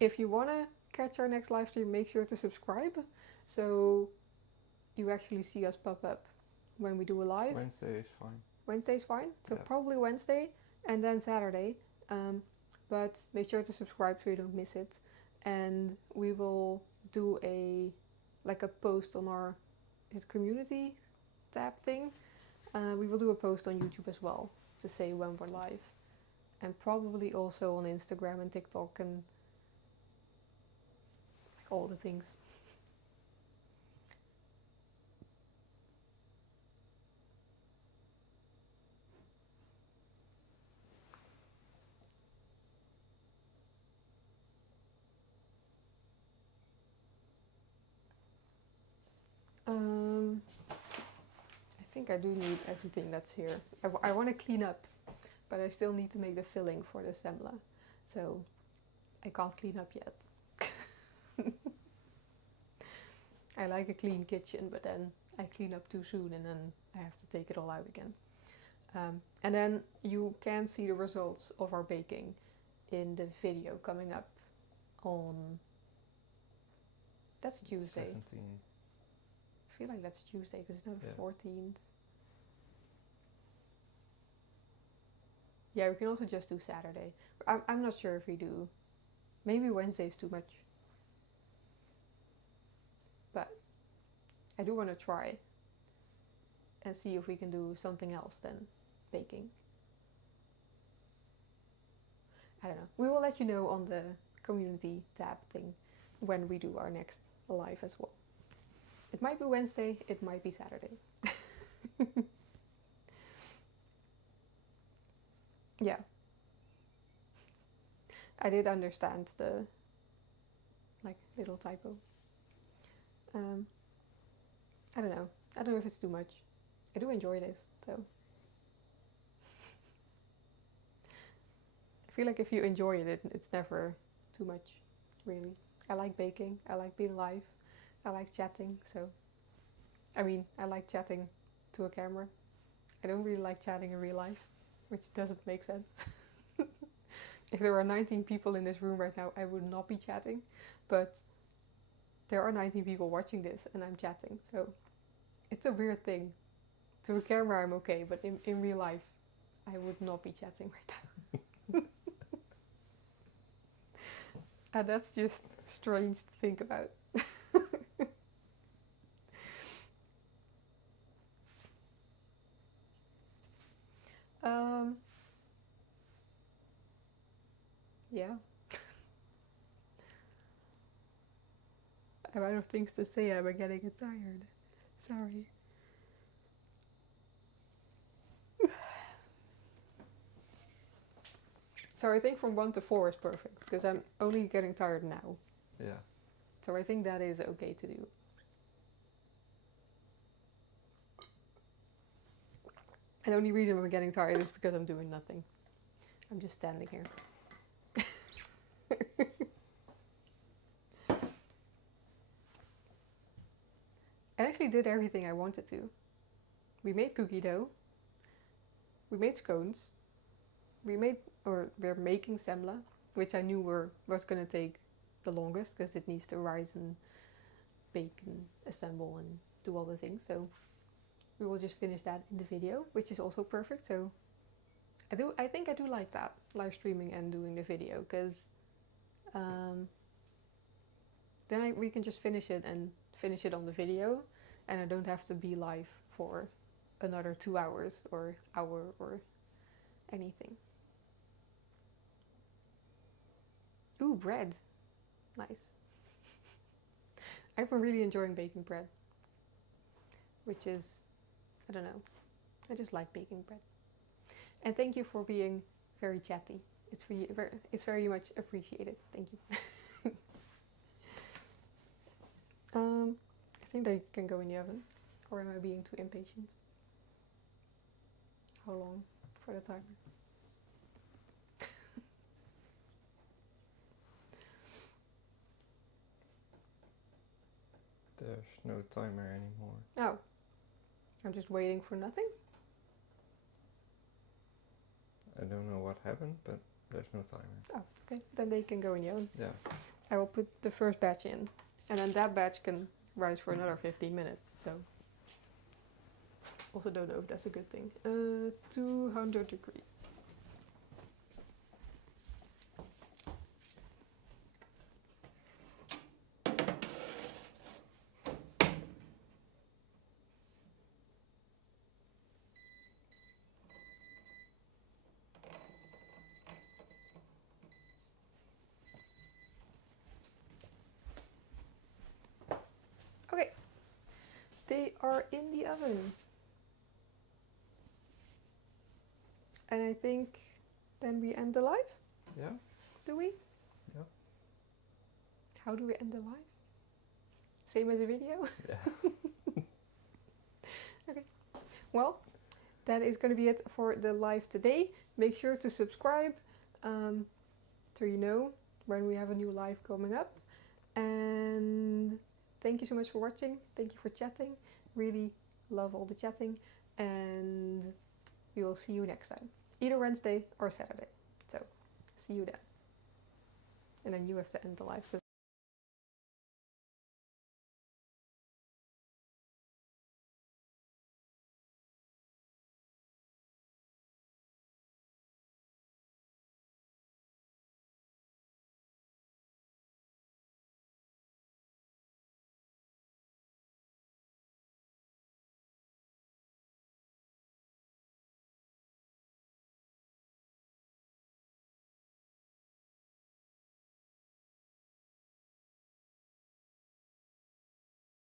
If you want to catch our next live stream, make sure to subscribe so you actually see us pop up when we do a live. Wednesday is fine. Wednesday's fine, so yeah. Probably Wednesday and then Saturday. But make sure to subscribe so you don't miss it. And we will do a post on our community tab thing. We will do a post on YouTube as well to say when we're live, and probably also on Instagram and TikTok and all the things. I think I do need everything that's here. I want to clean up, but I still need to make the filling for the semla, so I can't clean up yet. I like a clean kitchen, but then I clean up too soon and then I have to take it all out again. And then you can see the results of our baking in the video coming up on... That's Tuesday. 17. I feel like that's Tuesday because it's not the 14th. Yeah, we can also just do Saturday. I'm not sure if we do. Maybe Wednesday is too much. But I do want to try and see if we can do something else than baking. I don't know. We will let you know on the community tab thing when we do our next live as well. It might be Wednesday, it might be Saturday. Yeah. I did understand the little typo. I don't know. I don't know if it's too much. I do enjoy this, so. I feel like if you enjoy it, it's never too much, really. I like baking, I like being live, I like chatting, so. I mean, I like chatting to a camera. I don't really like chatting in real life, which doesn't make sense. If there were 19 people in this room right now, I would not be chatting, but there are 19 people watching this and I'm chatting, so it's a weird thing To a camera I'm okay, but in real life I would not be chatting right now. And that's just strange to think about. Yeah. I'm out of things to say, I'm getting tired. Sorry. So I think from 1 to 4 is perfect, because I'm only getting tired now. Yeah. So I think that is okay to do. And the only reason I'm getting tired is because I'm doing nothing. I'm just standing here. I actually did everything I wanted to. We made cookie dough. We made scones. We're making semla, which I knew was going to take the longest because it needs to rise and bake and assemble and do all the things. So we will just finish that in the video, which is also perfect. So I think I do like that, live streaming and doing the video, because then we can just finish it on the video, and I don't have to be live for another 2 hours or hour or anything. Ooh, bread. Nice. I've been really enjoying baking bread, which is, I don't know, I just like baking bread. And thank you for being very chatty. It's very much appreciated. Thank you. I think they can go in the oven. Or am I being too impatient? How long for the timer? There's no timer anymore. Oh. I'm just waiting for nothing? I don't know what happened, but there's no timer. Oh, okay. Then they can go in the oven. Yeah. I will put the first batch in. And then that batch can rise for another 15 minutes. So, also don't know if that's a good thing. 200 degrees. Okay, they are in the oven. And I think then we end the live? Yeah. Do we? Yeah. How do we end the live? Same as a video? Yeah. Okay. Well, that is going to be it for the live today. Make sure to subscribe so you know when we have a new live coming up. And thank you so much for watching. Thank you for chatting. Really love all the chatting. And we will see you next time. Either Wednesday or Saturday. So, see you then. And then you have to end the live.